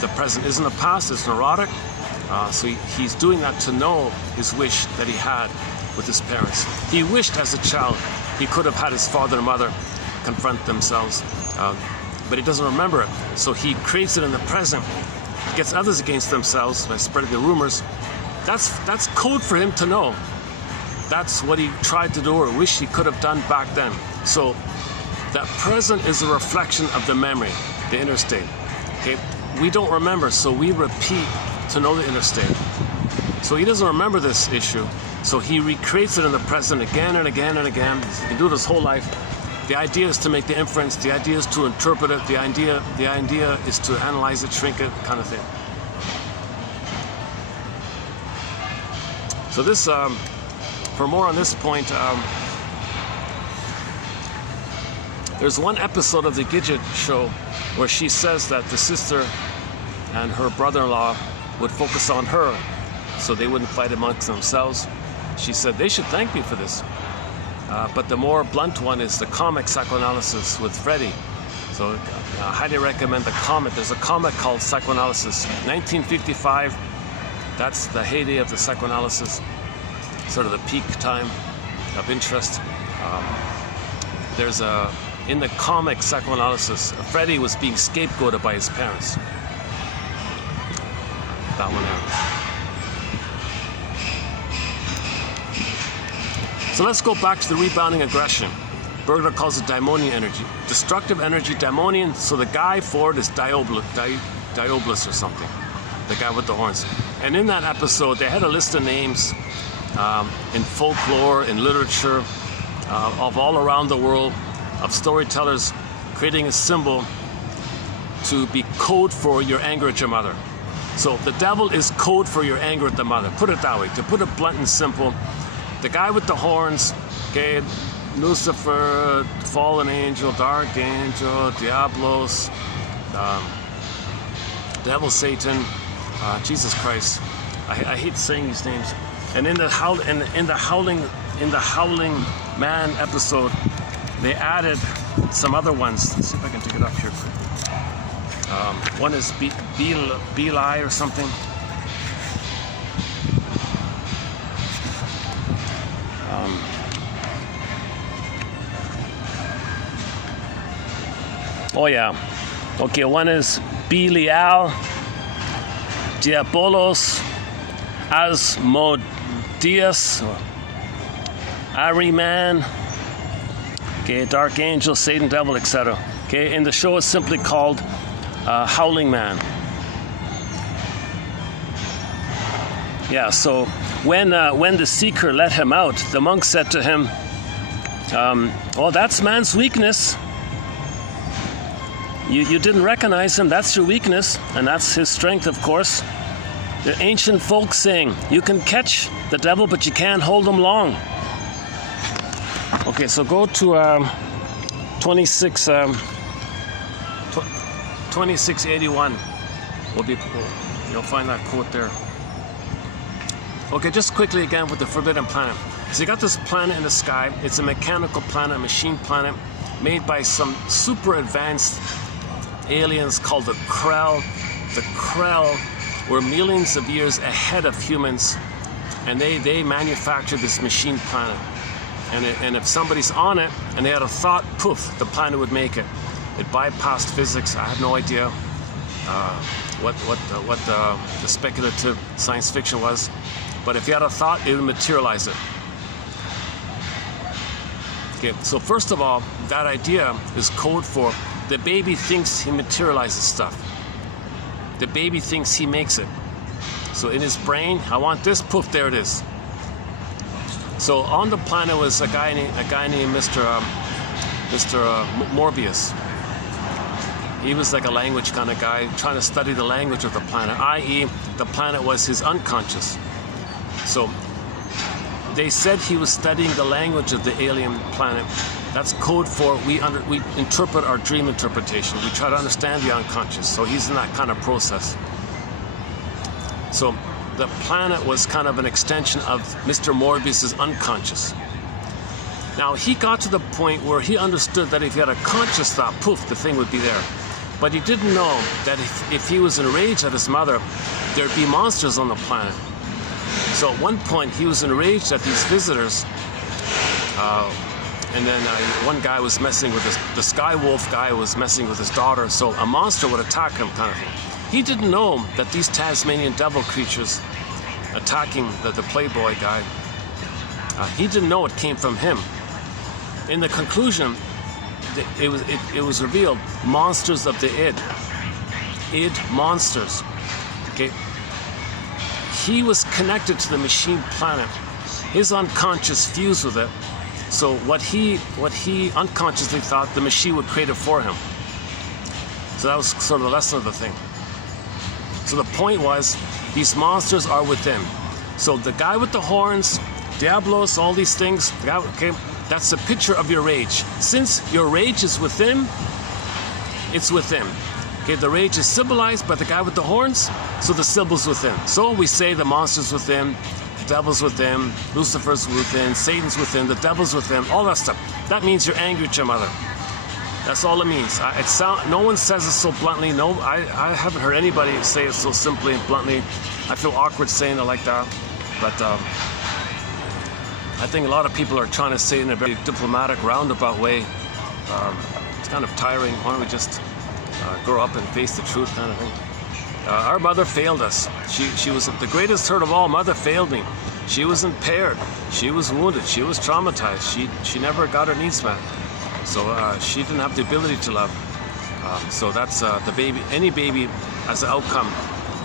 The present isn't the past, it's neurotic. So he's doing that to know his wish that he had with his parents. He wished as a child he could have had his father and mother confront themselves, but he doesn't remember it. So he creates it in the present, gets others against themselves by spreading the rumors. That's code for him to know. That's what he tried to do or wished he could have done back then. So that present is a reflection of the memory, the inner state. Okay, we don't remember, so we repeat to know the inner state. So he doesn't remember this issue, so he recreates it in the present again and again and again. He can do it his whole life. The idea is to make the inference. The idea is to interpret it. The idea is to analyze it, shrink it, kind of thing. So this, for more on this point, there's one episode of the Gidget show where she says that the sister and her brother-in-law would focus on her so they wouldn't fight amongst themselves. She said, they should thank me for this. But the more blunt one is the comic psychoanalysis with Freddie. So I highly recommend the comic. There's a comic called Psychoanalysis. 1955, that's the heyday of the psychoanalysis, sort of the peak time of interest. In the comic Psychoanalysis, Freddie was being scapegoated by his parents. That one out. So let's go back to the rebounding aggression. Bergler calls it daimonian energy. Destructive energy, daimonian. So the guy for it is Diabolus or something. The guy with the horns. And in that episode, they had a list of names in folklore, in literature, of all around the world, of storytellers creating a symbol to be code for your anger at your mother. So the devil is code for your anger at the mother. Put it that way. To put it blunt and simple, the guy with the horns, okay, Lucifer, fallen angel, dark angel, Diablos, devil, Satan, Jesus Christ. I hate saying these names. And in the Howling Man episode, they added some other ones. Let's see if I can take it up here. One is Beli or something. Oh yeah. Okay, one is Belial, Diabolos, Asmodeus, Ahriman, okay, Dark Angel, Satan, Devil, etc. Okay, and the show is simply called Howling Man. Yeah, so when the seeker let him out, the monk said to him, well, that's man's weakness. You didn't recognize him, that's your weakness, and that's his strength, of course. The ancient folk saying, you can catch the devil, but you can't hold him long. Okay, so go to 2681. You'll find that quote there. Okay, just quickly again with the Forbidden Planet. So you got this planet in the sky. It's a mechanical planet, a machine planet, made by some super advanced aliens called the Krell. The Krell were millions of years ahead of humans, and they manufactured this machine planet. And if somebody's on it and they had a thought, poof, the planet would make it. It bypassed physics. I have no idea what the speculative science fiction was, but if you had a thought, it would materialize it. Okay, so first of all, that idea is code for the baby thinks he materializes stuff. The baby thinks he makes it. So in his brain, I want this, poof, there it is. So on the planet was a guy named Mr. Morbius. He was like a language kind of guy, trying to study the language of the planet, i.e. the planet was his unconscious. So they said he was studying the language of the alien planet. That's code for we interpret our dream interpretation. We try to understand the unconscious. So he's in that kind of process. So the planet was kind of an extension of Mr. Morbius's unconscious. Now he got to the point where he understood that if he had a conscious thought, poof, the thing would be there. But he didn't know that if he was enraged at his mother, there'd be monsters on the planet. So at one point he was enraged at these visitors, and then one guy was messing with the Sky Wolf guy was messing with his daughter, so a monster would attack him, kind of thing. He didn't know that these Tasmanian devil creatures attacking the Playboy guy, he didn't know it came from him. In the conclusion, it was revealed, monsters of the id monsters. Okay, he was connected to the machine planet. His unconscious fused with it. So what he unconsciously thought, the machine would create it for him. So that was sort of the lesson of the thing. So the point was, these monsters are within. So the guy with the horns, Diablos, all these things, okay, that's a picture of your rage. Since your rage is within, it's within. Okay, the rage is symbolized by the guy with the horns, so the symbol's within. So we say the monster's within, the devil's within, Lucifer's within, Satan's within, the devil's within, all that stuff. That means you're angry at your mother. That's all it means. No one says it so bluntly. No, I haven't heard anybody say it so simply and bluntly. I feel awkward saying it like that, but I think a lot of people are trying to say it in a very diplomatic, roundabout way. It's kind of tiring. Why don't we just grow up and face the truth, kind of thing. Our mother failed us. She was the greatest hurt of all. Mother failed me. She was impaired. She was wounded. She was traumatized. She never got her needs met. So she didn't have the ability to love. So that's the baby. Any baby, as an outcome,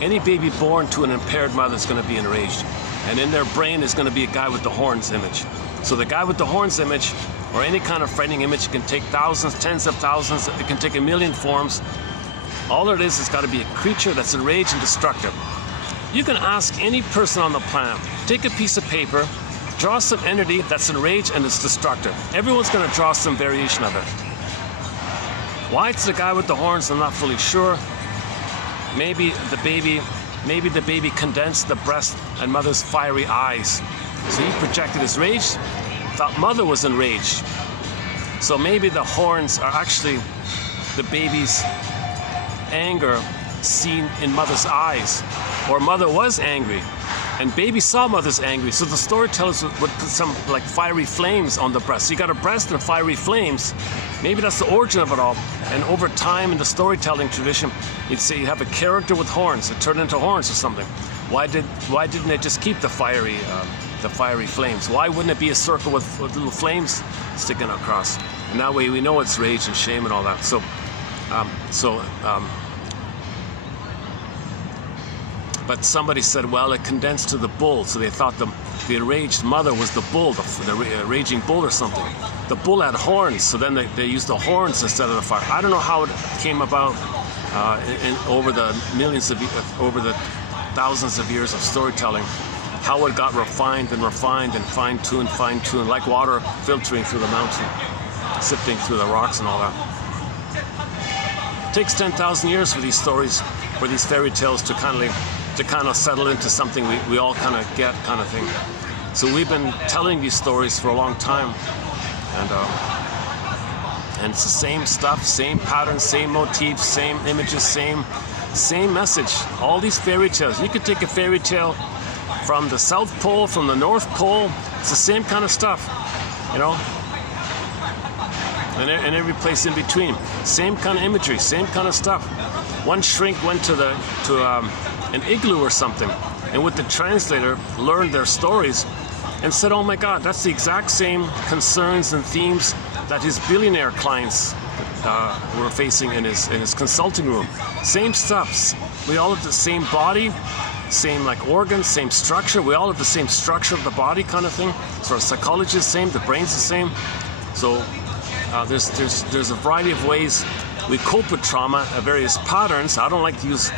any baby born to an impaired mother is going to be enraged. And in their brain is going to be a guy with the horns image. So the guy with the horns image, or any kind of frightening image, it can take thousands, tens of thousands, it can take a million forms. All it is got to be a creature that's enraged and destructive. You can ask any person on the planet, take a piece of paper, draw some entity that's enraged and is destructive. Everyone's going to draw some variation of it. Why it's the guy with the horns, I'm not fully sure. Maybe the baby condensed the breast and mother's fiery eyes. So he projected his rage, thought mother was enraged. So maybe the horns are actually the baby's anger seen in mother's eyes. Or mother was angry and baby saw mother's angry. So the storytellers would put some like fiery flames on the breast. So you got a breast and fiery flames. Maybe that's the origin of it all. And over time in the storytelling tradition, you'd say you have a character with horns. It turned into horns or something. Why didn't they just keep the fiery flames? Why wouldn't it be a circle with little flames sticking across? And that way we know it's rage and shame and all that. But somebody said, well, it condensed to the bull. So they thought the enraged mother was the bull, the raging bull or something. The bull had horns, so then they used the horns instead of the fire. I don't know how it came about over the over the thousands of years of storytelling, how it got refined and fine-tuned, like water filtering through the mountain, sifting through the rocks and all that. It takes 10,000 years for these stories, for these fairy tales to kind of settle into something we all kind of get, kind of thing. So we've been telling these stories for a long time, and it's the same stuff, same patterns, same motifs, same images, same message. All these fairy tales. You could take a fairy tale from the South Pole, from the North Pole. It's the same kind of stuff, you know. And every place in between, same kind of imagery, same kind of stuff. One shrink went to an igloo or something, and with the translator learned their stories and said, oh my God, that's the exact same concerns and themes that his billionaire clients were facing in his consulting room. Same stuff. We all have the same body, same like organs, same structure. We all have the same structure of the body, kind of thing. So our psychology is the same, the brain's the same. So there's a variety of ways we cope with trauma, various patterns. I don't like to use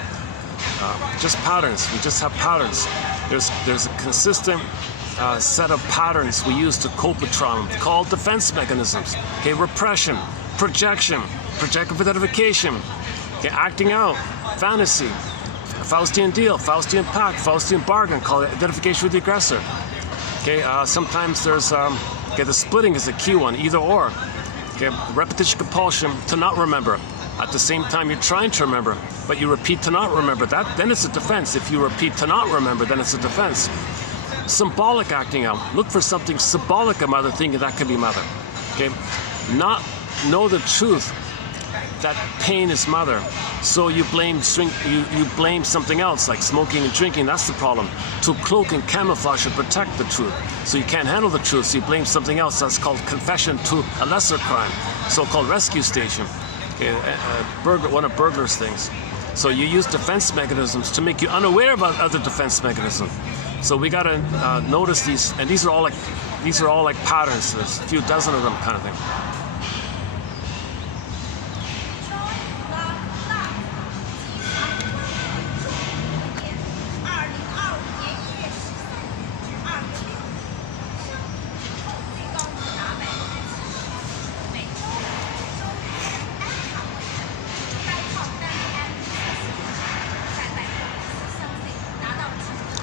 just patterns. We just have patterns. There's a consistent set of patterns we use to cope with trauma called defense mechanisms. Okay, repression, projection, projective identification, okay, acting out, fantasy, Faustian deal, Faustian pact, Faustian bargain, called identification with the aggressor. Okay, sometimes there's okay, the splitting is a key one, either or. Okay, repetition compulsion to not remember. At the same time, you're trying to remember, but you repeat to not remember. Then it's a defense. If you repeat to not remember, then it's a defense. Symbolic acting out. Look for something symbolic of mother, thinking that could be mother. Okay, not know the truth that pain is mother. So you blame something else like smoking and drinking. That's the problem. To cloak and camouflage and protect the truth. So you can't handle the truth. So you blame something else. That's called confession to a lesser crime, so-called rescue station. One of Bergler's things. So you use defense mechanisms to make you unaware about other defense mechanisms. So we gotta notice these, and these are all like patterns. There's a few dozen of them, kind of thing.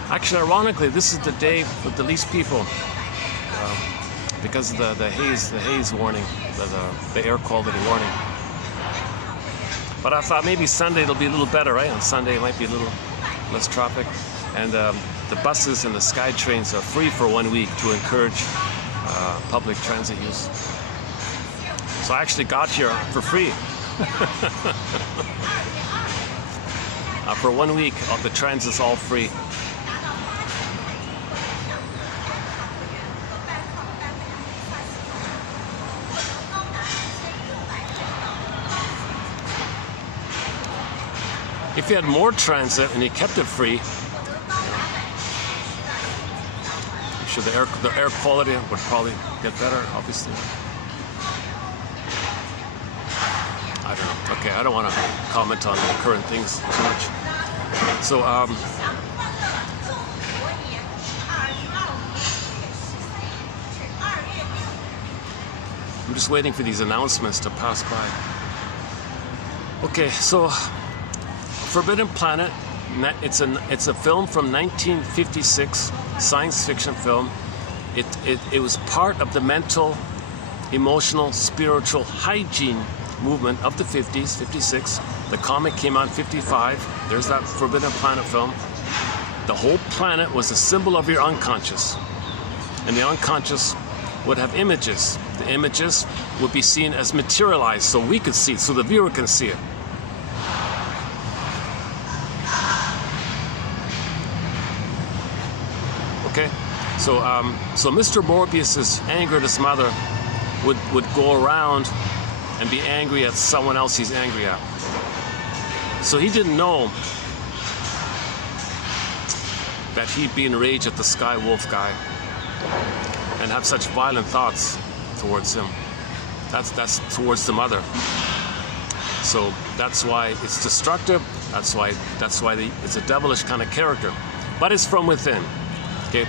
Actually, ironically, this is the day with the least people because of the haze warning, the air quality warning. But I thought maybe Sunday it'll be a little better, right? On Sunday it might be a little less traffic, and the buses and the sky trains are free for 1 week to encourage public transit use. So I actually got here for free. For 1 week, the transit's all free. If you had more transit and you kept it free, I'm sure the air quality would probably get better, obviously. I don't know. Okay, I don't want to comment on current things too much. So, I'm just waiting for these announcements to pass by. Okay, so Forbidden Planet, it's a film from 1956, science fiction film. It was part of the mental, emotional, spiritual hygiene movement of the 50s, 56. The comic came out in 55. There's that Forbidden Planet film. The whole planet was a symbol of your unconscious. And the unconscious would have images. The images would be seen as materialized so we could see it, so the viewer can see it. Okay, so Mr. Morbius is angered his mother would go around and be angry at someone else he's angry at. So he didn't know that he'd be enraged at the Sky Wolf guy and have such violent thoughts towards him. That's towards the mother. So that's why it's destructive. That's why it's a devilish kind of character. But it's from within. Okay,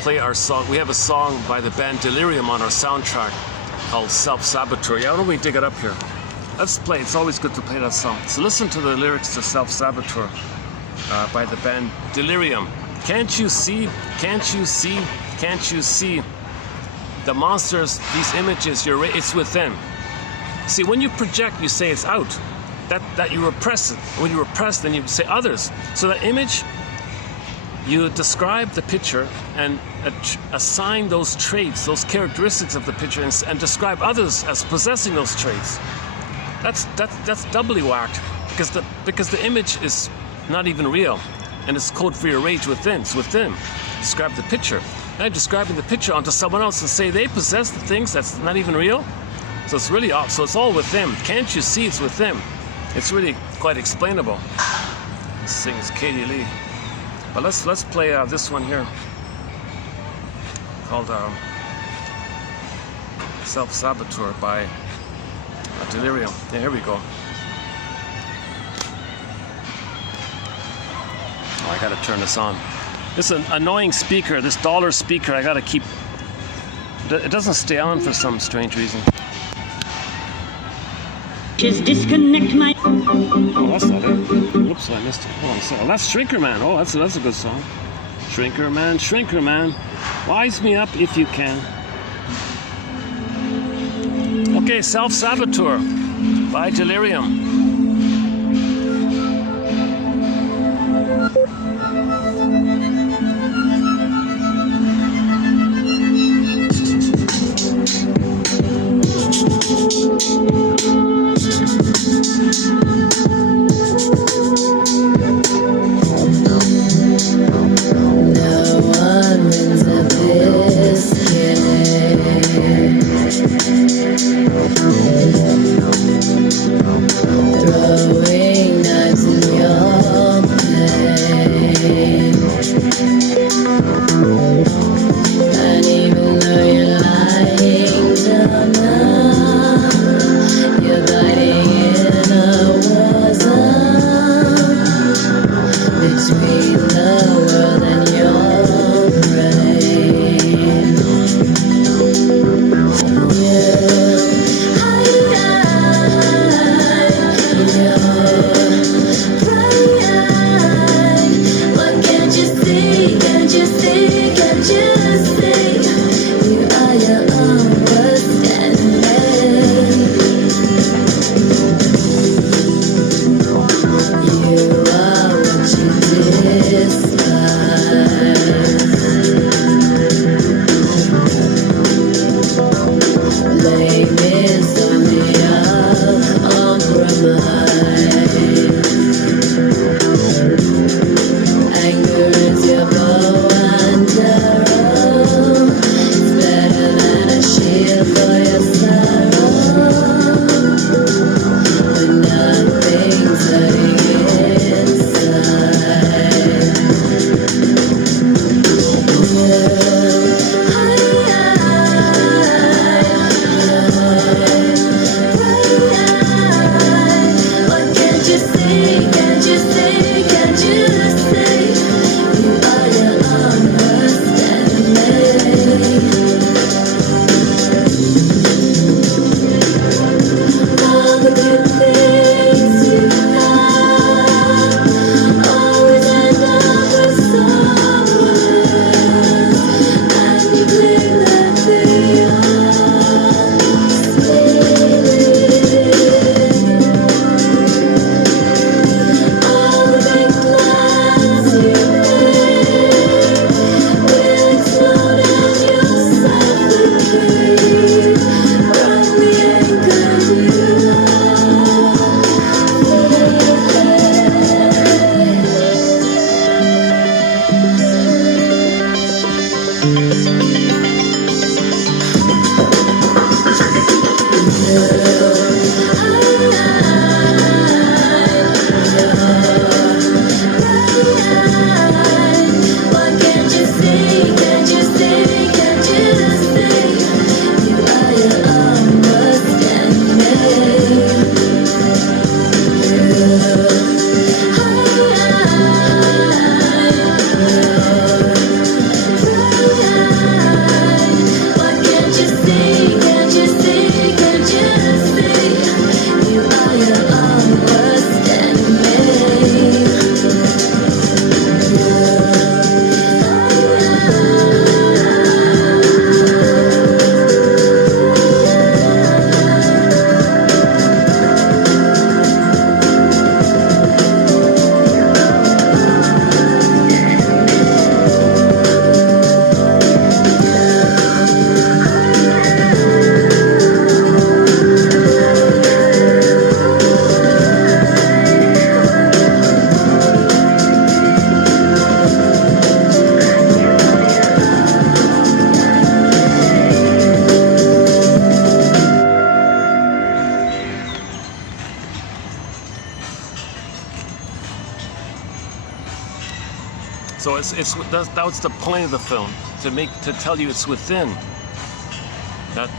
play our song. We have a song by the band Delirium on our soundtrack called Self-Saboteur. Yeah, why don't we dig it up here? Let's play. It's always good to play that song. So listen to the lyrics to Self-Saboteur by the band Delirium. Can't you see? Can't you see? Can't you see? The monsters, these images, it's within. See, when you project, you say it's out. That you repress it. When you repress, then you say others. So that image, you describe the picture and assign those traits, those characteristics of the picture, and describe others as possessing those traits. That's doubly whacked because the image is not even real, and it's code for your rage within. It's within. Describe the picture. Now describing the picture onto someone else and say they possess the things that's not even real. So it's really off. So it's all within. Can't you see it's within? It's really quite explainable. This sings Katie Lee. But let's play this one here called Self-Saboteur by Delirium. Yeah, here we go. Oh, I gotta turn this on. This is an annoying speaker, this dollar speaker. I gotta keep. It doesn't stay on for some strange reason. Just disconnect my. Oh, that's not it. Whoops, I missed it. Hold on a second. Oh, that's Shrinker Man. Oh, that's a good song. Shrinker Man, Shrinker Man. Wise me up if you can. Okay, Self-Saboteur by Delirium. that's the point of the film, to tell you it's within. That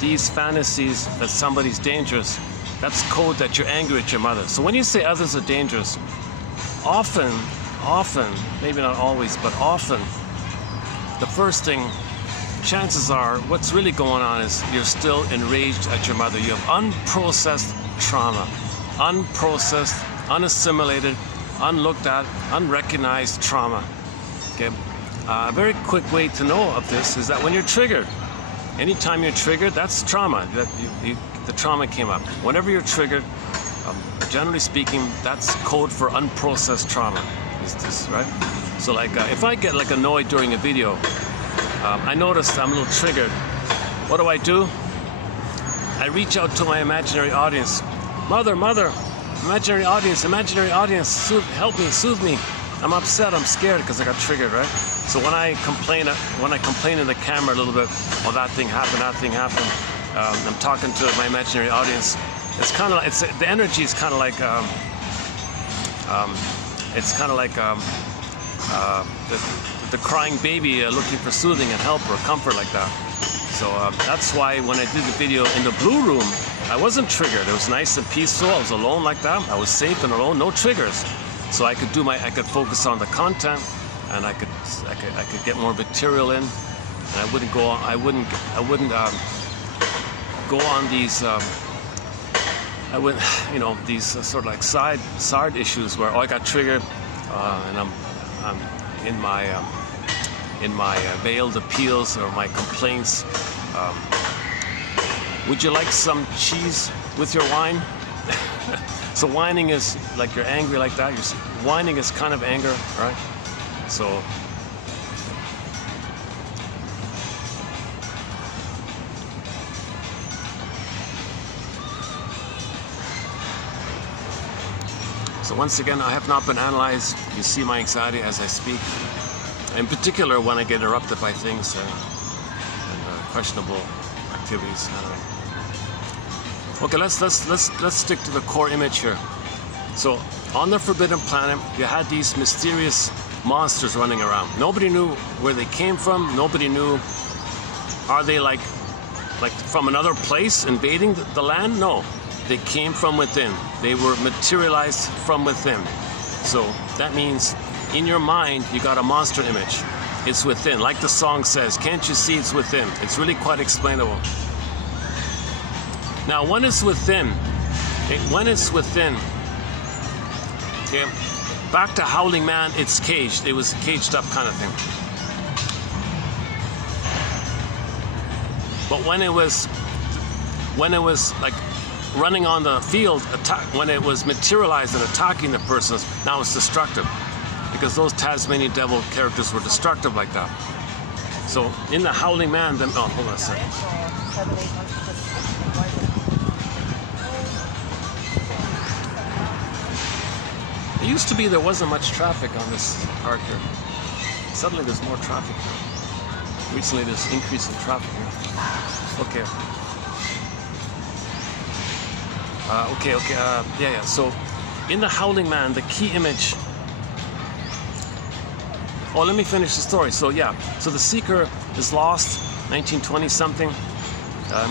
these fantasies that somebody's dangerous, that's code that you're angry at your mother. So when you say others are dangerous, often, maybe not always, but often, the first thing, chances are, what's really going on is you're still enraged at your mother. You have unprocessed trauma, unprocessed, unassimilated, unlooked at, unrecognized trauma. Okay. A very quick way to know of this is that when you're triggered, anytime you're triggered, that's trauma. That the trauma came up. Whenever you're triggered, generally speaking, that's code for unprocessed trauma. Is this right? So like, if I get like annoyed during a video, I notice I'm a little triggered. What do? I reach out to my imaginary audience. Mother, imaginary audience, help me, soothe me. I'm upset, I'm scared because I got triggered, right? So when I complain in the camera a little bit, oh, that thing happened, I'm talking to my imaginary audience. It's kind of like, the energy is kind of like, the crying baby looking for soothing and help or comfort like that. So that's why when I did the video in the blue room, I wasn't triggered. It was nice and peaceful. I was alone like that. I was safe and alone, no triggers. So I could focus on the content, and I could get more material in, and I wouldn't go on these these sort of like side issues where I got triggered, and I'm in my veiled appeals or my complaints. Would you like some cheese with your wine? So whining is like you're angry like that. Whining is kind of anger, right? So once again, I have not been analyzed. You see my anxiety as I speak. In particular, when I get interrupted by things and questionable activities. Okay, let's stick to the core image here. So on the Forbidden Planet, you had these mysterious monsters running around. Nobody knew where they came from. Nobody knew. Are they like from another place invading the land? No, they came from within. They were materialized from within. So that means in your mind, you got a monster image. It's within. Like the song says, can't you see it's within? It's really quite explainable. Now, when it's within, okay, back to Howling Man, it's caged. It was a caged up kind of thing. But when it was like running on the field, when it was materialized and attacking the persons, now it's destructive. Because those Tasmanian devil characters were destructive like that. So in the Howling Man, hold on a second. It used to be there wasn't much traffic on this part here. Suddenly there's more traffic here. Recently there's increase in traffic here. Okay. So in the Howling Man, the key image. Oh, let me finish the story. So the Seeker is lost, 1920 something.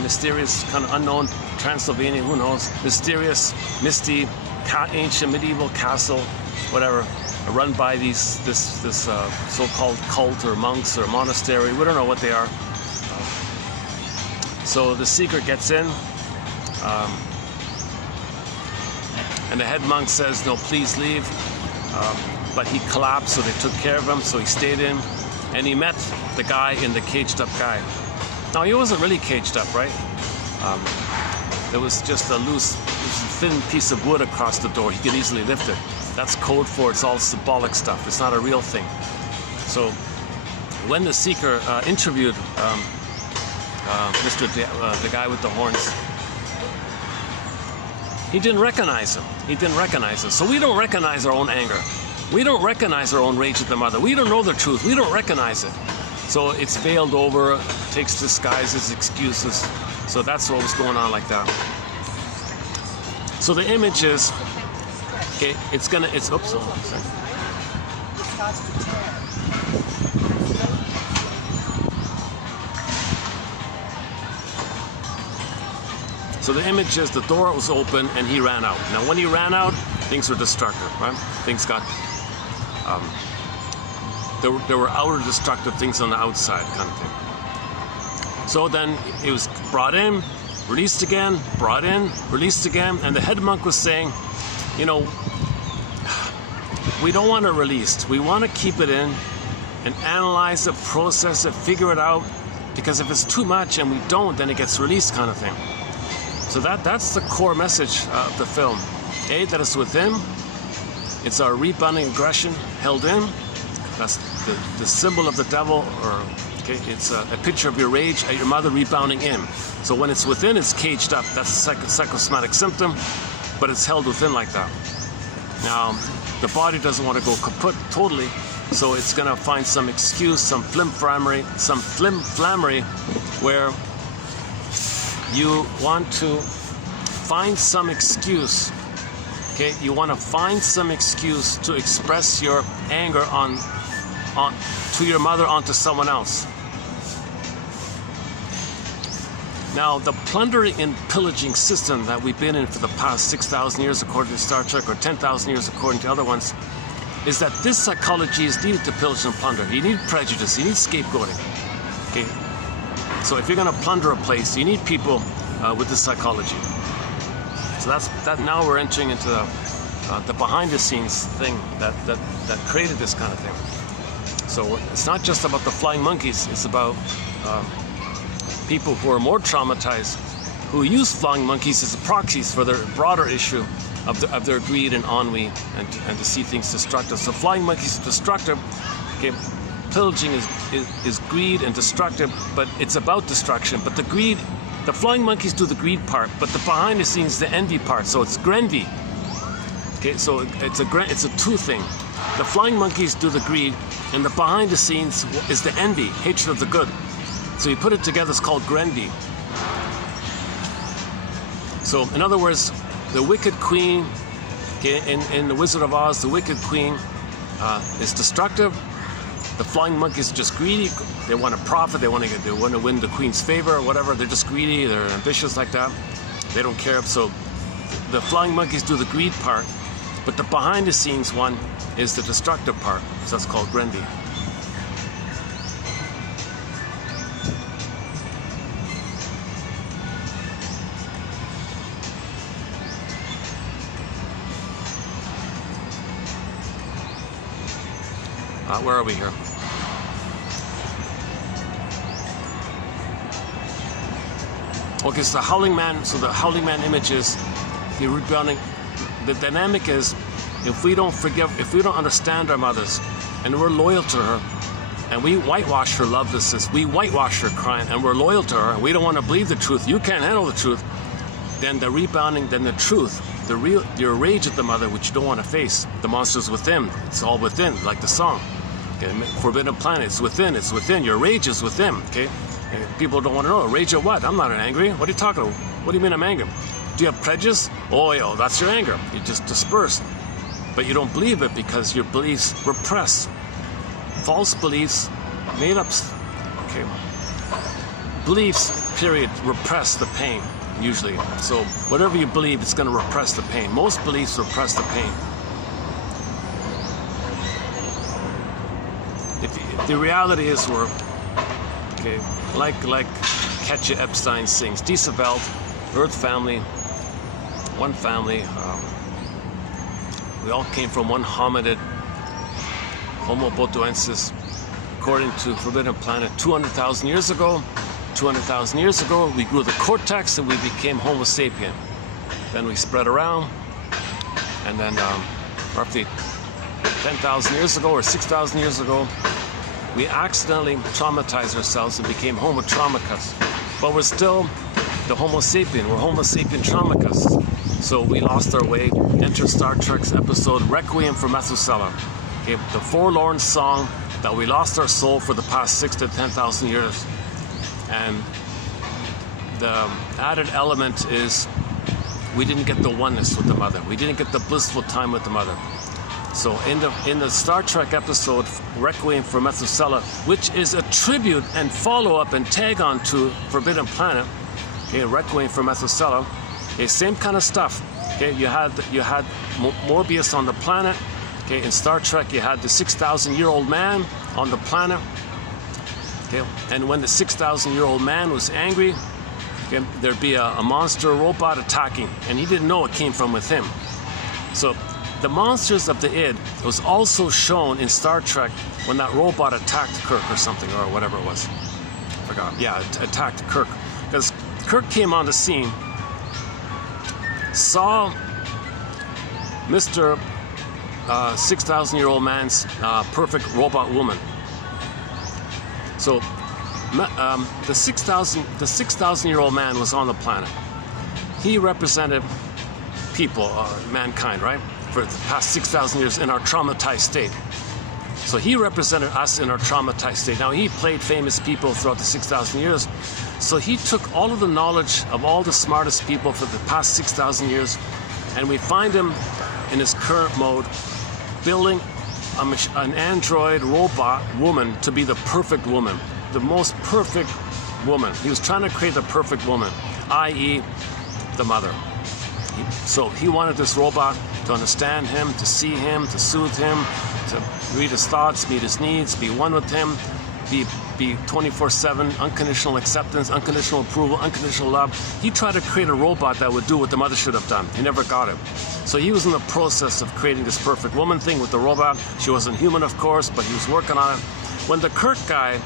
Mysterious, kind of unknown, Transylvania, who knows? Mysterious, misty, ancient medieval castle, whatever, run by this so-called cult or monks or monastery. We don't know what they are. So the Seeker gets in, and the head monk says, "No, please leave." But he collapsed, so they took care of him, so he stayed in, and he met the guy in the caged up guy. Now, he wasn't really caged up, right? There was just a loose, thin piece of wood across the door. He could easily lift it. That's code for it's all symbolic stuff. It's not a real thing. So when the Seeker interviewed the guy with the horns, he didn't recognize him. So we don't recognize our own anger. We don't recognize our own rage at the mother. We don't know the truth. We don't recognize it. So it's veiled over, takes disguises, excuses. So that's what was going on like that. So the image is, okay, oops, hold on a second. So the image is the door was open and he ran out. Now when he ran out, things were destructive, right? Things got, there were outer destructive things on the outside kind of thing. So then he was brought in, released again, brought in, released again, and the head monk was saying, you know, we don't want it released. We want to keep it in and analyze it, process it, figure it out, because if it's too much and we don't, then it gets released kind of thing. So that's the core message of the film. A, that it's within. It's our rebounding aggression held in. That's the symbol of the devil, or okay, it's a picture of your rage at your mother rebounding in. So when it's within, it's caged up. That's a psychosomatic symptom, but it's held within like that. Now, the body doesn't want to go kaput totally, so it's going to find some excuse, some flimflammery, where you want to find some excuse. Okay, you want to find some excuse to express your anger on to your mother onto someone else. Now, the plundering and pillaging system that we've been in for the past 6,000 years, according to Star Trek, or 10,000 years, according to other ones, is that this psychology is needed to pillage and plunder. You need prejudice, you need scapegoating. Okay, so if you're going to plunder a place, you need people with this psychology. So that. Now we're entering into the behind-the-scenes thing that created this kind of thing. So it's not just about the flying monkeys. It's about people who are more traumatized, who use flying monkeys as proxies for their broader issue of their greed and ennui, and to see things destructive. So flying monkeys are destructive. Okay, pillaging is greed and destructive, but it's about destruction. But the greed, the flying monkeys do the greed part, but the behind the scenes, the envy part. So it's grenvy. Okay, so it's a two thing. The flying monkeys do the greed, and the behind the scenes is the envy, hatred of the good. So you put it together, it's called grenvy. So in other words, the wicked queen, okay, in The Wizard of Oz, the wicked queen is destructive. The flying monkeys are just greedy. They want to profit. They want to win the queen's favor or whatever. They're just greedy. They're ambitious like that. They don't care. So the flying monkeys do the greed part, but the behind the scenes one is the destructive part. So that's called grenvy. Where are we here? Okay, so the Howling Man. So the Howling Man image is the rebounding. The dynamic is, if we don't forgive, if we don't understand our mothers, and we're loyal to her, and we whitewash her lovelessness, we whitewash her crime, and we're loyal to her, and we don't want to believe the truth. You can't handle the truth. Then the rebounding, then the truth, your rage at the mother, which you don't want to face. The monster's within. It's all within, like the song. Okay, Forbidden Planet, it's within, your rage is within, okay? And people don't want to know, rage at what? I'm not angry. What are you talking about? What do you mean I'm angry? Do you have prejudice? Oh, yeah, that's your anger. You just disperse. But you don't believe it because your beliefs repress. False beliefs, made up, okay. Beliefs, period, repress the pain, usually. So whatever you believe, it's going to repress the pain. Most beliefs repress the pain. The reality is we're, okay, like Katja Epstein sings, Diese Welt, Earth family, one family. We all came from one hominid, Homo botuensis, according to Forbidden Planet, 200,000 years ago. 200,000 years ago, we grew the cortex and we became Homo sapien. Then we spread around, and then roughly 10,000 years ago or 6,000 years ago, we accidentally traumatized ourselves and became Homo traumicus. But we're still the Homo sapien. We're Homo sapien traumicus. So we lost our way. Enter Star Trek's episode Requiem for Methuselah. Okay, the forlorn song that we lost our soul for the past 6,000 to 10,000 years. And the added element is we didn't get the oneness with the mother. We didn't get the blissful time with the mother. So in the Star Trek episode Requiem for Methuselah, which is a tribute and follow-up and tag on to Forbidden Planet, Okay, Requiem for Methuselah. Okay, same kind of stuff. Okay, you had Morbius on the planet. Okay, in Star Trek, you had the 6,000-year-old man on the planet. Okay, and when the 6,000-year-old man was angry, okay, there'd be a monster robot attacking, and he didn't know it came from with him. So the monsters of the id was also shown in Star Trek when that robot attacked Kirk or something, or whatever it was. I forgot. Yeah, it attacked Kirk. Because Kirk came on the scene, saw Mr. 6,000-year-old man's perfect robot woman. So the 6,000-year-old man was on the planet. He represented people, mankind, right? For the past 6,000 years in our traumatized state. So he represented us in our traumatized state. Now, he played famous people throughout the 6,000 years. So he took all of the knowledge of all the smartest people for the past 6,000 years, and we find him in his current mode, building an android robot woman to be the perfect woman, the most perfect woman. He was trying to create the perfect woman, i.e. the mother. So he wanted this robot to understand him, to see him, to soothe him, to read his thoughts, meet his needs, be one with him, be 24/7, unconditional acceptance, unconditional approval, unconditional love. He tried to create a robot that would do what the mother should have done. He never got it. So he was in the process of creating this perfect woman thing with the robot. She wasn't human, of course, but he was working on it. When the Kirk guy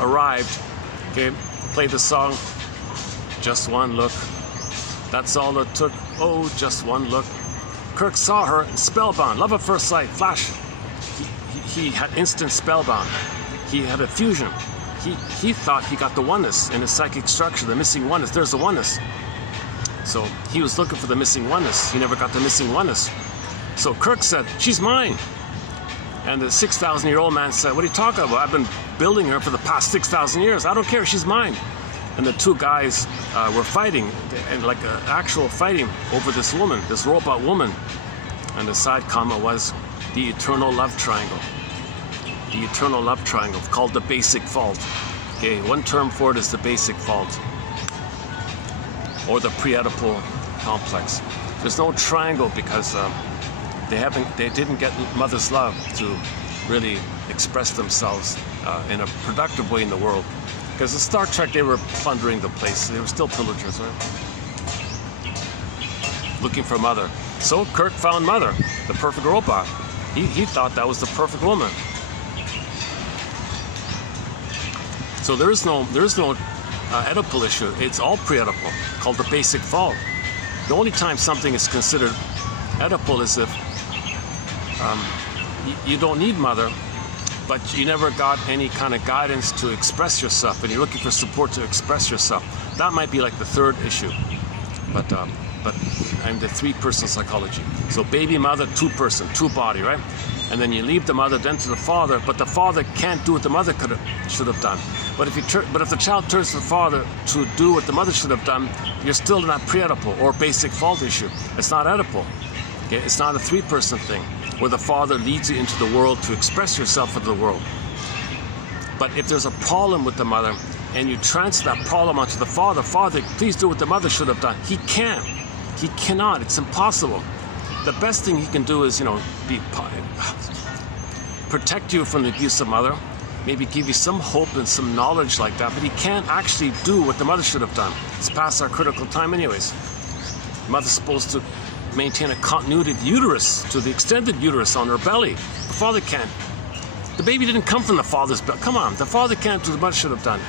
arrived, okay, played the song, Just One Look. That's all it took. Oh, just one look. Kirk saw her and spellbound. Love at first sight. Flash. He had instant spellbound. He had a fusion. He thought he got the oneness in his psychic structure, the missing oneness. There's the oneness. So he was looking for the missing oneness. He never got the missing oneness. So Kirk said, she's mine. And the 6,000-year-old man said, what are you talking about? I've been building her for the past 6,000 years. I don't care. She's mine. And the two guys were fighting, and like an actual fighting over this woman, this robot woman. And the side comment was the eternal love triangle. The eternal love triangle, called the basic fault. Okay, one term for it is the basic fault, or the pre-Oedipal complex. There's no triangle because they didn't get mother's love to really express themselves in a productive way in the world. Because in Star Trek, they were plundering the place. They were still pillagers, right? Looking for mother. So Kirk found mother, the perfect robot. He thought that was the perfect woman. So there is no Oedipal issue. It's all pre-Oedipal, called the basic fault. The only time something is considered Oedipal is if you don't need mother, but you never got any kind of guidance to express yourself, and you're looking for support to express yourself. That might be like the third issue. But I'm the three-person psychology. So baby, mother, two-person, two-body, right? And then you leave the mother, then to the father, but the father can't do what the mother should have done. But if the child turns to the father to do what the mother should have done, you're still in that pre-Oedipal or basic fault issue. It's not Oedipal. Okay? It's not a three-person thing where the father leads you into the world to express yourself into the world. But if there's a problem with the mother and you transfer that problem onto the father, Father, please do what the mother should have done. He can't. He cannot. It's impossible. The best thing he can do is, protect you from the abuse of mother, maybe give you some hope and some knowledge like that, but he can't actually do what the mother should have done. It's past our critical time anyways. The mother's supposed to maintain a continuity of uterus to the extended uterus on her belly. The father can't. The baby didn't come from the father's belly. Come on, the father can't do what the mother should have done.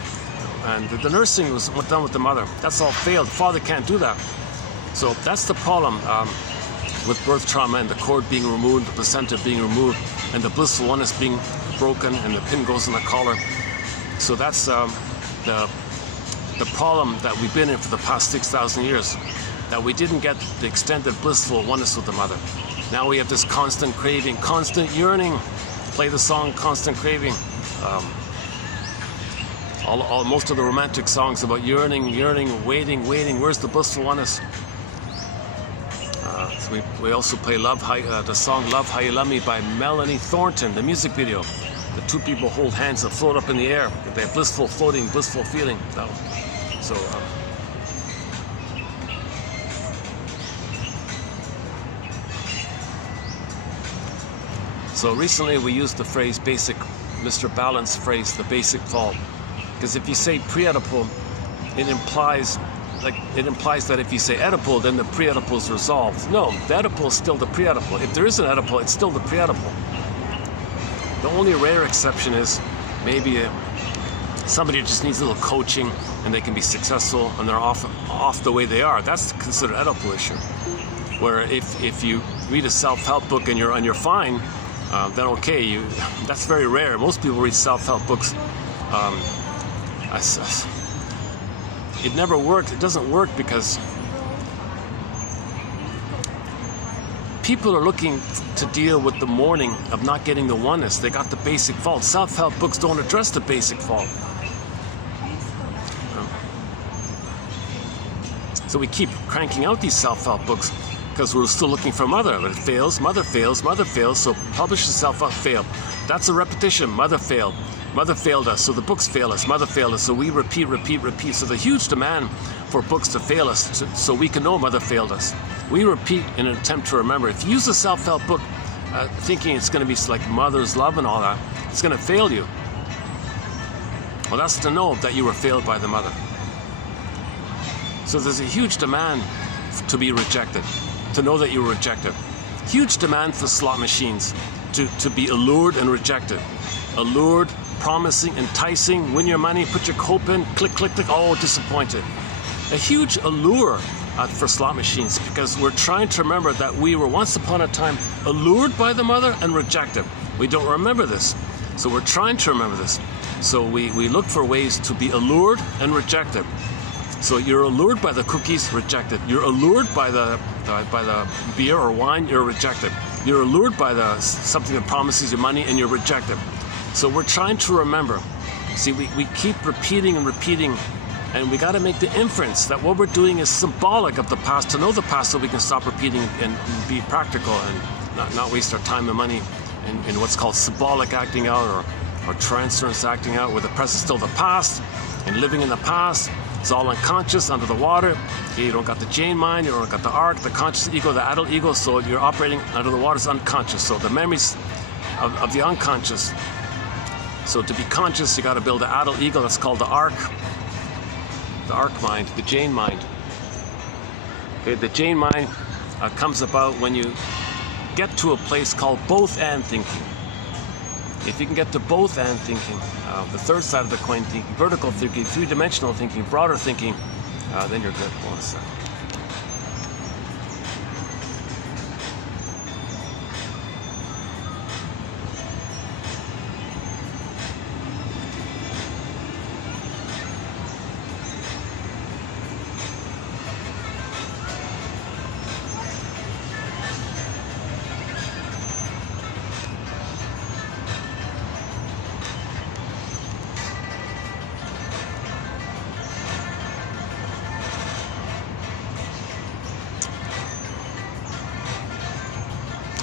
And the nursing was done with the mother. That's all failed. The father can't do that. So that's the problem with birth trauma and the cord being removed, the placenta being removed, and the blissful oneness being broken, and the pin goes in the collar. So that's the problem that we've been in for the past 6,000 years, that we didn't get the extended blissful oneness with the mother. Now we have this constant craving, constant yearning. Play the song Constant Craving. Most of the romantic songs about yearning, waiting. Where's the blissful oneness? So we also play the song Love How You Love Me by Melanie Thornton, the music video. The two people hold hands and float up in the air. They have blissful floating, blissful feeling. So So recently we used the phrase basic, Mr. Balance phrase, the basic fault. Because if you say pre-Oedipal, it implies that if you say Oedipal, then the pre-Oedipal is resolved. No, the Oedipal is still the pre-Oedipal. If there is an Oedipal, it's still the pre-Oedipal. The only rare exception is maybe somebody just needs a little coaching and they can be successful and they're off the way they are. That's considered Oedipal issue. Where if you read a self-help book and you're fine, then okay, that's very rare. Most people read self-help books. It never worked. It doesn't work because people are looking to deal with the mourning of not getting the oneness. They got the basic fault. Self-help books don't address the basic fault. So we keep cranking out these self-help books because we're still looking for mother. But it fails, mother fails, mother fails, so publish the self-help fail. That's a repetition. Mother failed. Mother failed us, so the books fail us. Mother failed us, so we repeat. So the huge demand for books to fail us so we can know mother failed us. We repeat in an attempt to remember. If you use a self-help book thinking it's going to be like mother's love and all that, it's going to fail you. Well, that's to know that you were failed by the mother. So there's a huge demand to be rejected, to know that you were rejected. Huge demand for slot machines to be allured and rejected. Allured, promising, enticing, win your money, put your cope in, click, click, click, oh, disappointed. A huge allure for slot machines because we're trying to remember that we were once upon a time allured by the mother and rejected. We don't remember this, so we're trying to remember this. So we look for ways to be allured and rejected. So you're allured by the cookies, rejected. You're allured by the beer or wine, you're rejected. You're allured by something that promises you money and you're rejected. So we're trying to remember. See, we keep repeating and repeating, and we got to make the inference that what we're doing is symbolic of the past, to know the past so we can stop repeating and be practical and not waste our time and money in what's called symbolic acting out or transference acting out, where the present is still the past and living in the past. It's all unconscious, under the water. You don't got the Jane mind, you don't got the arc, the conscious ego, the adult ego, so you're operating under the water is unconscious. So the memories of the unconscious. So to be conscious, you got to build the adult ego. That's called the arc mind, the Jane mind. Okay, the Jane mind comes about when you get to a place called both and thinking. If you can get to both and thinking, the third side of the coin thinking, vertical thinking, three-dimensional thinking, broader thinking, then you're good. Hold on a second.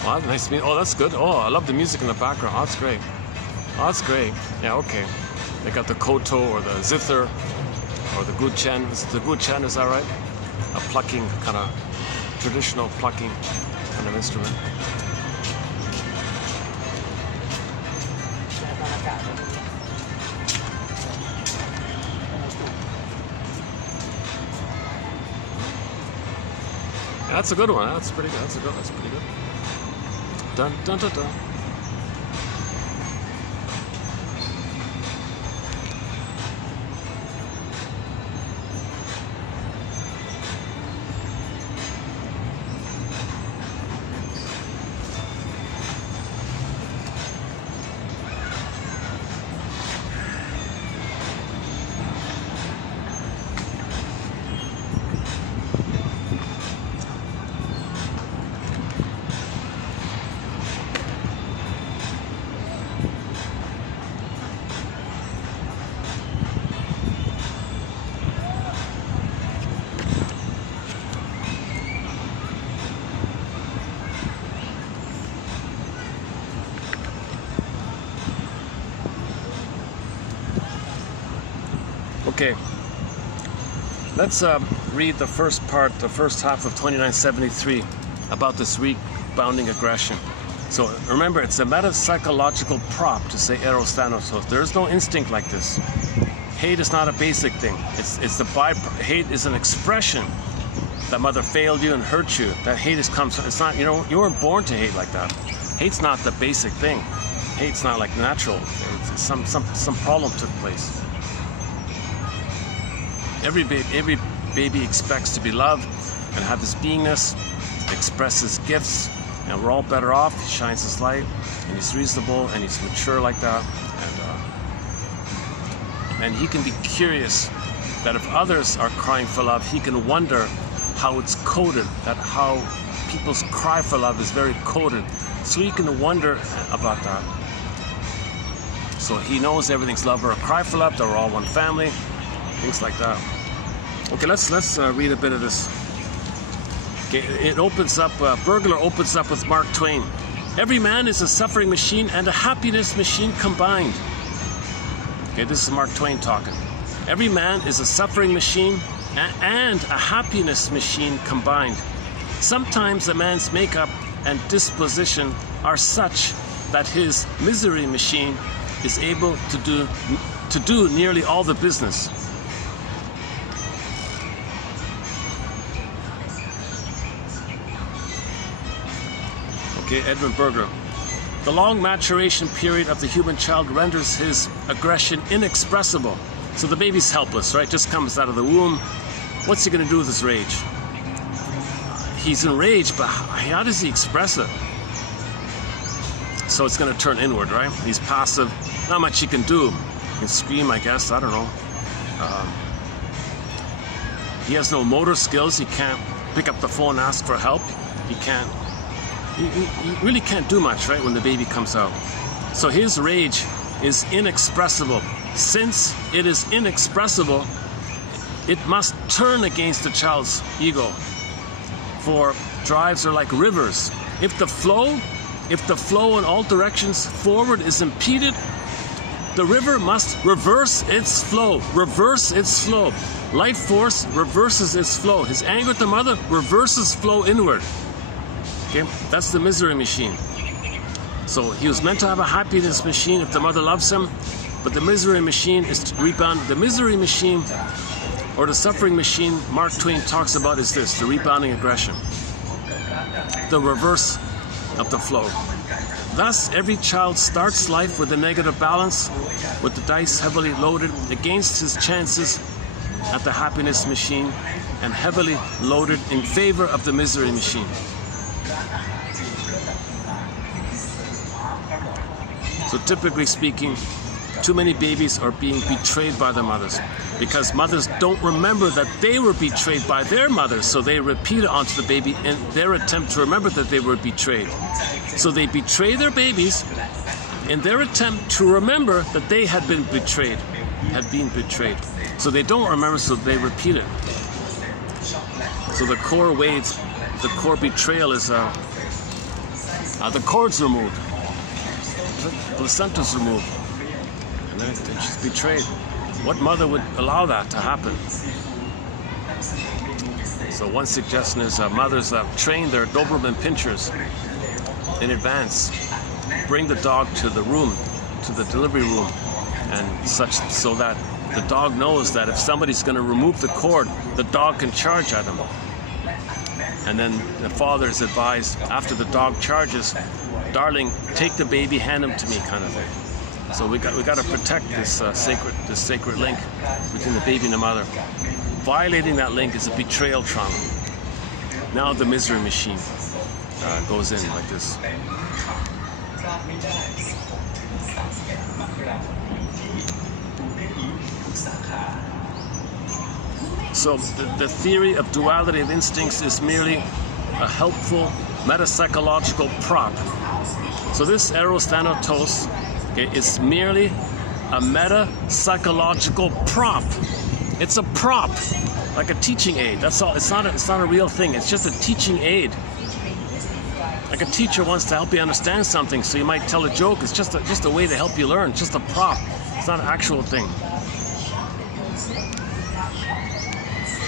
Oh, nice to meet you. Oh, that's good. Oh, I love the music in the background. Oh, that's great. Oh, that's great. Yeah, okay. They got the koto or the zither or the guchen. Is it the guchen, is that right? A plucking, kind of traditional plucking kind of instrument. Yeah, that's a good one. That's pretty good. That's pretty good. Dun dun dun dun. Okay, let's read the first part, the first half of 2973 about this rebounding aggression. So remember, it's a metapsychological prop to say eros thanatos. There is no instinct like this. Hate is not a basic thing. It's the hate is an expression that mother failed you and hurt you. That hate comes. It's not. You weren't born to hate like that. Hate's not the basic thing. Hate's not like natural. Some problem took place. Every baby expects to be loved and have his beingness, express his gifts, and we're all better off. He shines his light, and he's reasonable, and he's mature like that, and he can be curious that if others are crying for love, he can wonder how it's coded, that how people's cry for love is very coded. So he can wonder about that. So he knows everything's love or a cry for love, that we're all one family, things like that. Okay, let's read a bit of this. Okay, it opens up, Bergler opens up with Mark Twain. Every man is a suffering machine and a happiness machine combined. Okay, this is Mark Twain talking. Every man is a suffering machine and a happiness machine combined. Sometimes a man's makeup and disposition are such that his misery machine is able to do nearly all the business. Okay, Edmund Bergler. The long maturation period of the human child renders his aggression inexpressible. So the baby's helpless, right? Just comes out of the womb. What's he going to do with his rage? He's enraged, but how does he express it? So it's going to turn inward, right? He's passive. Not much he can do. He can scream, I guess. I don't know. He has no motor skills. He can't pick up the phone and ask for help. He can't. He really can't do much, right, when the baby comes out. So his rage is inexpressible. Since it is inexpressible, it must turn against the child's ego. For drives are like rivers. If the flow in all directions forward is impeded, the river must reverse its flow. Reverse its flow. Life force reverses its flow. His anger at the mother reverses flow inward. Okay, that's the misery machine. So he was meant to have a happiness machine if the mother loves him, but the misery machine is to rebound. The misery machine, or the suffering machine Mark Twain talks about, is this: the rebounding aggression, the reverse of the flow. Thus, every child starts life with a negative balance, with the dice heavily loaded against his chances at the happiness machine and heavily loaded in favor of the misery machine. So typically speaking, too many babies are being betrayed by their mothers because mothers don't remember that they were betrayed by their mothers, so they repeat it onto the baby in their attempt to remember that they were betrayed. So they betray their babies in their attempt to remember that they had been betrayed, So they don't remember, so they repeat it. So the core betrayal is the cord's removed, the placenta's removed, and then she's betrayed. What mother would allow that to happen? So one suggestion is mothers train their Doberman pinchers in advance. Bring the dog to the room, to the delivery room, and such, so that the dog knows that if somebody's going to remove the cord, the dog can charge at him. And then the father is advised, after the dog charges, darling, take the baby, hand him to me, kind of thing. So we got to protect this sacred link between the baby and the mother. Violating that link is a betrayal trauma. Now the misery machine goes in like this. So the theory of duality of instincts is merely a helpful metapsychological prop. So this eros thanatos, okay, is merely a meta-psychological prop. It's a prop, like a teaching aid. That's all. It's not a real thing. It's just a teaching aid. Like a teacher wants to help you understand something, so you might tell a joke. It's just a way to help you learn. It's just a prop. It's not an actual thing.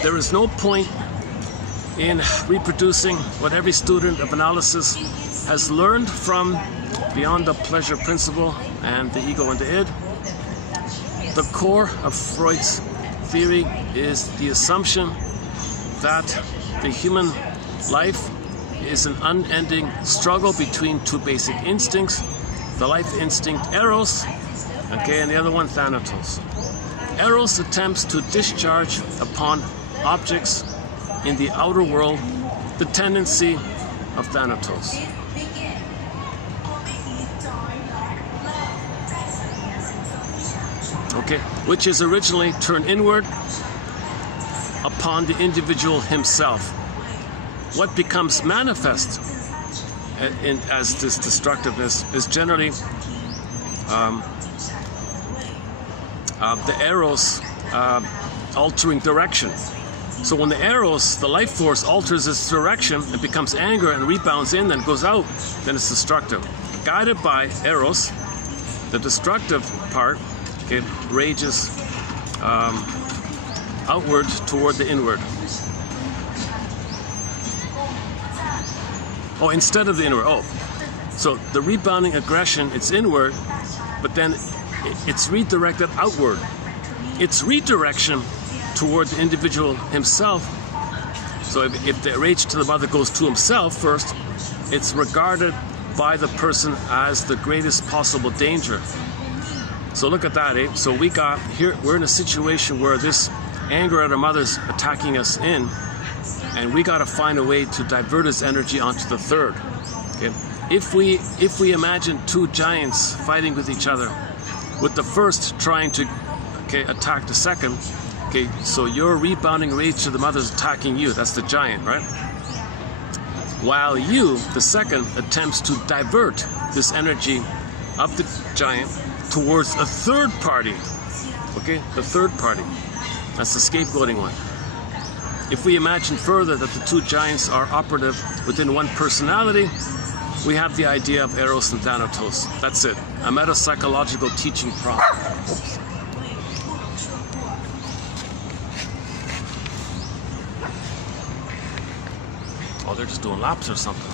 There is no point in reproducing what every student of analysis has learned from beyond the pleasure principle and the ego and the id. The core of Freud's theory is the assumption that the human life is an unending struggle between two basic instincts, the life instinct Eros, okay, and the other one Thanatos. Eros attempts to discharge upon objects in the outer world the tendency of Thanatos. Okay, which is originally turned inward upon the individual himself. What becomes manifest as this destructiveness is generally the Eros altering direction. So when the Eros, the life force, alters its direction and becomes anger and rebounds in and goes out, then it's destructive. Guided by Eros, the destructive part, it rages outward toward the inward. Oh, instead of the inward. Oh, so the rebounding aggression, it's inward, but then it's redirected outward. Its redirection toward the individual himself. So if the rage to the mother goes to himself first, it's regarded by the person as the greatest possible danger. So look at that, eh? So we're in a situation where this anger at our mother's attacking us in, and we got to find a way to divert his energy onto the third. Okay? If we imagine two giants fighting with each other, with the first trying to attack the second, okay, so your rebounding rage to the mother is attacking you. That's the giant, right? While you, the second, attempts to divert this energy of the giant towards a third party. Okay, the third party. That's the scapegoating one. If we imagine further that the two giants are operative within one personality, we have the idea of Eros and Thanatos. That's it. A metapsychological teaching problem. Oops. Oh, they're just doing laps or something.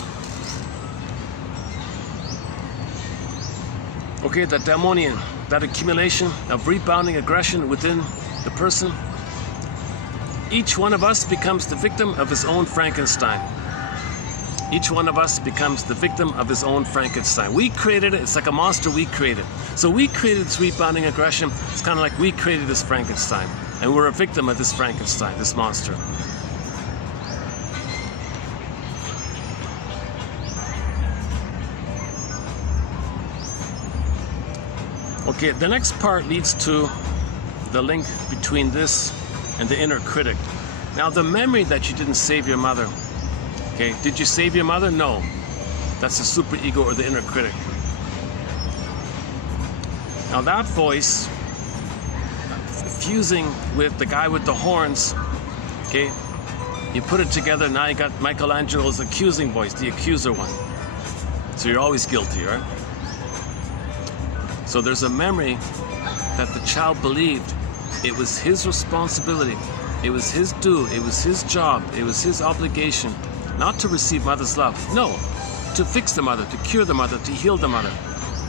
Okay, that daemonian, that accumulation of rebounding aggression within the person. Each one of us becomes the victim of his own Frankenstein. Each one of us becomes the victim of his own Frankenstein. We created it. It's like a monster we created. So we created this rebounding aggression. It's kind of like we created this Frankenstein. And we're a victim of this Frankenstein, this monster. Okay, the next part leads to the link between this and the inner critic. Now, the memory that you didn't save your mother. Okay, did you save your mother? No. That's the superego or the inner critic. Now that voice, fusing with the guy with the horns, okay, you put it together, now you got Michelangelo's accusing voice, the accuser one. So you're always guilty, right? So there's a memory that the child believed it was his responsibility, it was his due, it was his job, it was his obligation, not to receive mother's love, no, to fix the mother, to cure the mother, to heal the mother.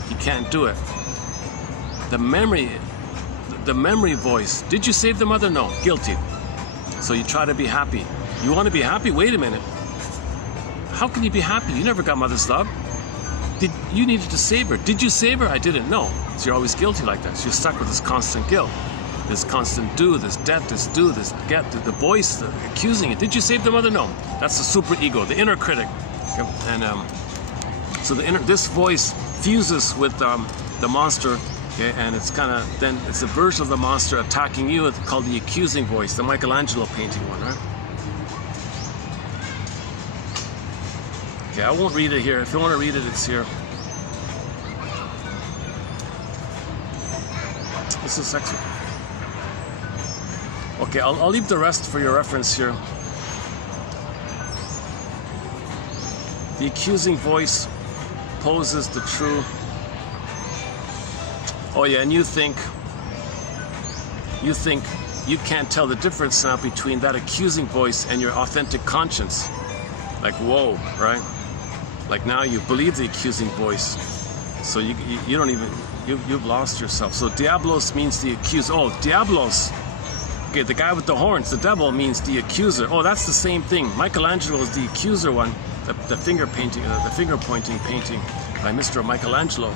He can't do it. The memory voice, did you save the mother? No, guilty. So you try to be happy. You want to be happy? Wait a minute. How can you be happy? You never got mother's love. You needed to save her. Did you save her? I didn't. No. So you're always guilty like that. So you're stuck with this constant guilt, this constant do, this debt, this do, this get, the voice accusing you. Did you save the mother? No. That's the superego, the inner critic. And so this voice fuses with the monster, okay, and it's kind of then it's a version of the monster attacking you. It's called the accusing voice, the Michelangelo painting one, right? Okay, I won't read it here. If you want to read it, it's here. This is sexy. Okay, I'll leave the rest for your reference here. The accusing voice poses the true. Oh yeah, and you think you can't tell the difference now between that accusing voice and your authentic conscience. Like, whoa, right? Like now you believe the accusing voice, so you don't even, you've lost yourself. So diablos means the accuser. Oh, diablos. Okay, the guy with the horns, the devil, means the accuser. Oh, that's the same thing. Michelangelo is the accuser one, the finger painting, the finger pointing painting by Mr. Michelangelo.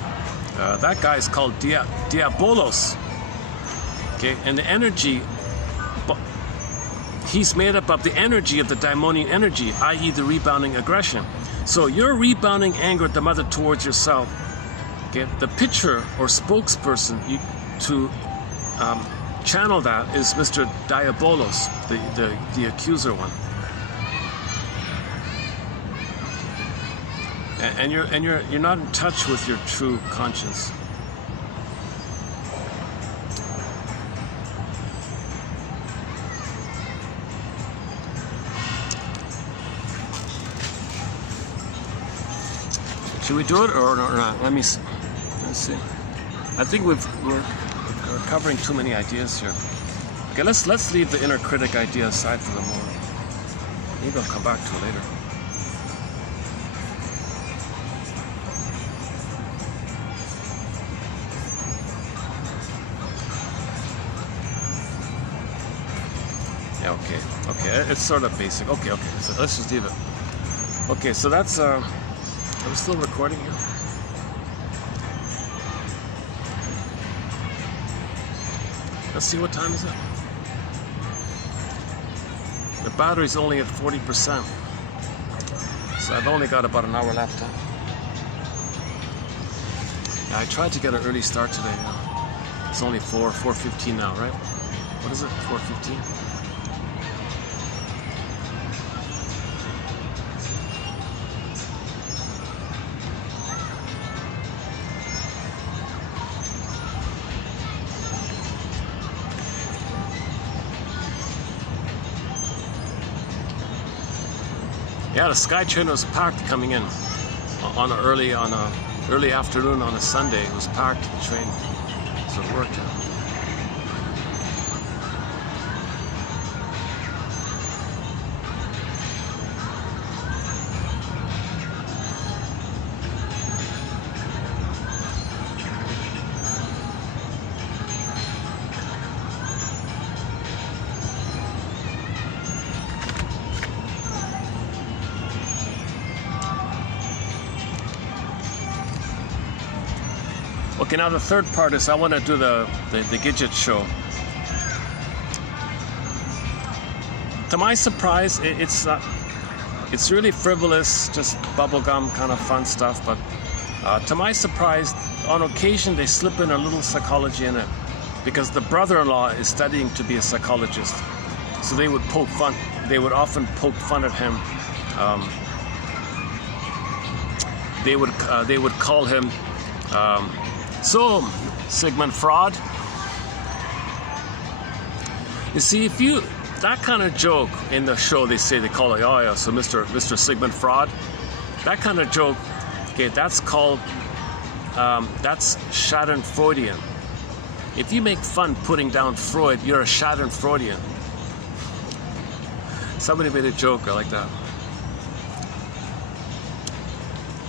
That guy is called diabolos. Okay, and the energy, he's made up of the energy of the daimonian energy, i.e. the rebounding aggression. So your rebounding anger at the mother towards yourself, okay, the pitcher or spokesperson to channel that is Mr. Diabolos, the accuser one. And you're not in touch with your true conscience. Should we do it or not? Let's see. I think we're covering too many ideas here. Okay, let's leave the inner critic idea aside for the moment. Maybe I'll come back to it later. Yeah, okay, it's sort of basic. Okay, so let's just leave it. Okay, so that's are we still recording here? Let's see, what time is it? The battery's only at 40%. So I've only got about an hour left. Yeah, I tried to get an early start today. It's only 4:15 now, right? What is it? 4:15? Yeah, the SkyTrain was packed coming in on an early afternoon on a Sunday. It was packed, the train, so it worked out. Okay, now the third part is I want to do the Gidget show. To my surprise, it's really frivolous, just bubblegum kind of fun stuff. But to my surprise, on occasion they slip in a little psychology in it, because the brother-in-law is studying to be a psychologist. So they would poke fun. They would often poke fun at him. They would call him. So, Sigmund Freud, you see, that kind of joke in the show, they call it, oh yeah, so Mr. Sigmund Freud, that kind of joke, okay, that's called, that's Schadenfreudian. If you make fun putting down Freud, you're a Schadenfreudian. Somebody made a joke, I like that.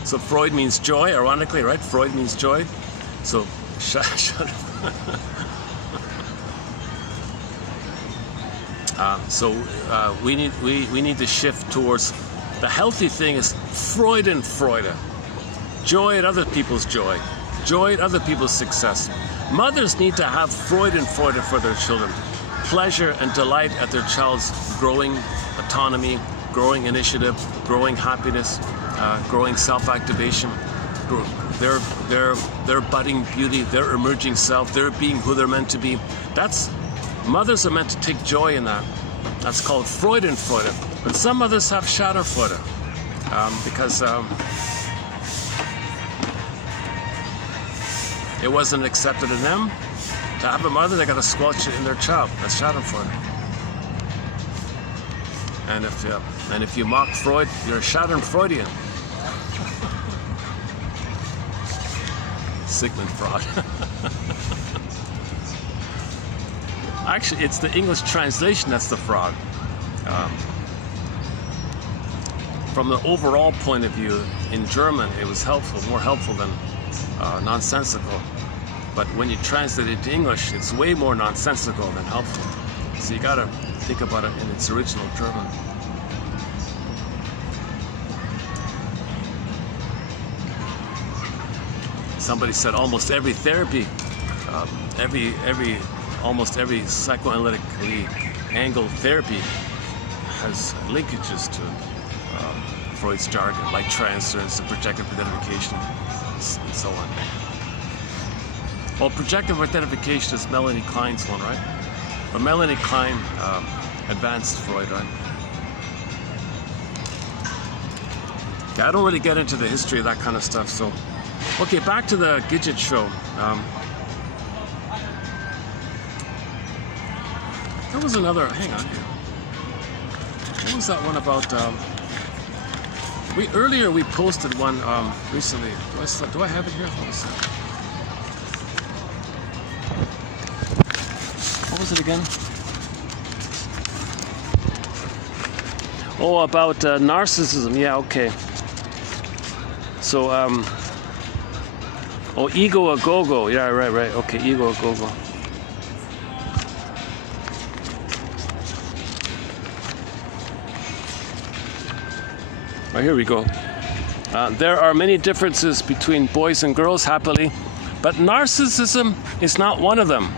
So Freud means joy, ironically, right? Freud means joy. So, we need to shift towards the healthy thing is Freude. Joy at other people's joy. Joy at other people's success. Mothers need to have Freude for their children. Pleasure and delight at their child's growing autonomy, growing initiative, growing happiness, growing self-activation. Their budding beauty, their emerging self, their being who they're meant to be. Mothers are meant to take joy in that. That's called Freudenfreude. But some mothers have Schadenfreude because it wasn't accepted in them. To have a mother, they got to squelch it in their child. That's Schadenfreude. And if you mock Freud, you're a Schadenfreudian. Sigmund Freud. Actually, it's the English translation that's the fraud. from the overall point of view, in German, it was helpful, more helpful than nonsensical. But when you translate it to English, it's way more nonsensical than helpful. So you gotta think about it in its original German. Somebody said almost every therapy, almost every psychoanalytically angled therapy has linkages to Freud's jargon, like transference and projective identification, and so on. Well, projective identification is Melanie Klein's one, right? But Melanie Klein advanced Freud, right? Yeah, I don't really get into the history of that kind of stuff, so. Okay, back to the Gidget show. There was another, hang on here. What was that one about, earlier we posted one recently. Do I have it here? What was that? What was it again? Oh, about narcissism. Yeah, okay. So, oh, ego a go-go. Yeah, right. Okay, ego a go-go. Oh, here we go. There are many differences between boys and girls, happily, but narcissism is not one of them.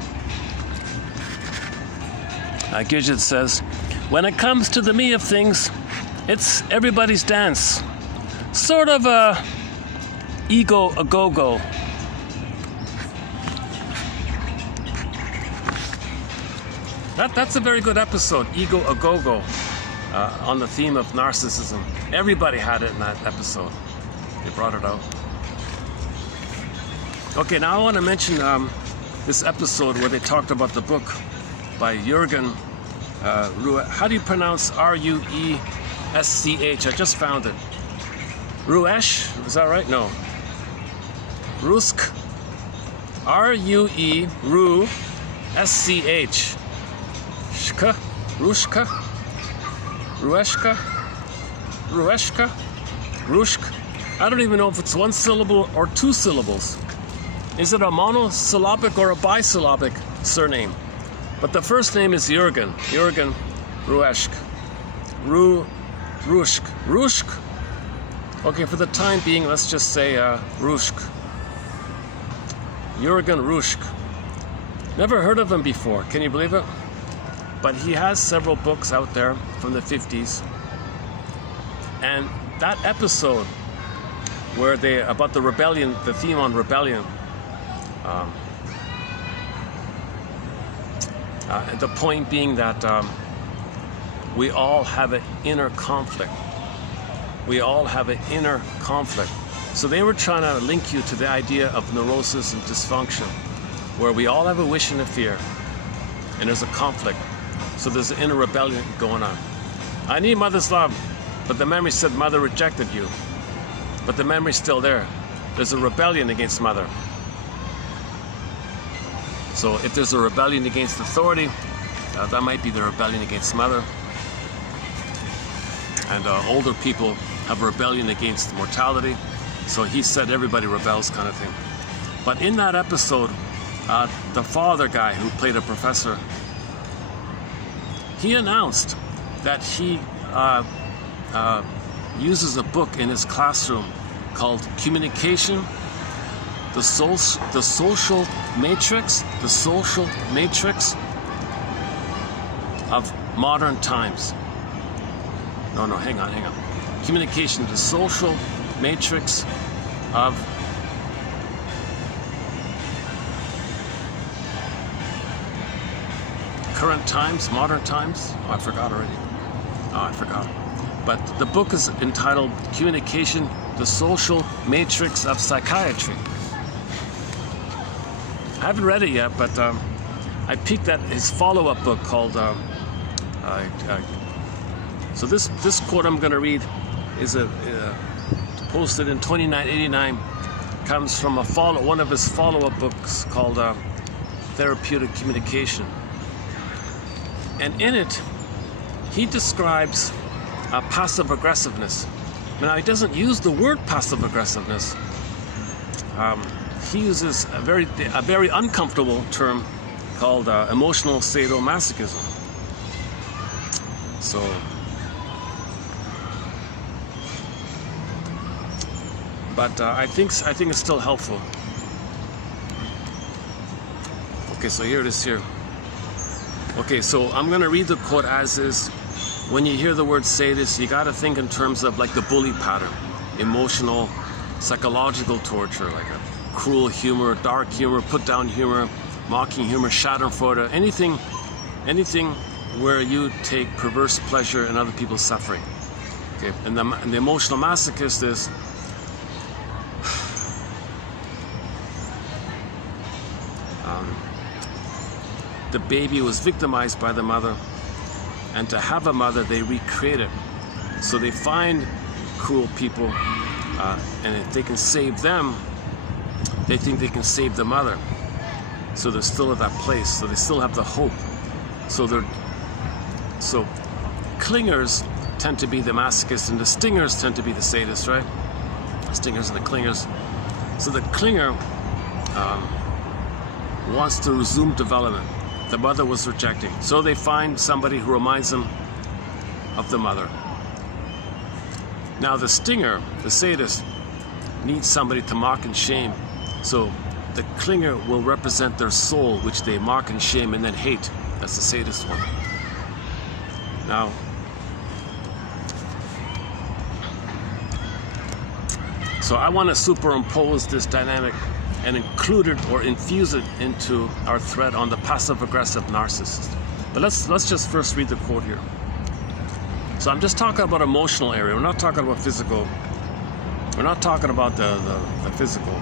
Gidget says, when it comes to the me of things, it's everybody's dance. Sort of a ego a go-go. That's a very good episode, Ego a go-go, on the theme of narcissism. Everybody had it in that episode. They brought it out. Okay, now I want to mention this episode where they talked about the book by Jürgen Ruesch. How do you pronounce R-U-E-S-C-H? I just found it. Ruesch? Is that right? No. Rusk. R-U-E, Ru, S-C-H. Shka? Rushka? Rueshka? Rueshka? Rushk? I don't even know if it's one syllable or two syllables. Is it a monosyllabic or a bisyllabic surname? But the first name is Jürgen. Jürgen Ruesch. Rushk. Rushk? Okay, for the time being, let's just say Rushk. Jürgen Rushk. Never heard of him before. Can you believe it? But he has several books out there from the 50s. And that episode where about the rebellion, the theme on rebellion, the point being that we all have an inner conflict. We all have an inner conflict. So they were trying to link you to the idea of neurosis and dysfunction, where we all have a wish and a fear, and there's a conflict. So there's an inner rebellion going on. I need mother's love, but the memory said mother rejected you. But the memory's still there. There's a rebellion against mother. So if there's a rebellion against authority, that might be the rebellion against mother. And older people have a rebellion against mortality. So he said everybody rebels, kind of thing. But in that episode, the father guy who played a professor, he announced that he uses a book in his classroom called Communication, the Social Matrix of Modern Times. No, hang on. Communication, the Social Matrix of current times, modern times. Oh, I forgot already. But the book is entitled Communication, the Social Matrix of Psychiatry. I haven't read it yet, but I peeked at his follow-up book called so this quote I'm going to read is posted in 2989, comes from one of his follow-up books called Therapeutic Communication. And in it, he describes passive aggressiveness. Now, he doesn't use the word passive aggressiveness. He uses a very uncomfortable term called emotional sadomasochism. So, but I think it's still helpful. Okay, so here it is here. Okay, so I'm gonna read the quote as is. When you hear the word sadist, you gotta think in terms of like the bully pattern, emotional, psychological torture, like a cruel humor, dark humor, put down humor, mocking humor, schadenfreude, anything where you take perverse pleasure in other people's suffering. Okay, and the emotional masochist is the baby was victimized by the mother, and to have a mother, they recreate it. So they find cruel people, and if they can save them, they think they can save the mother. So they're still at that place. So they still have the hope. So clingers tend to be the masochists, and the stingers tend to be the sadists, right? Stingers and the clingers. So the clinger wants to resume development. The mother was rejecting. So they find somebody who reminds them of the mother. Now the stinger, the sadist, needs somebody to mock and shame. So the clinger will represent their soul, which they mock and shame and then hate. That's the sadist one. Now, so I want to superimpose this dynamic and include it or infuse it into our thread on the passive-aggressive narcissist. But let's just first read the quote here. So I'm just talking about emotional area. We're not talking about physical. We're not talking about the physical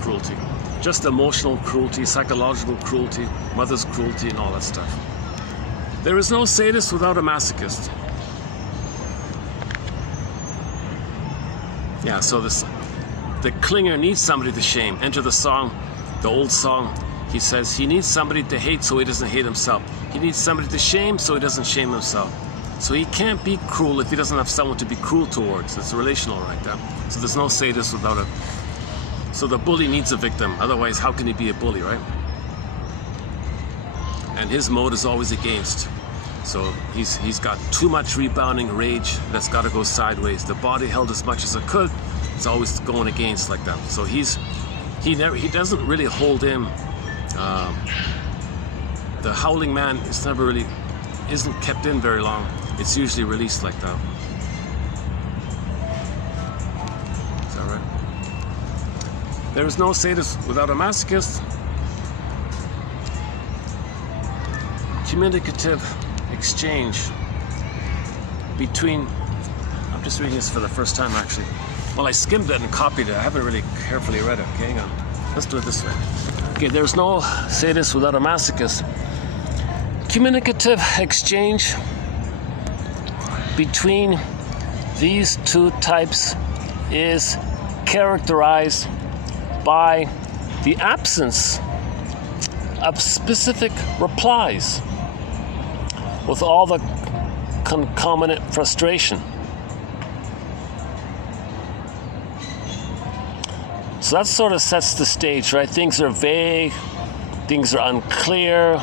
cruelty. Just emotional cruelty, psychological cruelty, mother's cruelty, and all that stuff. There is no sadist without a masochist. Yeah, so the clinger needs somebody to shame. Enter the song, the old song. He says he needs somebody to hate so he doesn't hate himself. He needs somebody to shame so he doesn't shame himself. So he can't be cruel if he doesn't have someone to be cruel towards. It's relational right there. So there's no sadist without a... So the bully needs a victim. Otherwise, how can he be a bully, right? And his mode is always against. So he's got too much rebounding rage that's got to go sideways. The body held as much as it could. It's always going against like that. So he doesn't really hold in. The howling man isn't kept in very long. It's usually released like that. Is that right? There is no sadist without a masochist. Communicative exchange between... I'm just reading this for the first time actually. Well, I skimmed it and copied it. I haven't really carefully read it. Okay, hang on. Let's do it this way. Okay, there's no sadist without a masochist. Communicative exchange between these two types is characterized by the absence of specific replies with all the concomitant frustration. So that sort of sets the stage, right? Things are vague, things are unclear,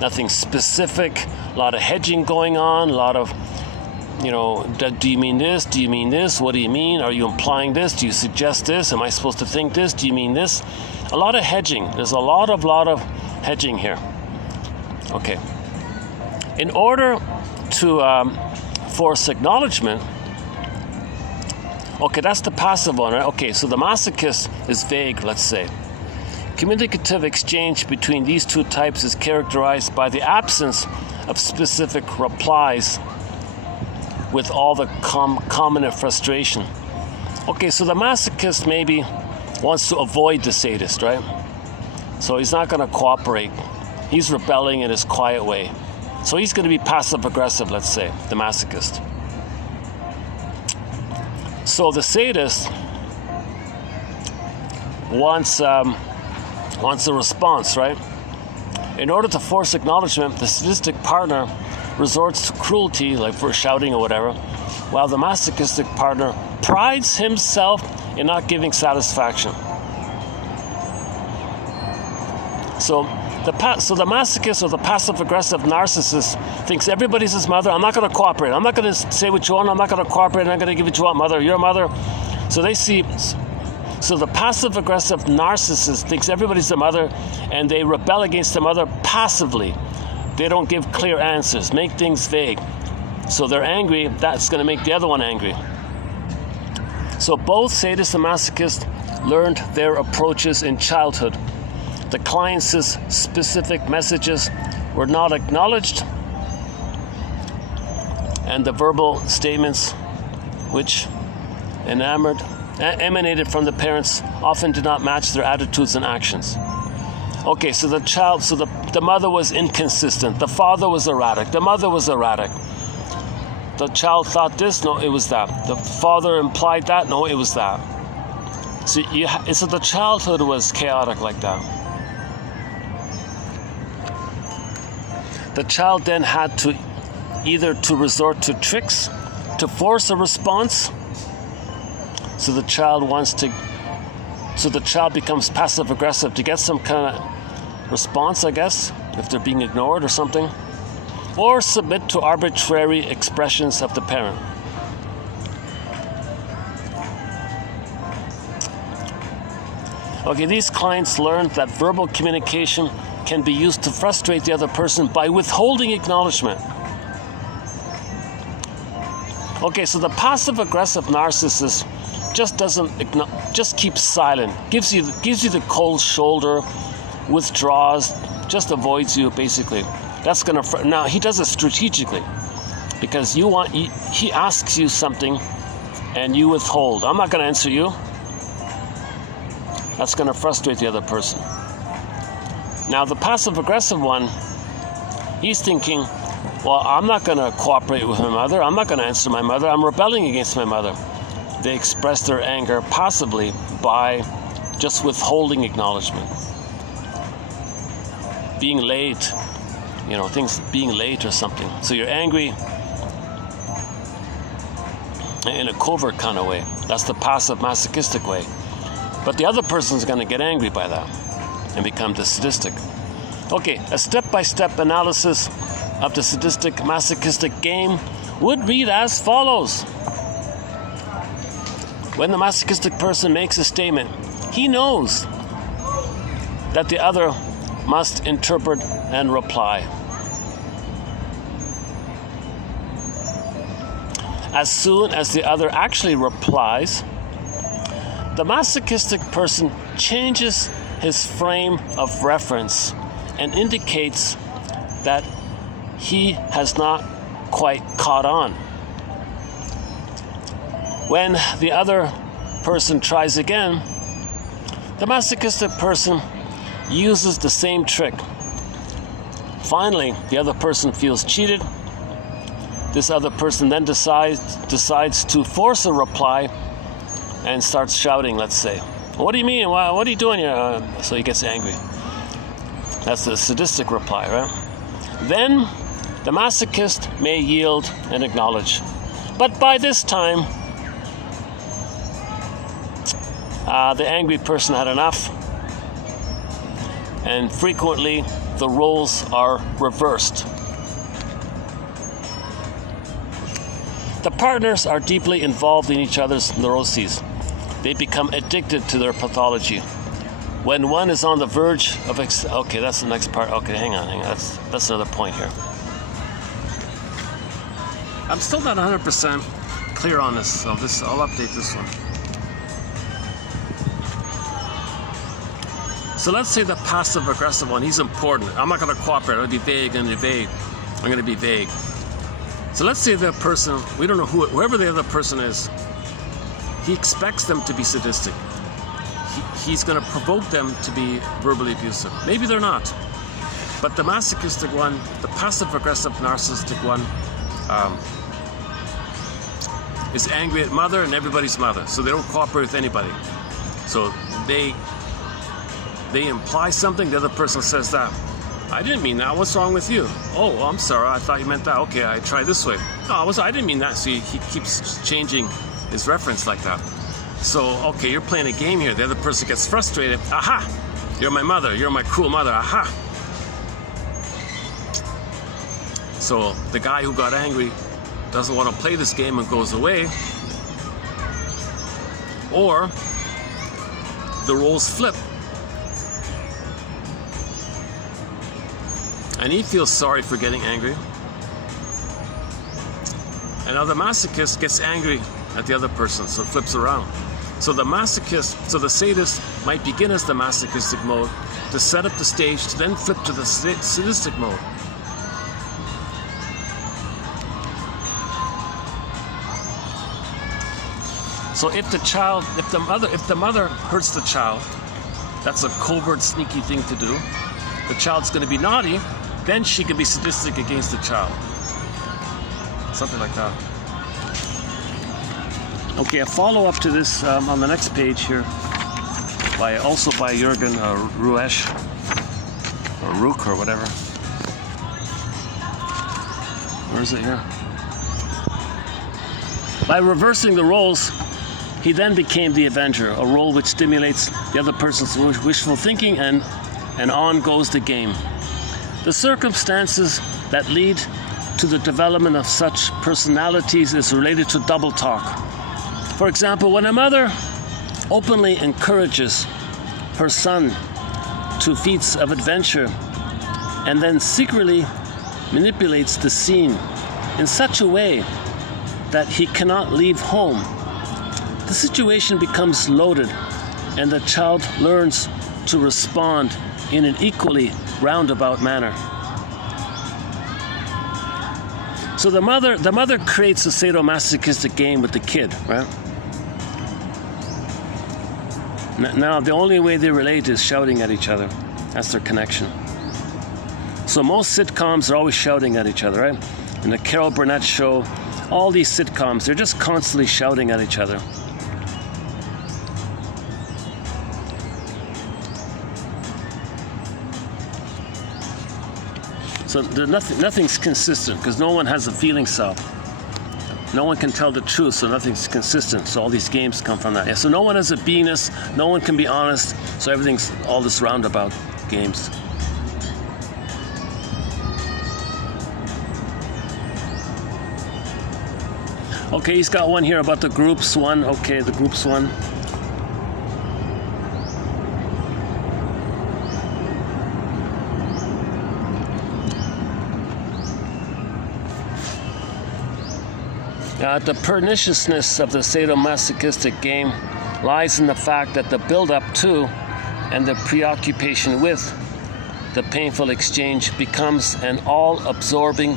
nothing specific, a lot of hedging going on, a lot of, do you mean this? Do you mean this? What do you mean? Are you implying this? Do you suggest this? Am I supposed to think this? Do you mean this? A lot of hedging. There's a lot of hedging here. Okay. In order to force acknowledgement, okay, that's the passive one, right? Okay, so the masochist is vague, let's say. Communicative exchange between these two types is characterized by the absence of specific replies with all the common frustration. Okay, so the masochist maybe wants to avoid the sadist, right? So he's not going to cooperate. He's rebelling in his quiet way. So he's going to be passive-aggressive, let's say, the masochist. So the sadist wants a response, right? In order to force acknowledgement, the sadistic partner resorts to cruelty, like for shouting or whatever, while the masochistic partner prides himself in not giving satisfaction. So the masochist or the passive-aggressive narcissist thinks everybody's his mother. I'm not going to cooperate. I'm not going to say what you want. I'm not going to cooperate. I'm not going to give what you want, mother. Your mother. So they see. So the passive-aggressive narcissist thinks everybody's their mother, and they rebel against the mother passively. They don't give clear answers, make things vague. So they're angry. That's going to make the other one angry. So both sadist and masochist learned their approaches in childhood. The client's specific messages were not acknowledged, and the verbal statements which emanated from the parents often did not match their attitudes and actions. Okay, so the mother was inconsistent, the father was erratic, the mother was erratic. The child thought this, no, it was that. The father implied that, no, it was that. So the childhood was chaotic like that. The child then had to either to resort to tricks to force a response. So the child becomes passive aggressive to get some kind of response, I guess, if they're being ignored or something, or submit to arbitrary expressions of the parent. Okay, these clients learned that verbal communication can be used to frustrate the other person by withholding acknowledgement. Okay, so the passive-aggressive narcissist just keeps silent, gives you the cold shoulder, withdraws, just avoids you basically. Now he does it strategically because he asks you something and you withhold. I'm not going to answer you. That's going to frustrate the other person. Now, the passive-aggressive one, he's thinking, well, I'm not going to cooperate with my mother. I'm not going to answer my mother. I'm rebelling against my mother. They express their anger passively by just withholding acknowledgement. Being late, things being late or something. So you're angry in a covert kind of way. That's the passive masochistic way. But the other person's going to get angry by that and become the sadistic. Okay, a step-by-step analysis of the sadistic masochistic game would read as follows. When the masochistic person makes a statement, he knows that the other must interpret and reply. As soon as the other actually replies, the masochistic person changes his frame of reference and indicates that he has not quite caught on. When the other person tries again, the masochistic person uses the same trick. Finally, the other person feels cheated. This other person then decides to force a reply and starts shouting, let's say. What do you mean? What are you doing here? So he gets angry. That's the sadistic reply, right? Then the masochist may yield and acknowledge. But by this time, the angry person had enough, and frequently the roles are reversed. The partners are deeply involved in each other's neuroses. They become addicted to their pathology. When one is on the verge of... Okay, that's the next part. Okay, hang on. That's another point here. I'm still not 100% clear on this, so I'll update this one. So let's say the passive-aggressive one, he's important. I'm not going to cooperate. I'm going to be vague. So let's say the person, we don't know whoever the other person is, he expects them to be sadistic. He's going to provoke them to be verbally abusive. Maybe they're not. But the masochistic one, the passive-aggressive narcissistic one, is angry at mother and everybody's mother. So they don't cooperate with anybody. So they imply something, the other person says that. I didn't mean that. What's wrong with you? Oh, I'm sorry. I thought you meant that. Okay, I try this way. No, I didn't mean that. So he keeps changing is referenced like that. So, okay, you're playing a game here. The other person gets frustrated. Aha! You're my mother. You're my cruel mother. Aha! So the guy who got angry doesn't want to play this game and goes away. Or the roles flip. And he feels sorry for getting angry. And now the masochist gets angry at the other person, so it flips around. So the masochist, so the sadist might begin as the masochistic mode to set up the stage to then flip to the sadistic mode. So if the mother hurts the child, that's a covert, sneaky thing to do. The child's going to be naughty, then she can be sadistic against the child. Something like that. Okay, a follow-up to this on the next page here, also by Jürgen Ruesch, or Rook, or whatever. Where is it here? By reversing the roles, he then became the avenger, a role which stimulates the other person's wishful thinking, and on goes the game. The circumstances that lead to the development of such personalities is related to double talk. For example, when a mother openly encourages her son to feats of adventure and then secretly manipulates the scene in such a way that he cannot leave home, the situation becomes loaded and the child learns to respond in an equally roundabout manner. So the mother creates a sadomasochistic game with the kid, right? Now the only way they relate is shouting at each other. That's their connection. So most sitcoms are always shouting at each other, right? In the Carol Burnett show, all these sitcoms, they're just constantly shouting at each other. So nothing's consistent because no one has a feeling self. No one can tell the truth, so nothing's consistent. So all these games come from that. Yeah, so no one has a beingness, no one can be honest, so everything's all this roundabout games. Okay, he's got one here about the groups one. Okay, the groups one. The perniciousness of the sadomasochistic game lies in the fact that the build-up to and the preoccupation with the painful exchange becomes an all-absorbing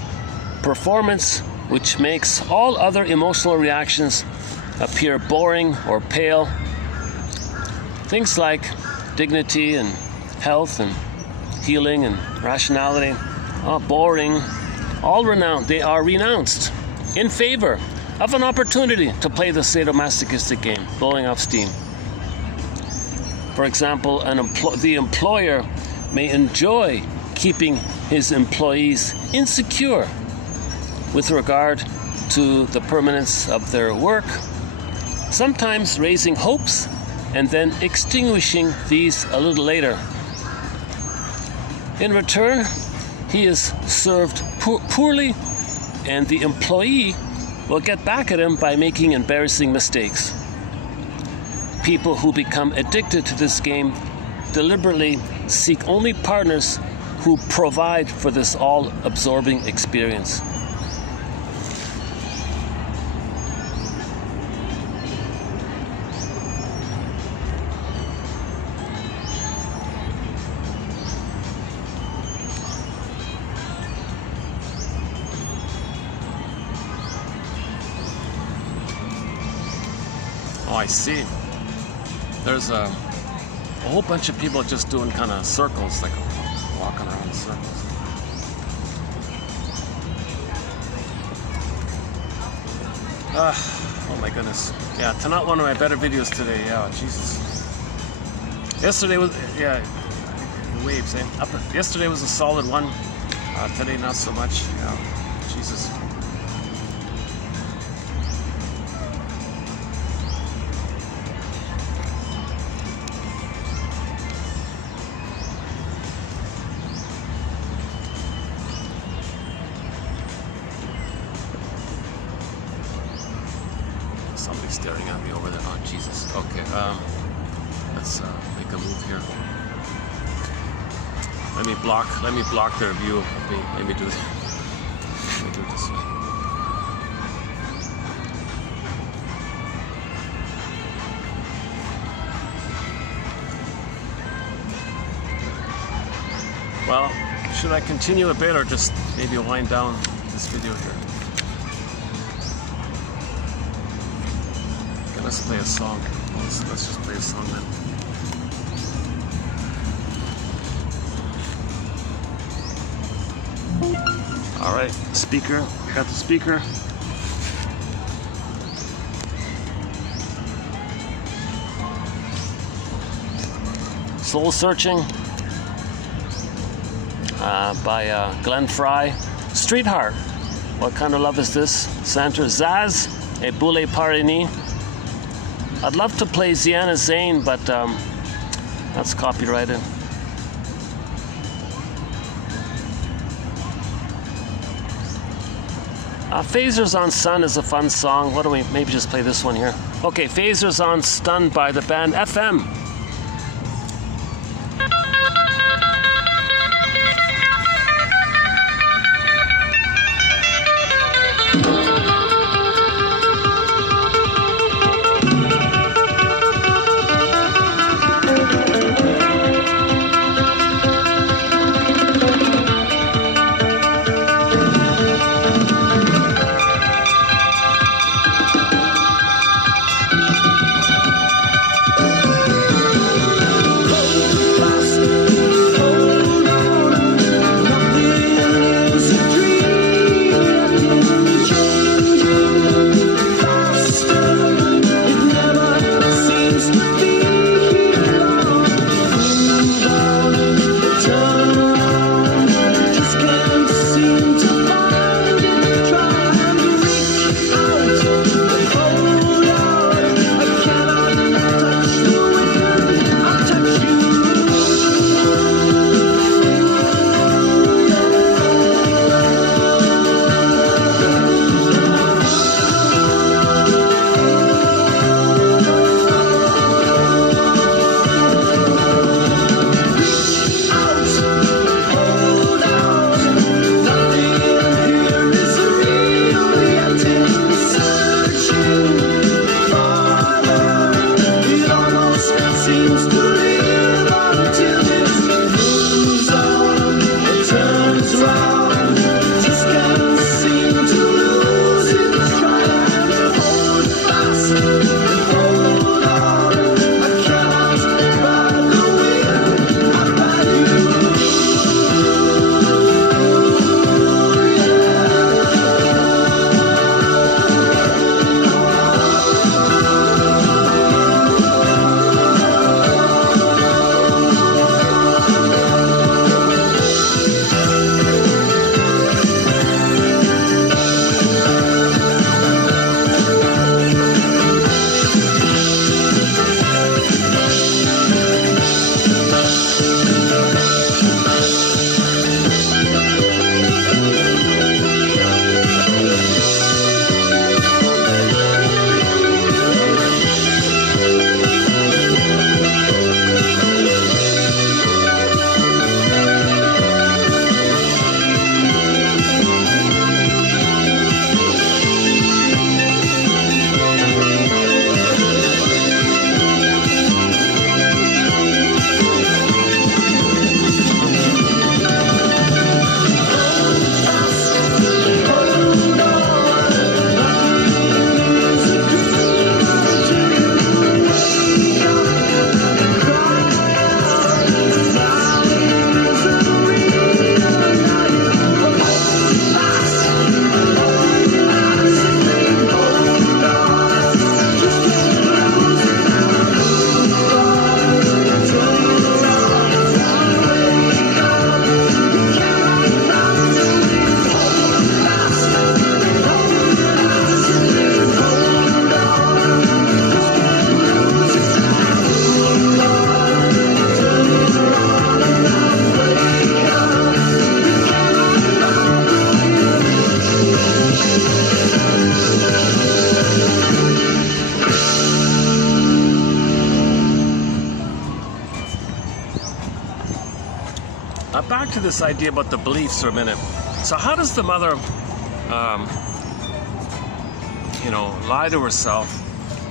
performance which makes all other emotional reactions appear boring or pale. Things like dignity and health and healing and rationality are boring, they are renounced in favor of an opportunity to play the sadomasochistic game, blowing off steam. For example, the employer may enjoy keeping his employees insecure with regard to the permanence of their work, sometimes raising hopes and then extinguishing these a little later. In return, he is served poorly, and the employee will get back at him by making embarrassing mistakes. People who become addicted to this game deliberately seek only partners who provide for this all-absorbing experience. Oh, I see. There's a whole bunch of people just doing kind of circles, like walking around in circles. Oh my goodness. Yeah, not one of my better videos today. Yeah, Jesus. Yesterday was, yeah, waves, eh? Yesterday was a solid one. Today not so much. Yeah, Jesus. staring at me over there. Oh, Jesus. Okay, let's make a move here. Let me block their view. Let me do this. Let me do it this way. Well, should I continue a bit or just maybe wind down this video here? Okay, let's play a song. Let's just play a song then. All right, speaker. Got the speaker. Soul Searching by Glenn Fry. Streetheart. What kind of love is this? Santa Zaz, a Boule Parini. I'd love to play Ziana Zane, but that's copyrighted. Phasers on Sun is a fun song. What do we maybe just play this one here? Okay, Phasers on Stun by the band FM. this idea about the beliefs for a minute. So how does the mother, lie to herself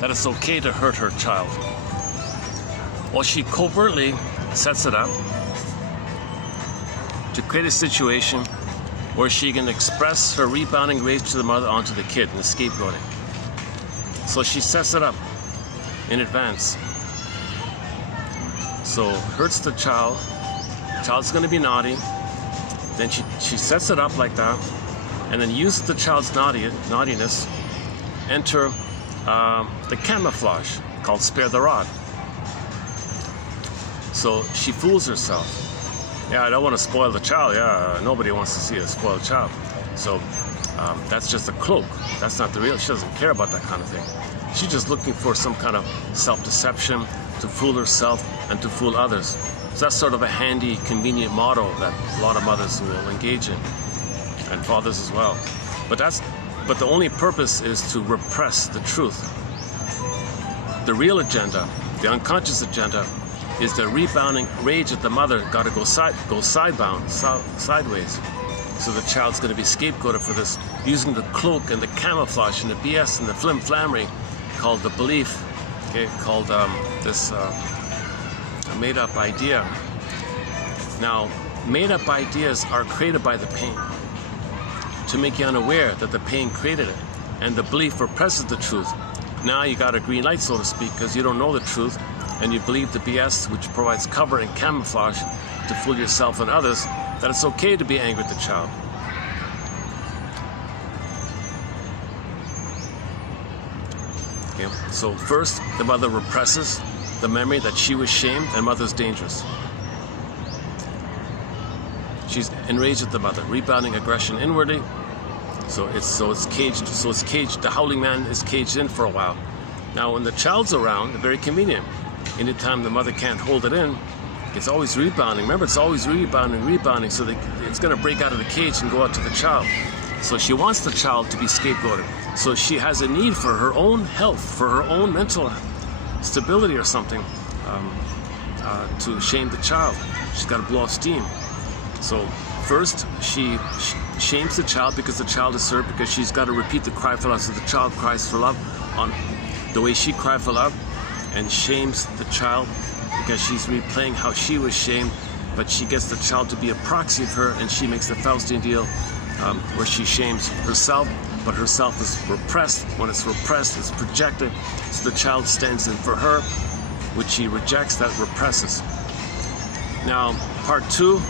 that it's okay to hurt her child? Well, she covertly sets it up to create a situation where she can express her rebounding rage to the mother onto the kid and the scapegoating. So she sets it up in advance. So hurts the child. Child's going to be naughty. Then she sets it up like that, and then uses the child's naughtiness. Enter the camouflage called spare the rod. So she fools herself. Yeah, I don't want to spoil the child. Yeah, nobody wants to see a spoiled child. So that's just a cloak. That's not the real. She doesn't care about that kind of thing. She's just looking for some kind of self-deception to fool herself and to fool others. So that's sort of a handy, convenient motto that a lot of mothers will engage in, and fathers as well. But the only purpose is to repress the truth. The real agenda, the unconscious agenda, is the rebounding rage at the mother got to go sideways. So the child's going to be scapegoated for this, using the cloak and the camouflage and the BS and the flim-flammery called the belief, okay, called this made-up idea. Now, made-up ideas are created by the pain to make you unaware that the pain created it, and the belief represses the truth. Now you got a green light, so to speak, because you don't know the truth, and you believe the BS, which provides cover and camouflage to fool yourself and others, that it's okay to be angry at the child. Okay. So first, the mother represses the memory that she was shamed and mother's dangerous. She's enraged at the mother, rebounding aggression inwardly. So it's caged. The howling man is caged in for a while. Now, when the child's around, very convenient. Anytime the mother can't hold it in, it's always rebounding. Remember, it's always rebounding. So it's going to break out of the cage and go out to the child. So she wants the child to be scapegoated. So she has a need for her own health, for her own mental stability or something, to shame the child. She's got to blow off steam. So first, she shames the child because the child is hurt, because she's got to repeat the cry for love. So the child cries for love on the way she cried for love, and shames the child because she's replaying how she was shamed, but she gets the child to be a proxy of her, and she makes the Faustian deal where she shames herself, but herself is repressed. When it's repressed, it's projected, so the child stands in for her, which she rejects, that represses. Now, part two,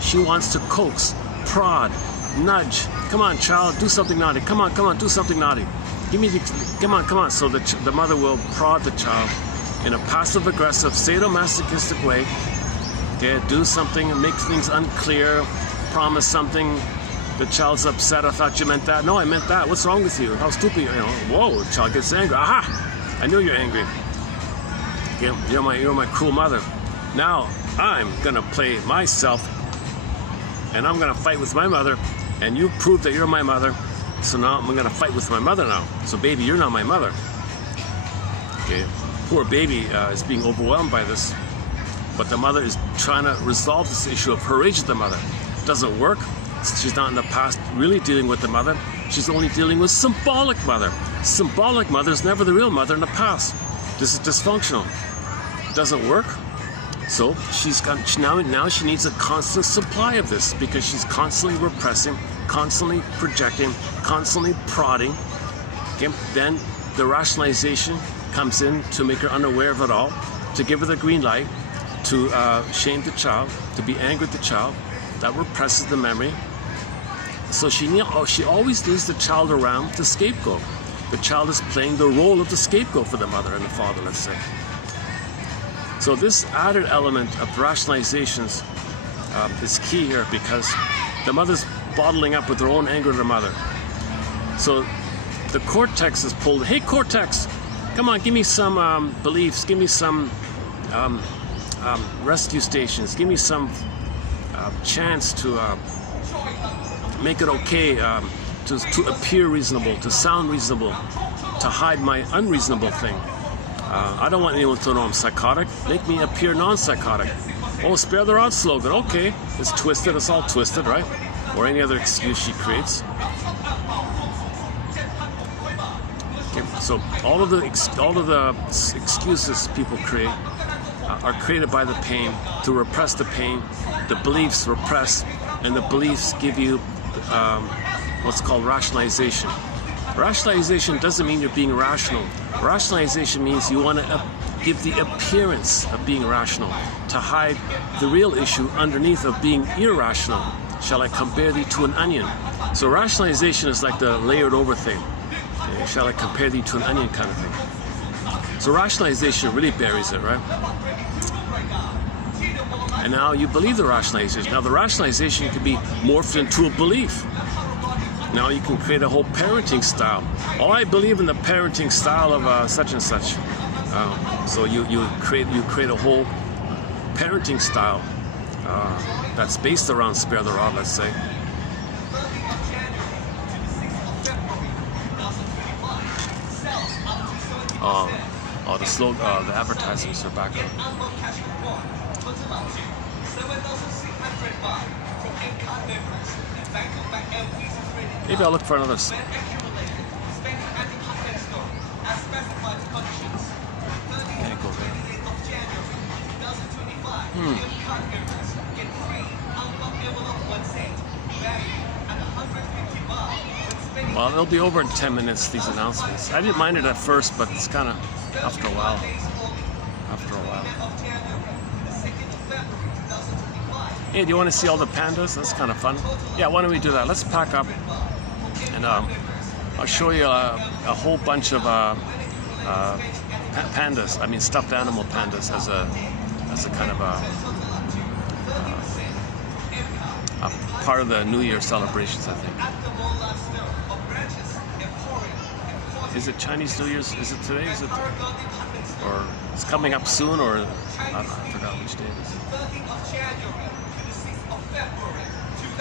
she wants to coax, prod, nudge. Come on, child, do something naughty. Come on, do something naughty. Give me the, come on. So the mother will prod the child in a passive-aggressive, sadomasochistic way. Okay, do something, make things unclear, promise something. The child's upset. I thought you meant that. No, I meant that. What's wrong with you? How stupid, Whoa, the child gets angry. Aha! I knew you're angry. Okay, you're my cruel mother. Now, I'm gonna play myself, and I'm gonna fight with my mother, and you prove that you're my mother. So now I'm gonna fight with my mother now. So baby, you're not my mother. Okay, poor baby is being overwhelmed by this, but the mother is trying to resolve this issue of her rage at the mother. Doesn't work. She's not in the past really dealing with the mother. She's only dealing with symbolic mother. Symbolic mother is never the real mother in the past. This is dysfunctional. Doesn't work. So now she needs a constant supply of this, because she's constantly repressing, constantly projecting, constantly prodding. Okay? Then the rationalization comes in to make her unaware of it all, to give her the green light, to shame the child, to be angry at the child. That represses the memory. So she always needs the child around to scapegoat. The child is playing the role of the scapegoat for the mother and the father, let's say. So this added element of rationalizations is key here, because the mother's bottling up with her own anger at her mother. So the cortex is pulled. Hey, cortex, come on, give me some beliefs. Give me some rescue stations. Give me some chance to make it okay, to appear reasonable, to sound reasonable, to hide my unreasonable thing. I don't want anyone to know I'm psychotic. Make me appear non-psychotic. Oh, spare the rod slogan. Okay, it's twisted. It's all twisted, right? Or any other excuse she creates. Okay, so all of the excuses people create are created by the pain to repress the pain. The beliefs repress, and the beliefs give you what's called rationalization. Rationalization doesn't mean you're being rational. Rationalization means you want to give the appearance of being rational, to hide the real issue underneath of being irrational. Shall I compare thee to an onion? So rationalization is like the layered over thing. Shall I compare thee to an onion kind of thing. So rationalization really buries it, right? And now you believe the rationalization. Now the rationalization can be morphed into a belief. Now you can create a whole parenting style. Oh, I believe in the parenting style of such and such. So you create a whole parenting style that's based around spare the rod, let's say. Oh, the advertisements are back on. Maybe I'll look for another. Can't go there. Well, it'll be over in 10 minutes, these announcements. I didn't mind it at first, but it's kind of after a while. Hey, do you want to see all the pandas? That's kind of fun. Yeah, why don't we do that? Let's pack up, and I'll show you a whole bunch of pandas. I mean, stuffed animal pandas as a kind of a part of the New Year celebrations, I think. Is it Chinese New Year's? Is it today? Is it, or it's coming up soon? Or I forgot which day it is.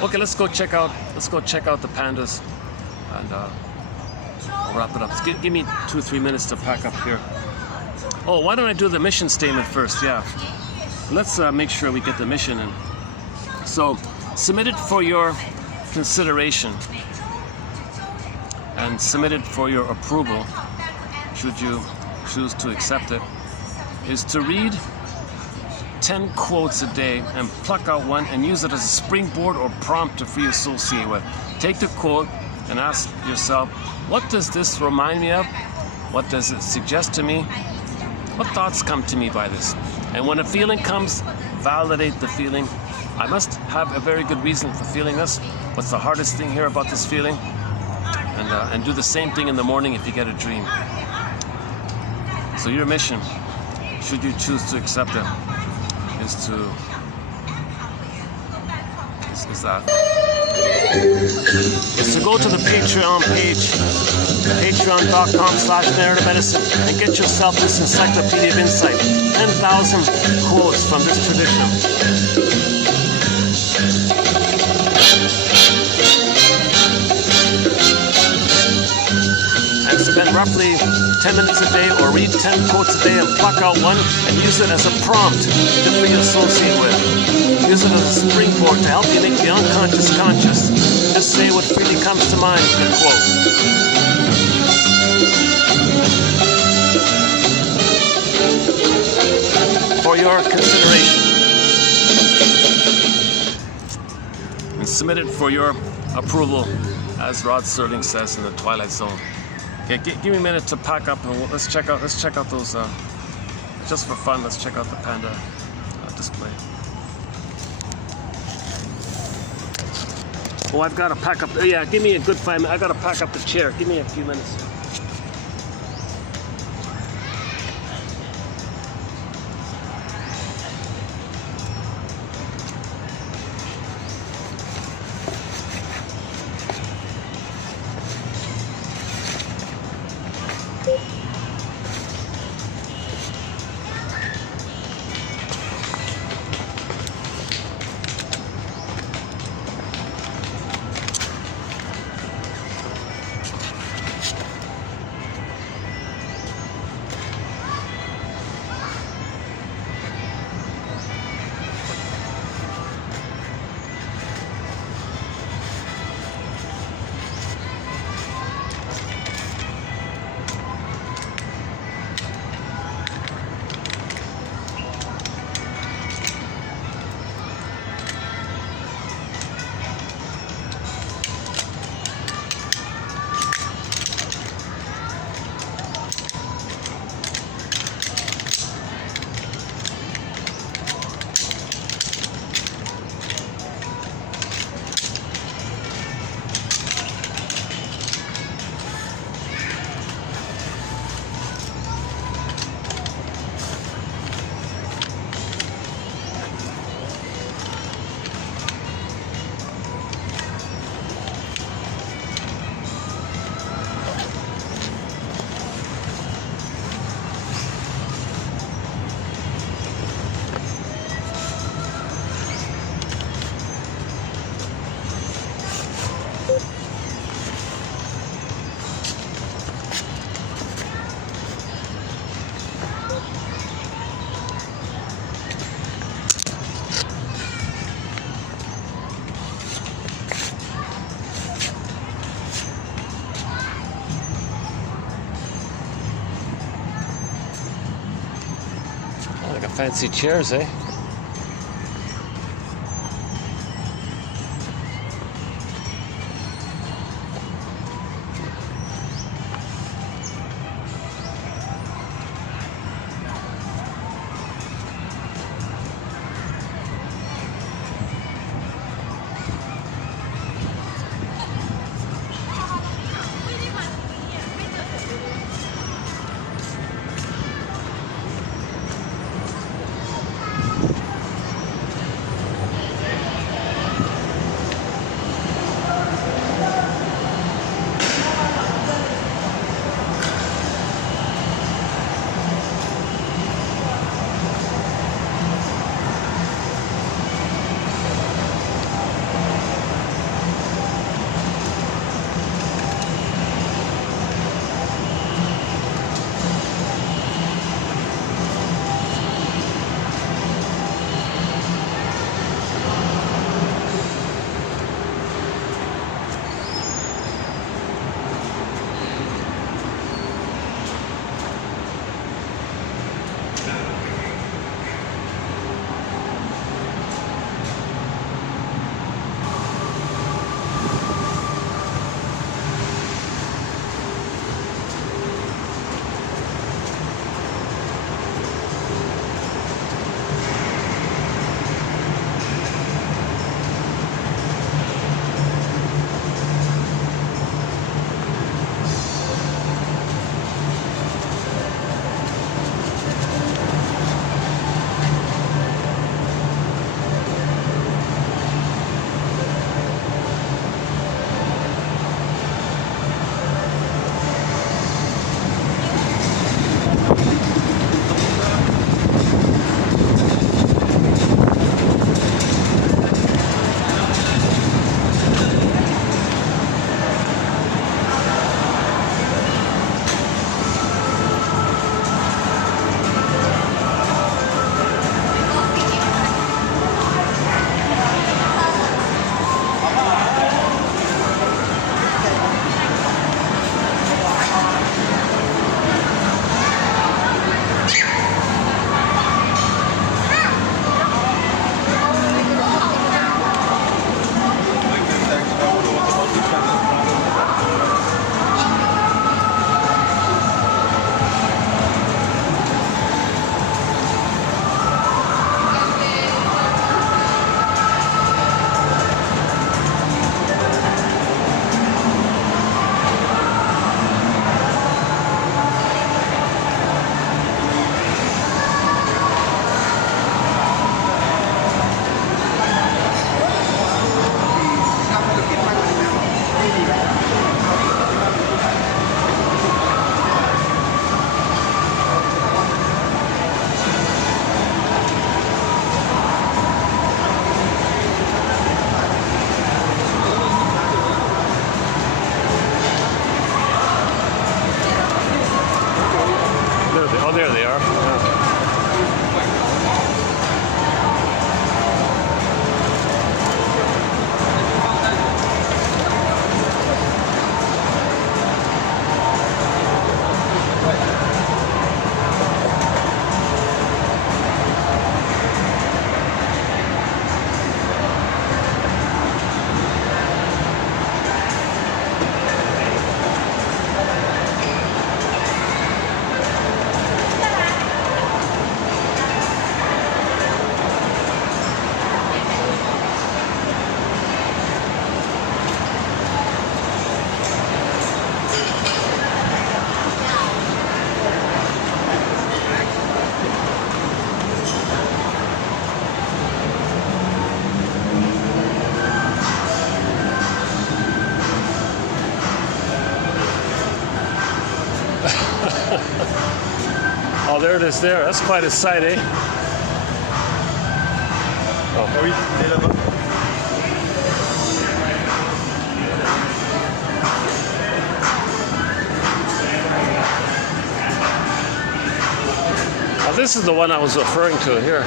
Okay, let's go check out the pandas, and we'll wrap it up. Give me 2-3 minutes to pack up here. Oh, why don't I do the mission statement first? Yeah, let's make sure we get the mission in. So, submitted for your consideration and submitted for your approval, should you choose to accept it, is to read 10 quotes a day and pluck out one and use it as a springboard or prompt to free associate with. Take the quote and ask yourself, what does this remind me of? What does it suggest to me? What thoughts come to me by this? And when a feeling comes, validate the feeling. I must have a very good reason for feeling this. What's the hardest thing here about this feeling? And do the same thing in the morning if you get a dream. So your mission, should you choose to accept it, is to go to the Patreon page, patreon.com/narrative medicine, and get yourself this encyclopedia of insight, 10,000 quotes from this tradition. And spend roughly 10 minutes a day, or read 10 quotes a day and pluck out one and use it as a prompt to free associate with. Use it as a springboard to help you make the unconscious conscious. Just say what freely comes to mind, the quote. For your consideration. And submit it for your approval, as Rod Serling says in The Twilight Zone. Okay, give me a minute to pack up, and let's check out those. Just for fun, let's check out the panda display. Oh, I've got to pack up. Yeah, give me a good 5 minutes. I got to pack up the chair. Give me a few minutes. Fancy chairs, eh? There they are. Yeah. Oh, there it is there. That's quite a sight, eh? Oh. Oui, il est là-bas. Oh, this is the one I was referring to here.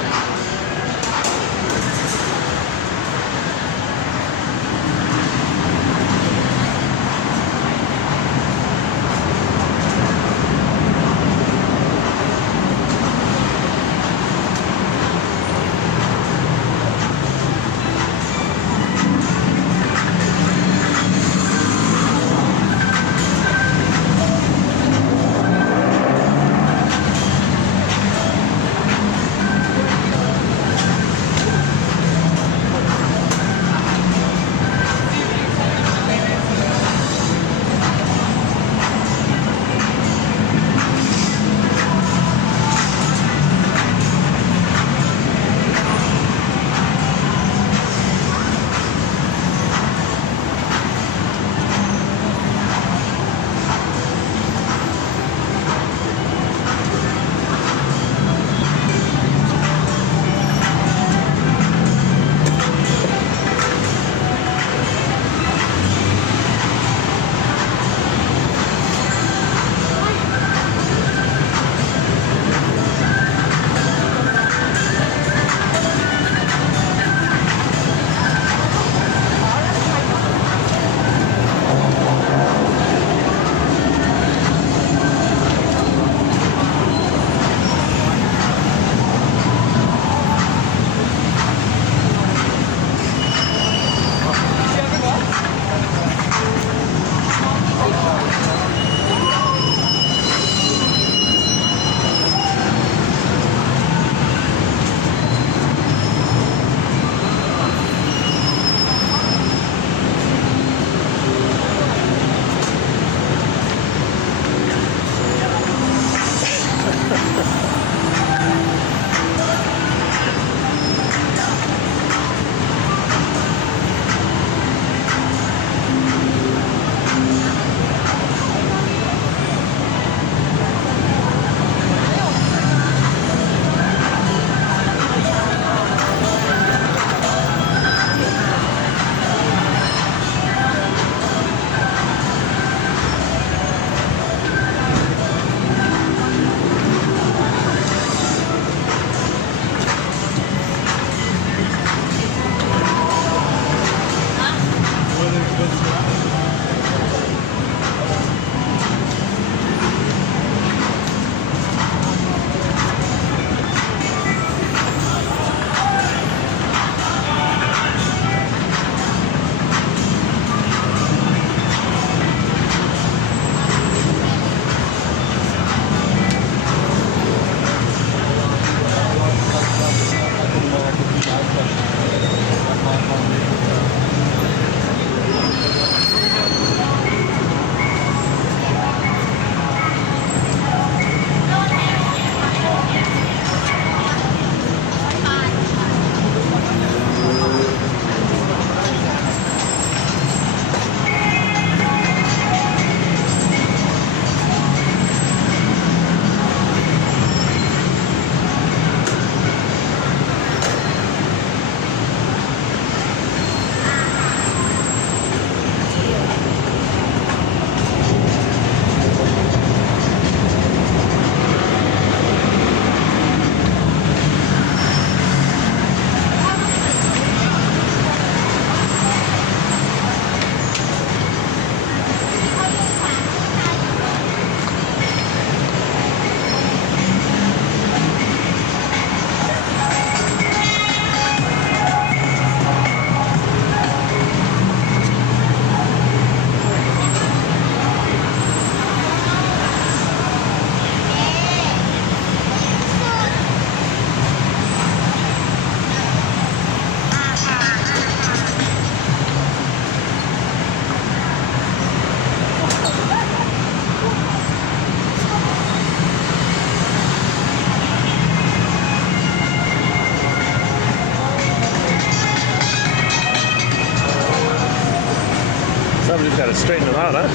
Somebody's got to straighten them out, huh?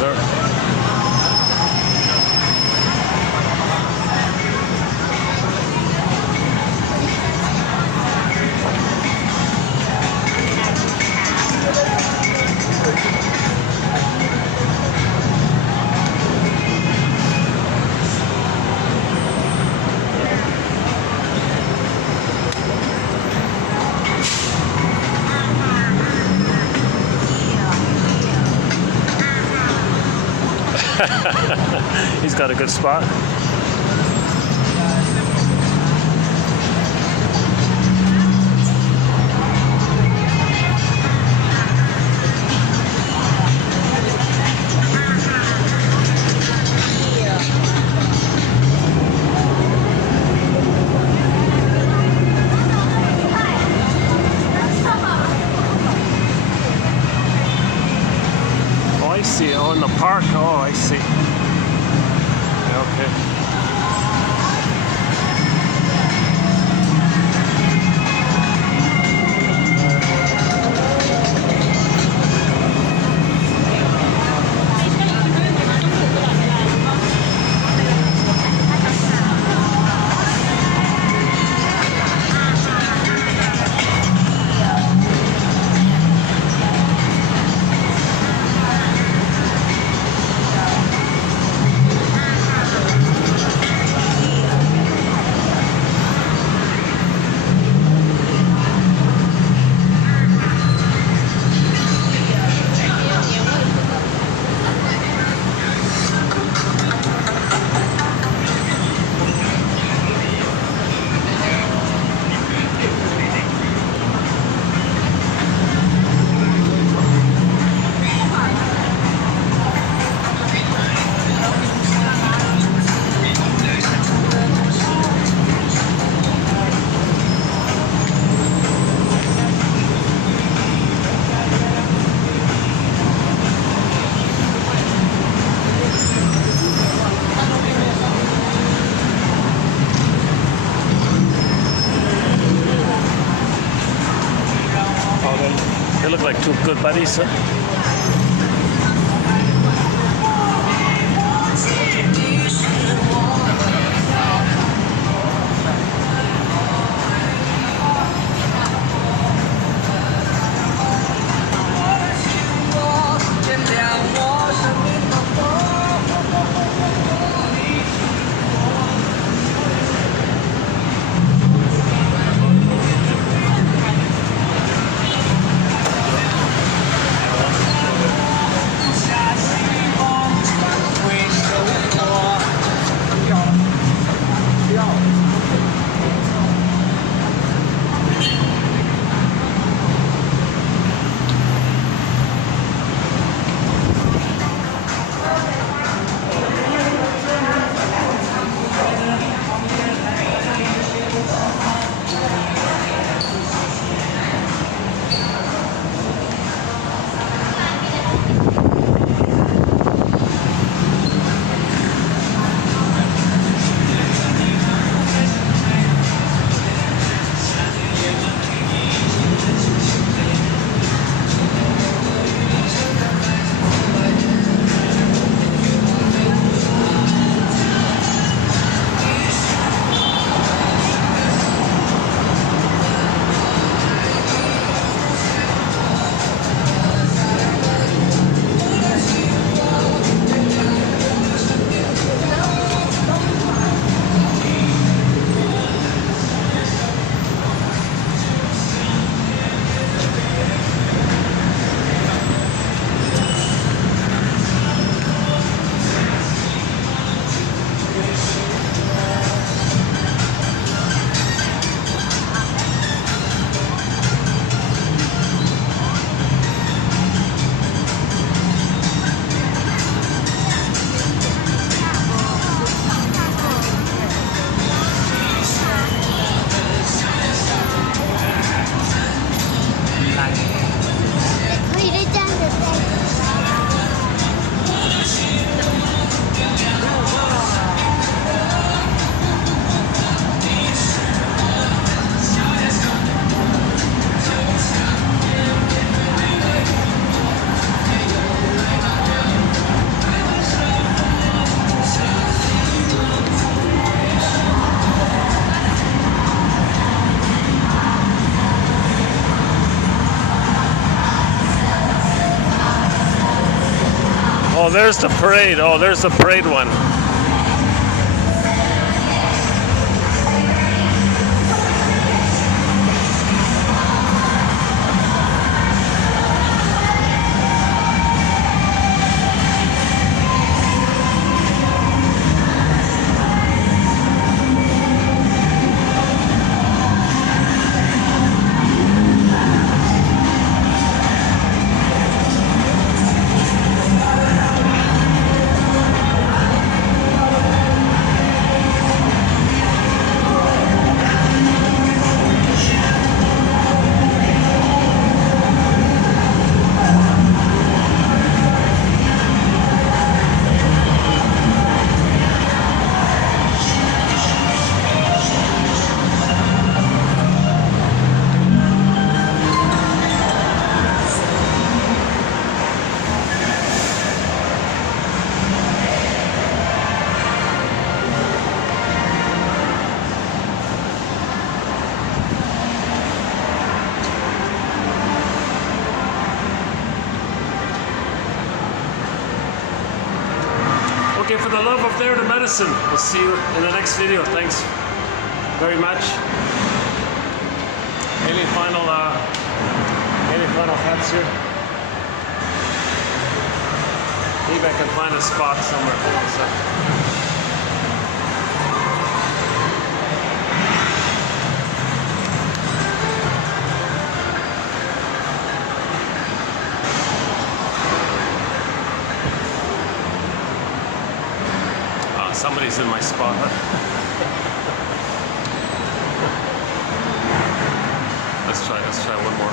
There. He's got a good spot. Oh, I see. Oh, in the park. Oh, I see. Okay. They look like two good buddies, huh? Oh, there's the parade. Oh, there's the parade one. Okay, for the love of there to medicine. We'll see you in the next video. Thanks very much. Any final thoughts here? Maybe I can find a spot somewhere. Hold on a second. Somebody's in my spot. Let's try one more.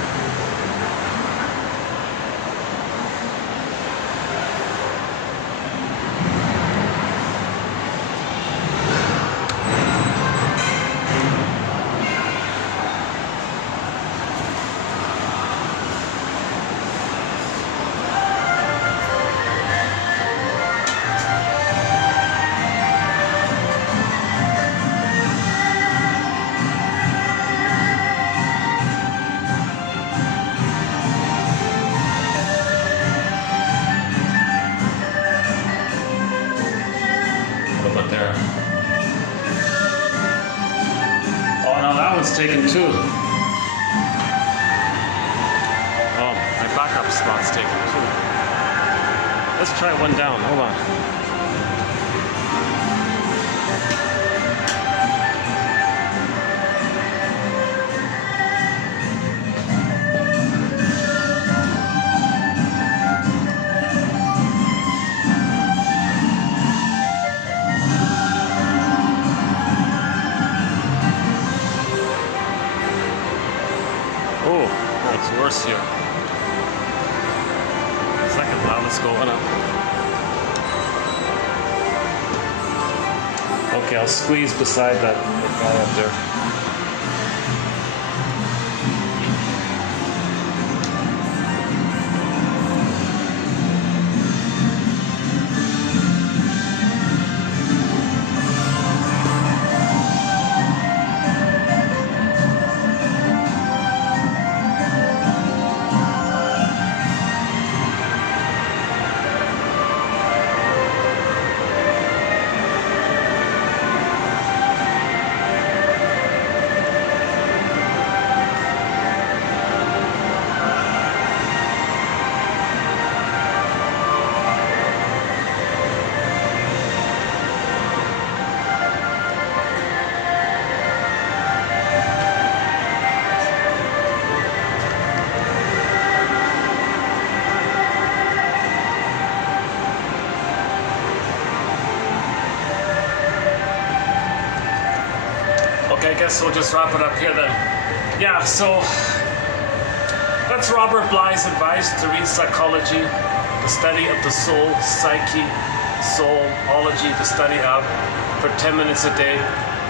There. Oh no, that one's taken too. Oh, my backup spot's taken too. Let's try one down. Hold on. Oh, it's worse here. Second, now let's go one up. Okay, I'll squeeze beside that guy up there. Okay, I guess we'll just wrap it up here then. Yeah, so that's Robert Bly's advice to read psychology, the study of the soul, psyche, soulology, the study of, for 10 minutes a day.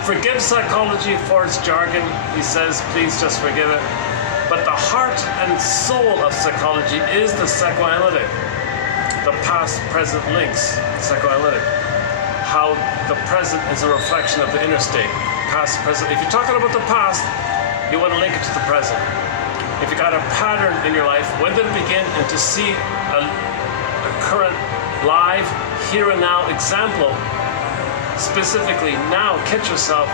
Forgive psychology for its jargon. He says, please just forgive it. But the heart and soul of psychology is the psychoanalytic. The past-present links, psychoanalytic. How the present is a reflection of the inner state. Past, present. If you're talking about the past, you want to link it to the present. If you got a pattern in your life, when did it begin? And to see a current live, here and now example. Specifically, now catch yourself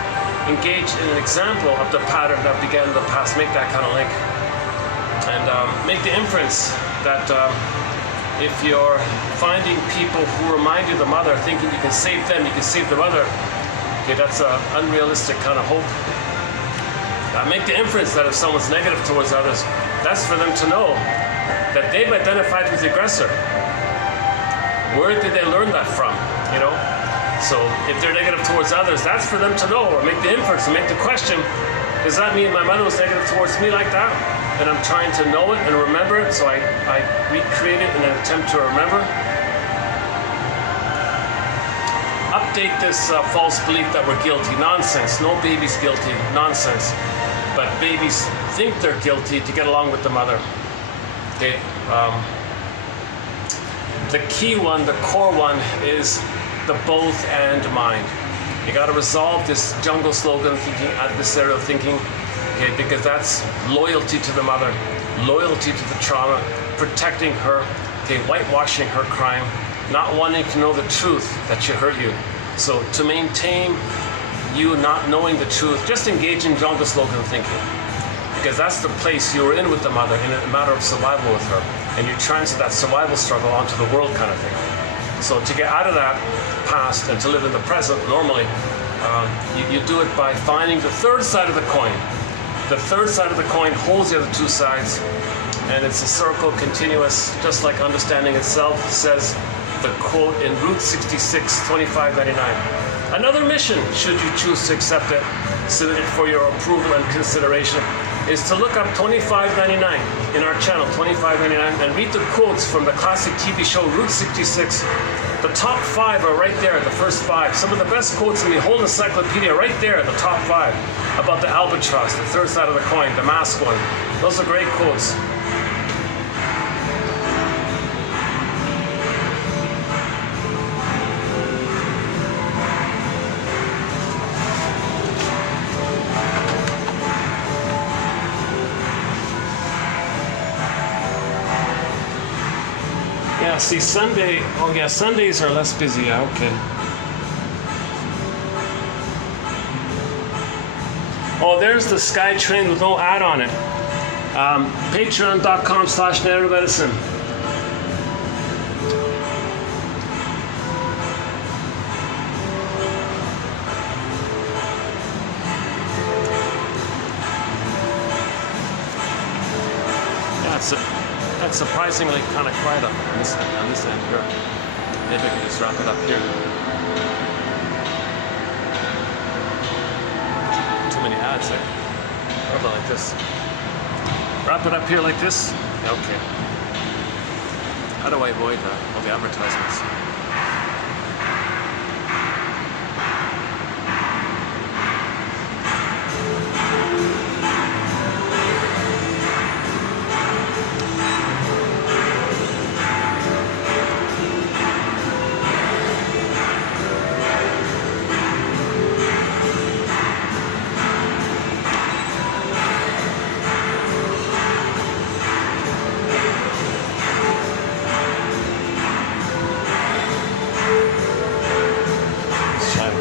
engaged in an example of the pattern that began in the past. Make that kind of link. And make the inference that if you're finding people who remind you of the mother, thinking you can save them, you can save the mother, okay, that's an unrealistic kind of hope. Make the inference that if someone's negative towards others, that's for them to know that they've identified with the aggressor. Where did they learn that from, you know? So if they're negative towards others, that's for them to know, or make the inference and make the question, does that mean my mother was negative towards me like that? And I'm trying to know it and remember it, so I recreate it in an attempt to remember. Update this false belief that we're guilty. Nonsense. No baby's guilty. Nonsense. But babies think they're guilty to get along with the mother. Okay. The key one, the core one, is the both and mind. You got to resolve this jungle slogan thinking, adversarial thinking, okay, because that's loyalty to the mother, loyalty to the trauma, protecting her, okay, whitewashing her crime, not wanting to know the truth that she hurt you. So to maintain you not knowing the truth, just engage in jungle slogan thinking, because that's the place you were in with the mother in a matter of survival with her, and you transfer that survival struggle onto the world kind of thing. So to get out of that past and to live in the present normally, you do it by finding the third side of the coin. The third side of the coin holds the other two sides, and it's a circle, continuous, just like understanding itself, says the quote in Route 66, 2599. Another mission, should you choose to accept it, submitted for your approval and consideration, is to look up 2599 in our channel, 2599, and read the quotes from the classic TV show Route 66. The top 5 are right there, the first 5. Some of the best quotes in the whole encyclopedia right there, the top 5, about the albatross, the third side of the coin, the mask one. Those are great quotes. Yeah, see, Sunday, oh yeah, Sundays are less busy, yeah, okay. Oh, there's the Sky Train with no ad on it. Patreon.com/narrative-medicine. That's surprisingly kind of quiet on this end here. Maybe I can just wrap it up here. Too many ads, eh? How about like this? Wrap it up here like this? Yeah, okay. How do I avoid all the advertisements?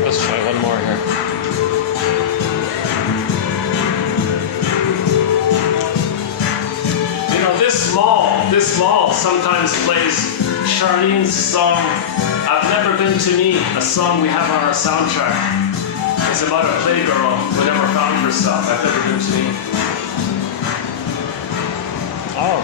Let's try one more here. You know, this mall sometimes plays Charlene's song, I've Never Been to Me, a song we have on our soundtrack. It's about a playgirl who never found herself. I've never been to me. Oh.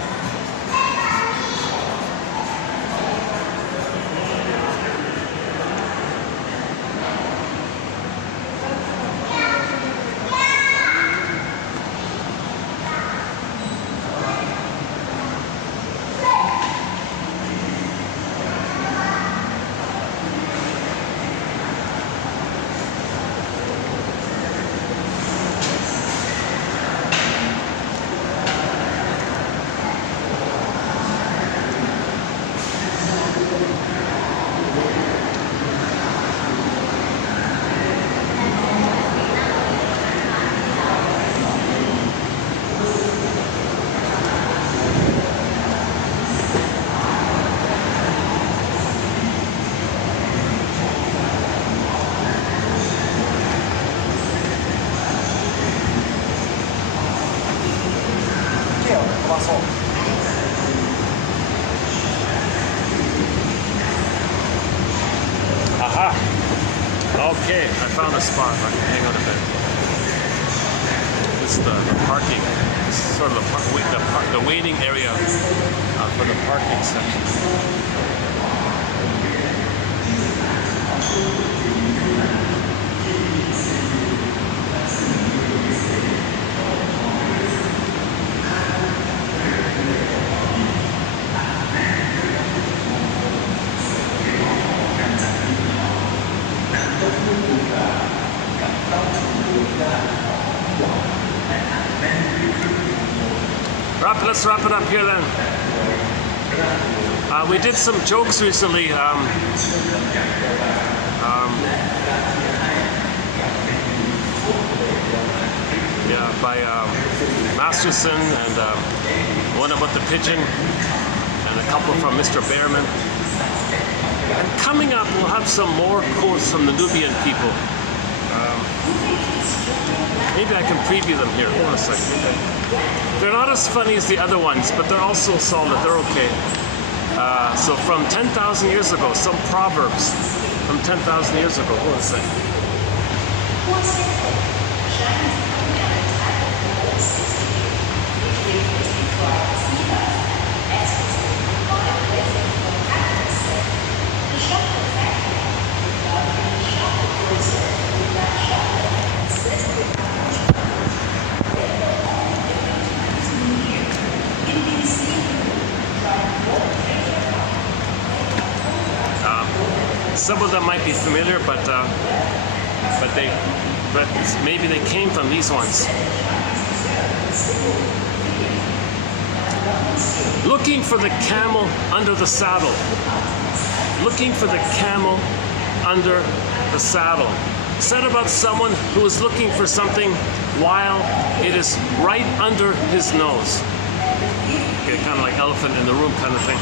Okay, I found a spot. I can hang out a bit. This is the parking. This is sort of the waiting area for the parking section. Let's wrap it up here then. We did some jokes recently. By Masterson and one about the pigeon and a couple from Mr. Behrman. And coming up, we'll have some more quotes from the Nubian people. Maybe I can preview them here. Hold on a second. They're not as funny as the other ones, but they're also solid. They're okay. So from 10,000 years ago, some proverbs from 10,000 years ago. Hold on a second. Some of them might be familiar, but maybe they came from these ones. Looking for the camel under the saddle. Looking for the camel under the saddle. Said about someone who is looking for something while it is right under his nose. Okay, kind of like elephant in the room kind of thing.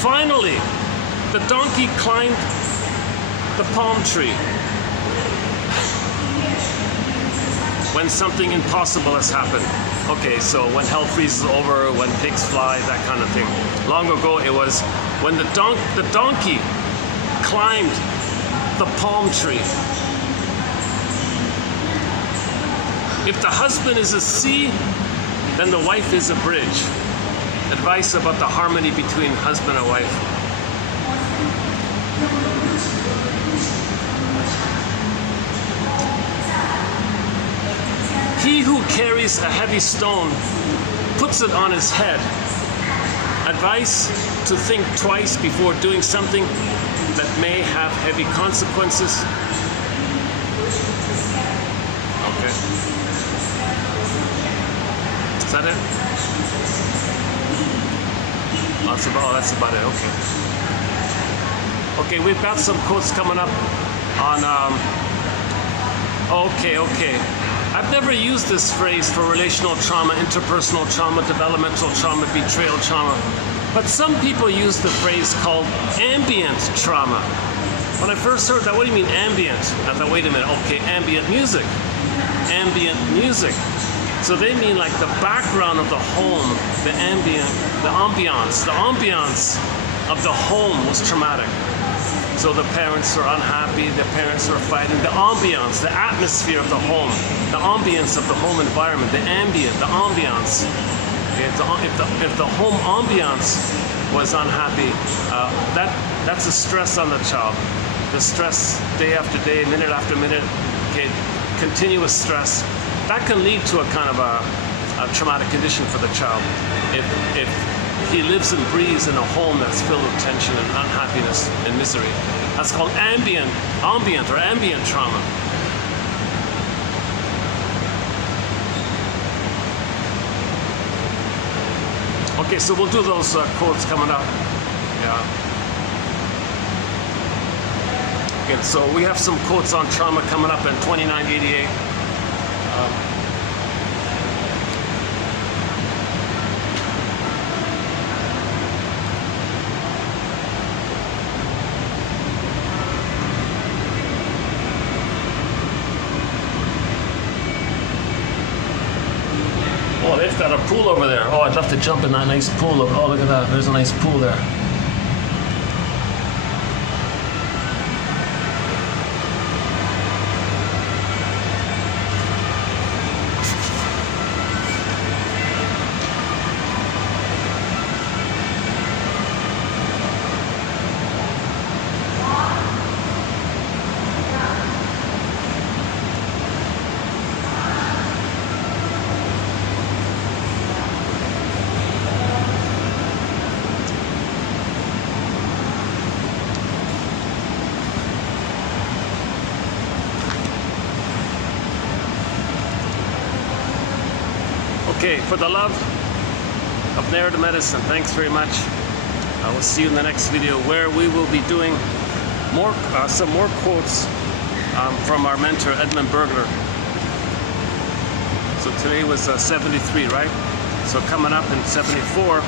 Finally, the donkey climbed the palm tree when something impossible has happened. Okay, so when hell freezes over, when pigs fly, that kind of thing. Long ago, it was when the donkey climbed the palm tree. If the husband is a sea, then the wife is a bridge. Advice about the harmony between husband and wife. He who carries a heavy stone puts it on his head. Advice to think twice before doing something that may have heavy consequences. Okay. Is that it? That's about it. Okay. Okay, we've got some quotes coming up on. Okay. I've never used this phrase for relational trauma, interpersonal trauma, developmental trauma, betrayal trauma, but some people use the phrase called ambient trauma. When I first heard that, what do you mean ambient? I thought, wait a minute. Okay, ambient music. Ambient music. So they mean like the background of the home, the ambiance of the home was traumatic. So the parents are unhappy, the parents are fighting. The ambiance, the atmosphere of the home, the ambience of the home environment, the ambiance. If the home ambiance was unhappy, that's a stress on the child. The stress day after day, minute after minute, okay, continuous stress. That can lead to a kind of a traumatic condition for the child if he lives and breathes in a home that's filled with tension and unhappiness and misery. That's called ambient trauma. Okay, so we'll do those quotes coming up. Yeah. Okay, so we have some quotes on trauma coming up in 2988. Oh, they've got a pool over there. Oh, I'd love to jump in that nice pool. Oh, look at that. There's a nice pool there. Okay, for the love of narrative medicine, thanks very much. I will see you in the next video where we will be doing more, some more quotes from our mentor, Edmund Bergler. So today was 73, right? So coming up in 74,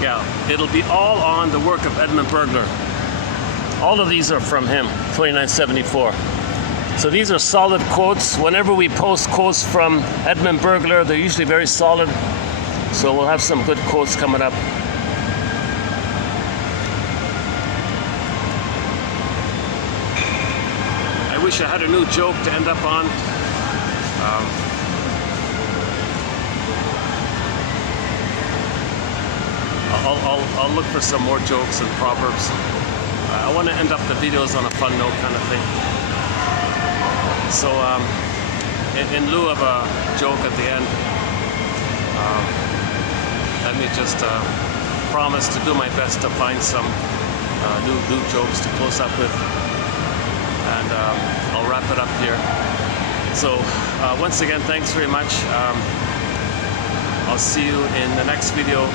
yeah, it'll be all on the work of Edmund Bergler. All of these are from him, 2974. So these are solid quotes. Whenever we post quotes from Edmund Bergler, they're usually very solid. So we'll have some good quotes coming up. I wish I had a new joke to end up on. I'll look for some more jokes and proverbs. I want to end up the videos on a fun note kind of thing. So in lieu of a joke at the end, let me just promise to do my best to find some new jokes to close up with, and I'll wrap it up here. So once again, thanks very much. I'll see you in the next video,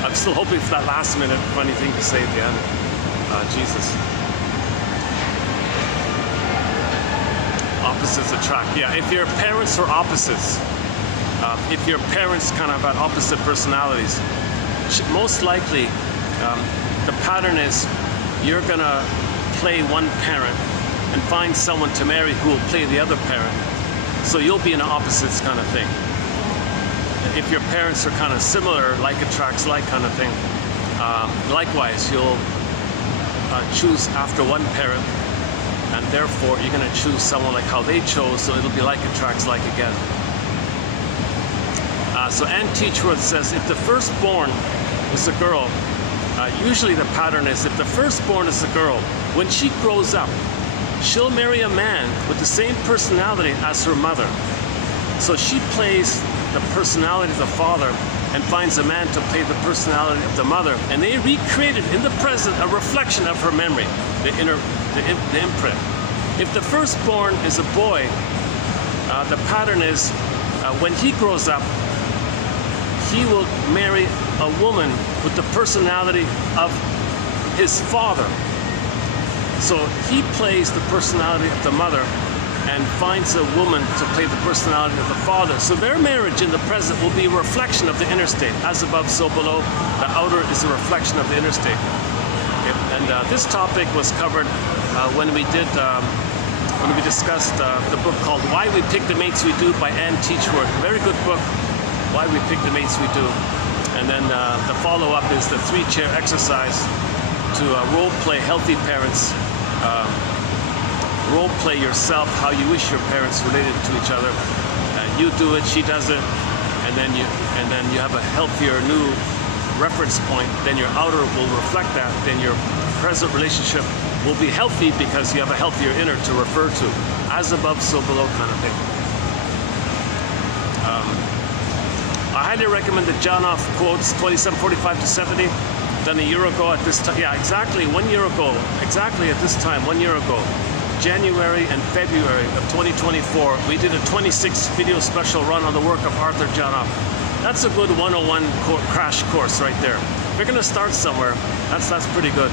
I'm still hoping for that last minute funny thing to say at the end. Jesus. Opposites attract. Yeah, if your parents are opposites, if your parents kind of had opposite personalities, most likely the pattern is you're gonna play one parent and find someone to marry who will play the other parent. So you'll be in an opposites kind of thing. If your parents are kind of similar, like attracts like kind of thing, likewise, you'll choose after one parent, and therefore you're going to choose someone like how they chose, so it'll be like attracts like again. So Anne Teachworth says, if the firstborn is a girl, usually the pattern is if the firstborn is a girl, when she grows up, she'll marry a man with the same personality as her mother. So she plays the personality of the father and finds a man to play the personality of the mother, and they recreated in the present a reflection of her memory, the imprint. If the firstborn is a boy, the pattern is when he grows up, he will marry a woman with the personality of his father. So he plays the personality of the mother and finds a woman to play the personality of the father. So their marriage in the present will be a reflection of the inner state. As above, so below. The outer is a reflection of the inner state. Okay. And this topic was covered when we discussed the book called Why We Pick the Mates We Do by Anne Teachworth. Very good book, Why We Pick the Mates We Do. And then the follow-up is the 3-chair exercise to role play healthy parents. Role play yourself how you wish your parents related to each other. You do it, she does it, and then you have a healthier new reference point. Then your outer will reflect that. Then your present relationship will be healthy because you have a healthier inner to refer to. As above, so below kind of thing. I highly recommend the John Off quotes 2745 to 70. Done a year ago at this time. Yeah, exactly 1 year ago. Exactly at this time, 1 year ago. January and February of 2024, we did a 26 video special run on the work of Arthur Janoff. That's a good 101 crash course right there. If you're going to start somewhere, that's pretty good.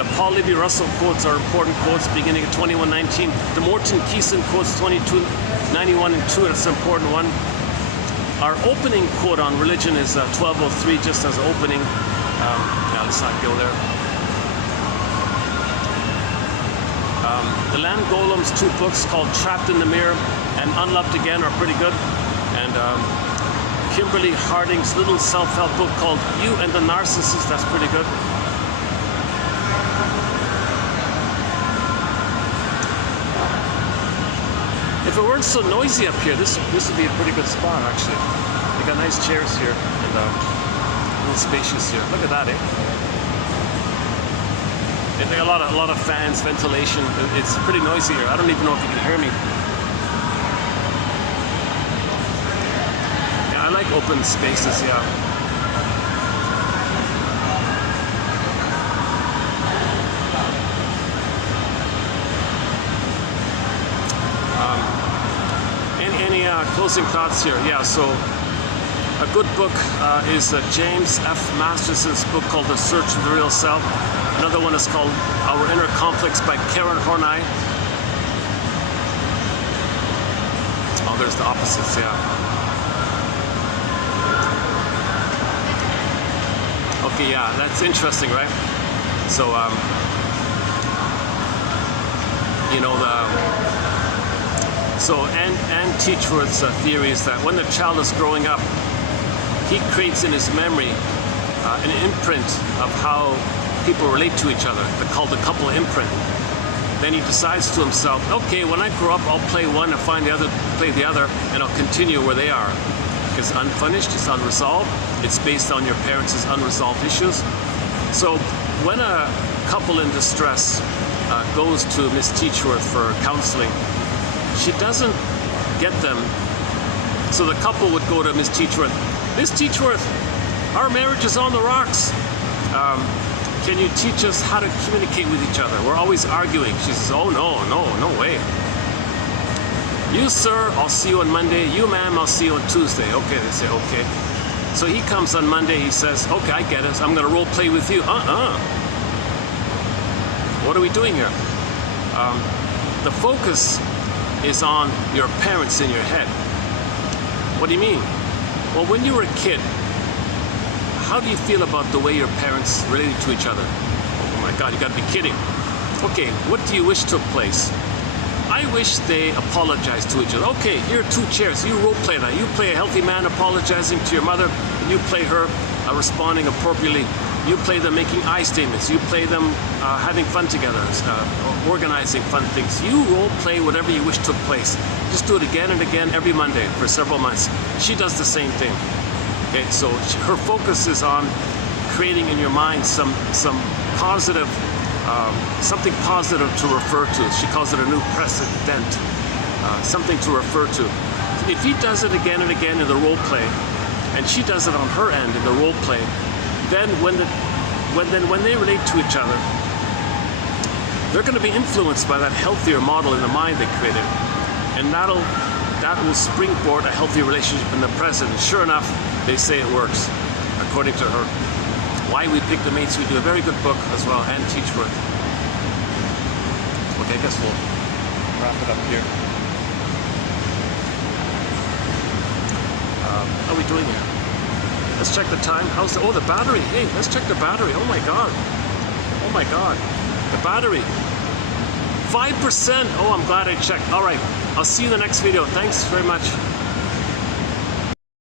The Paul Levy-Russell quotes are important quotes beginning at 2119. The Morton Keeson quotes 2291 and 2, that's an important one. Our opening quote on religion is 1203, just as an opening. Now let's not go there. The Land Golem's 2 books called Trapped in the Mirror and Unloved Again are pretty good. And Kimberly Harding's little self-help book called You and the Narcissist, that's pretty good. If it weren't so noisy up here, this would be a pretty good spot actually. They got nice chairs here and a little spacious here. Look at that, eh? They got a lot of fans, ventilation. It's pretty noisy here. I don't even know if you can hear me. Yeah, I like open spaces, yeah. closing thoughts here. Yeah, so a good book is James F. Masterson's book called The Search for the Real Self. Another one is called Our Inner Conflicts by Karen Horney. Oh, there's the opposites, yeah. Okay, yeah, that's interesting, right? So, you know, Ann Teachworth's theory is that when the child is growing up, he creates in his memory an imprint of how people relate to each other, called the couple imprint. Then he decides to himself, okay, when I grow up, I'll play one and find the other, play the other, and I'll continue where they are. It's unfinished, it's unresolved, it's based on your parents' unresolved issues. So when a couple in distress goes to Miss Teachworth for counseling, she doesn't get them. So the couple would go to Miss Teachworth. Miss Teachworth, our marriage is on the rocks. Can you teach us how to communicate with each other? We're always arguing. She says, oh, no way. You, sir, I'll see you on Monday. You, ma'am, I'll see you on Tuesday. Okay, they say, okay. So he comes on Monday, he says, okay, I get it. I'm gonna role play with you. What are we doing here? The focus is on your parents in your head. What do you mean? Well, when you were a kid, how do you feel about the way your parents related to each other? Oh my God, you gotta be kidding. Okay, what do you wish took place? I wish they apologized to each other. Okay, here are 2 chairs. You role play that. You play a healthy man apologizing to your mother, and you play her responding appropriately. You play them making I statements. You play them having fun together, organizing fun things. You role play whatever you wish took place. Just do it again and again every Monday for several months. She does the same thing. Okay, so her focus is on creating in your mind some positive, something positive to refer to. She calls it a new precedent, something to refer to. If he does it again and again in the role play, and she does it on her end in the role play, then when they relate to each other, they're going to be influenced by that healthier model in the mind they created, and that will springboard a healthy relationship in the present. And sure enough, they say it works, according to her. Why We Pick the Mates We Do, a very good book as well, and Teachworth. Okay, I guess we'll wrap it up here. How are we doing here? Let's check the time. How's the battery? Hey, let's check the battery. Oh my God. Oh my God. The battery. 5%. Oh, I'm glad I checked. All right. I'll see you in the next video. Thanks very much.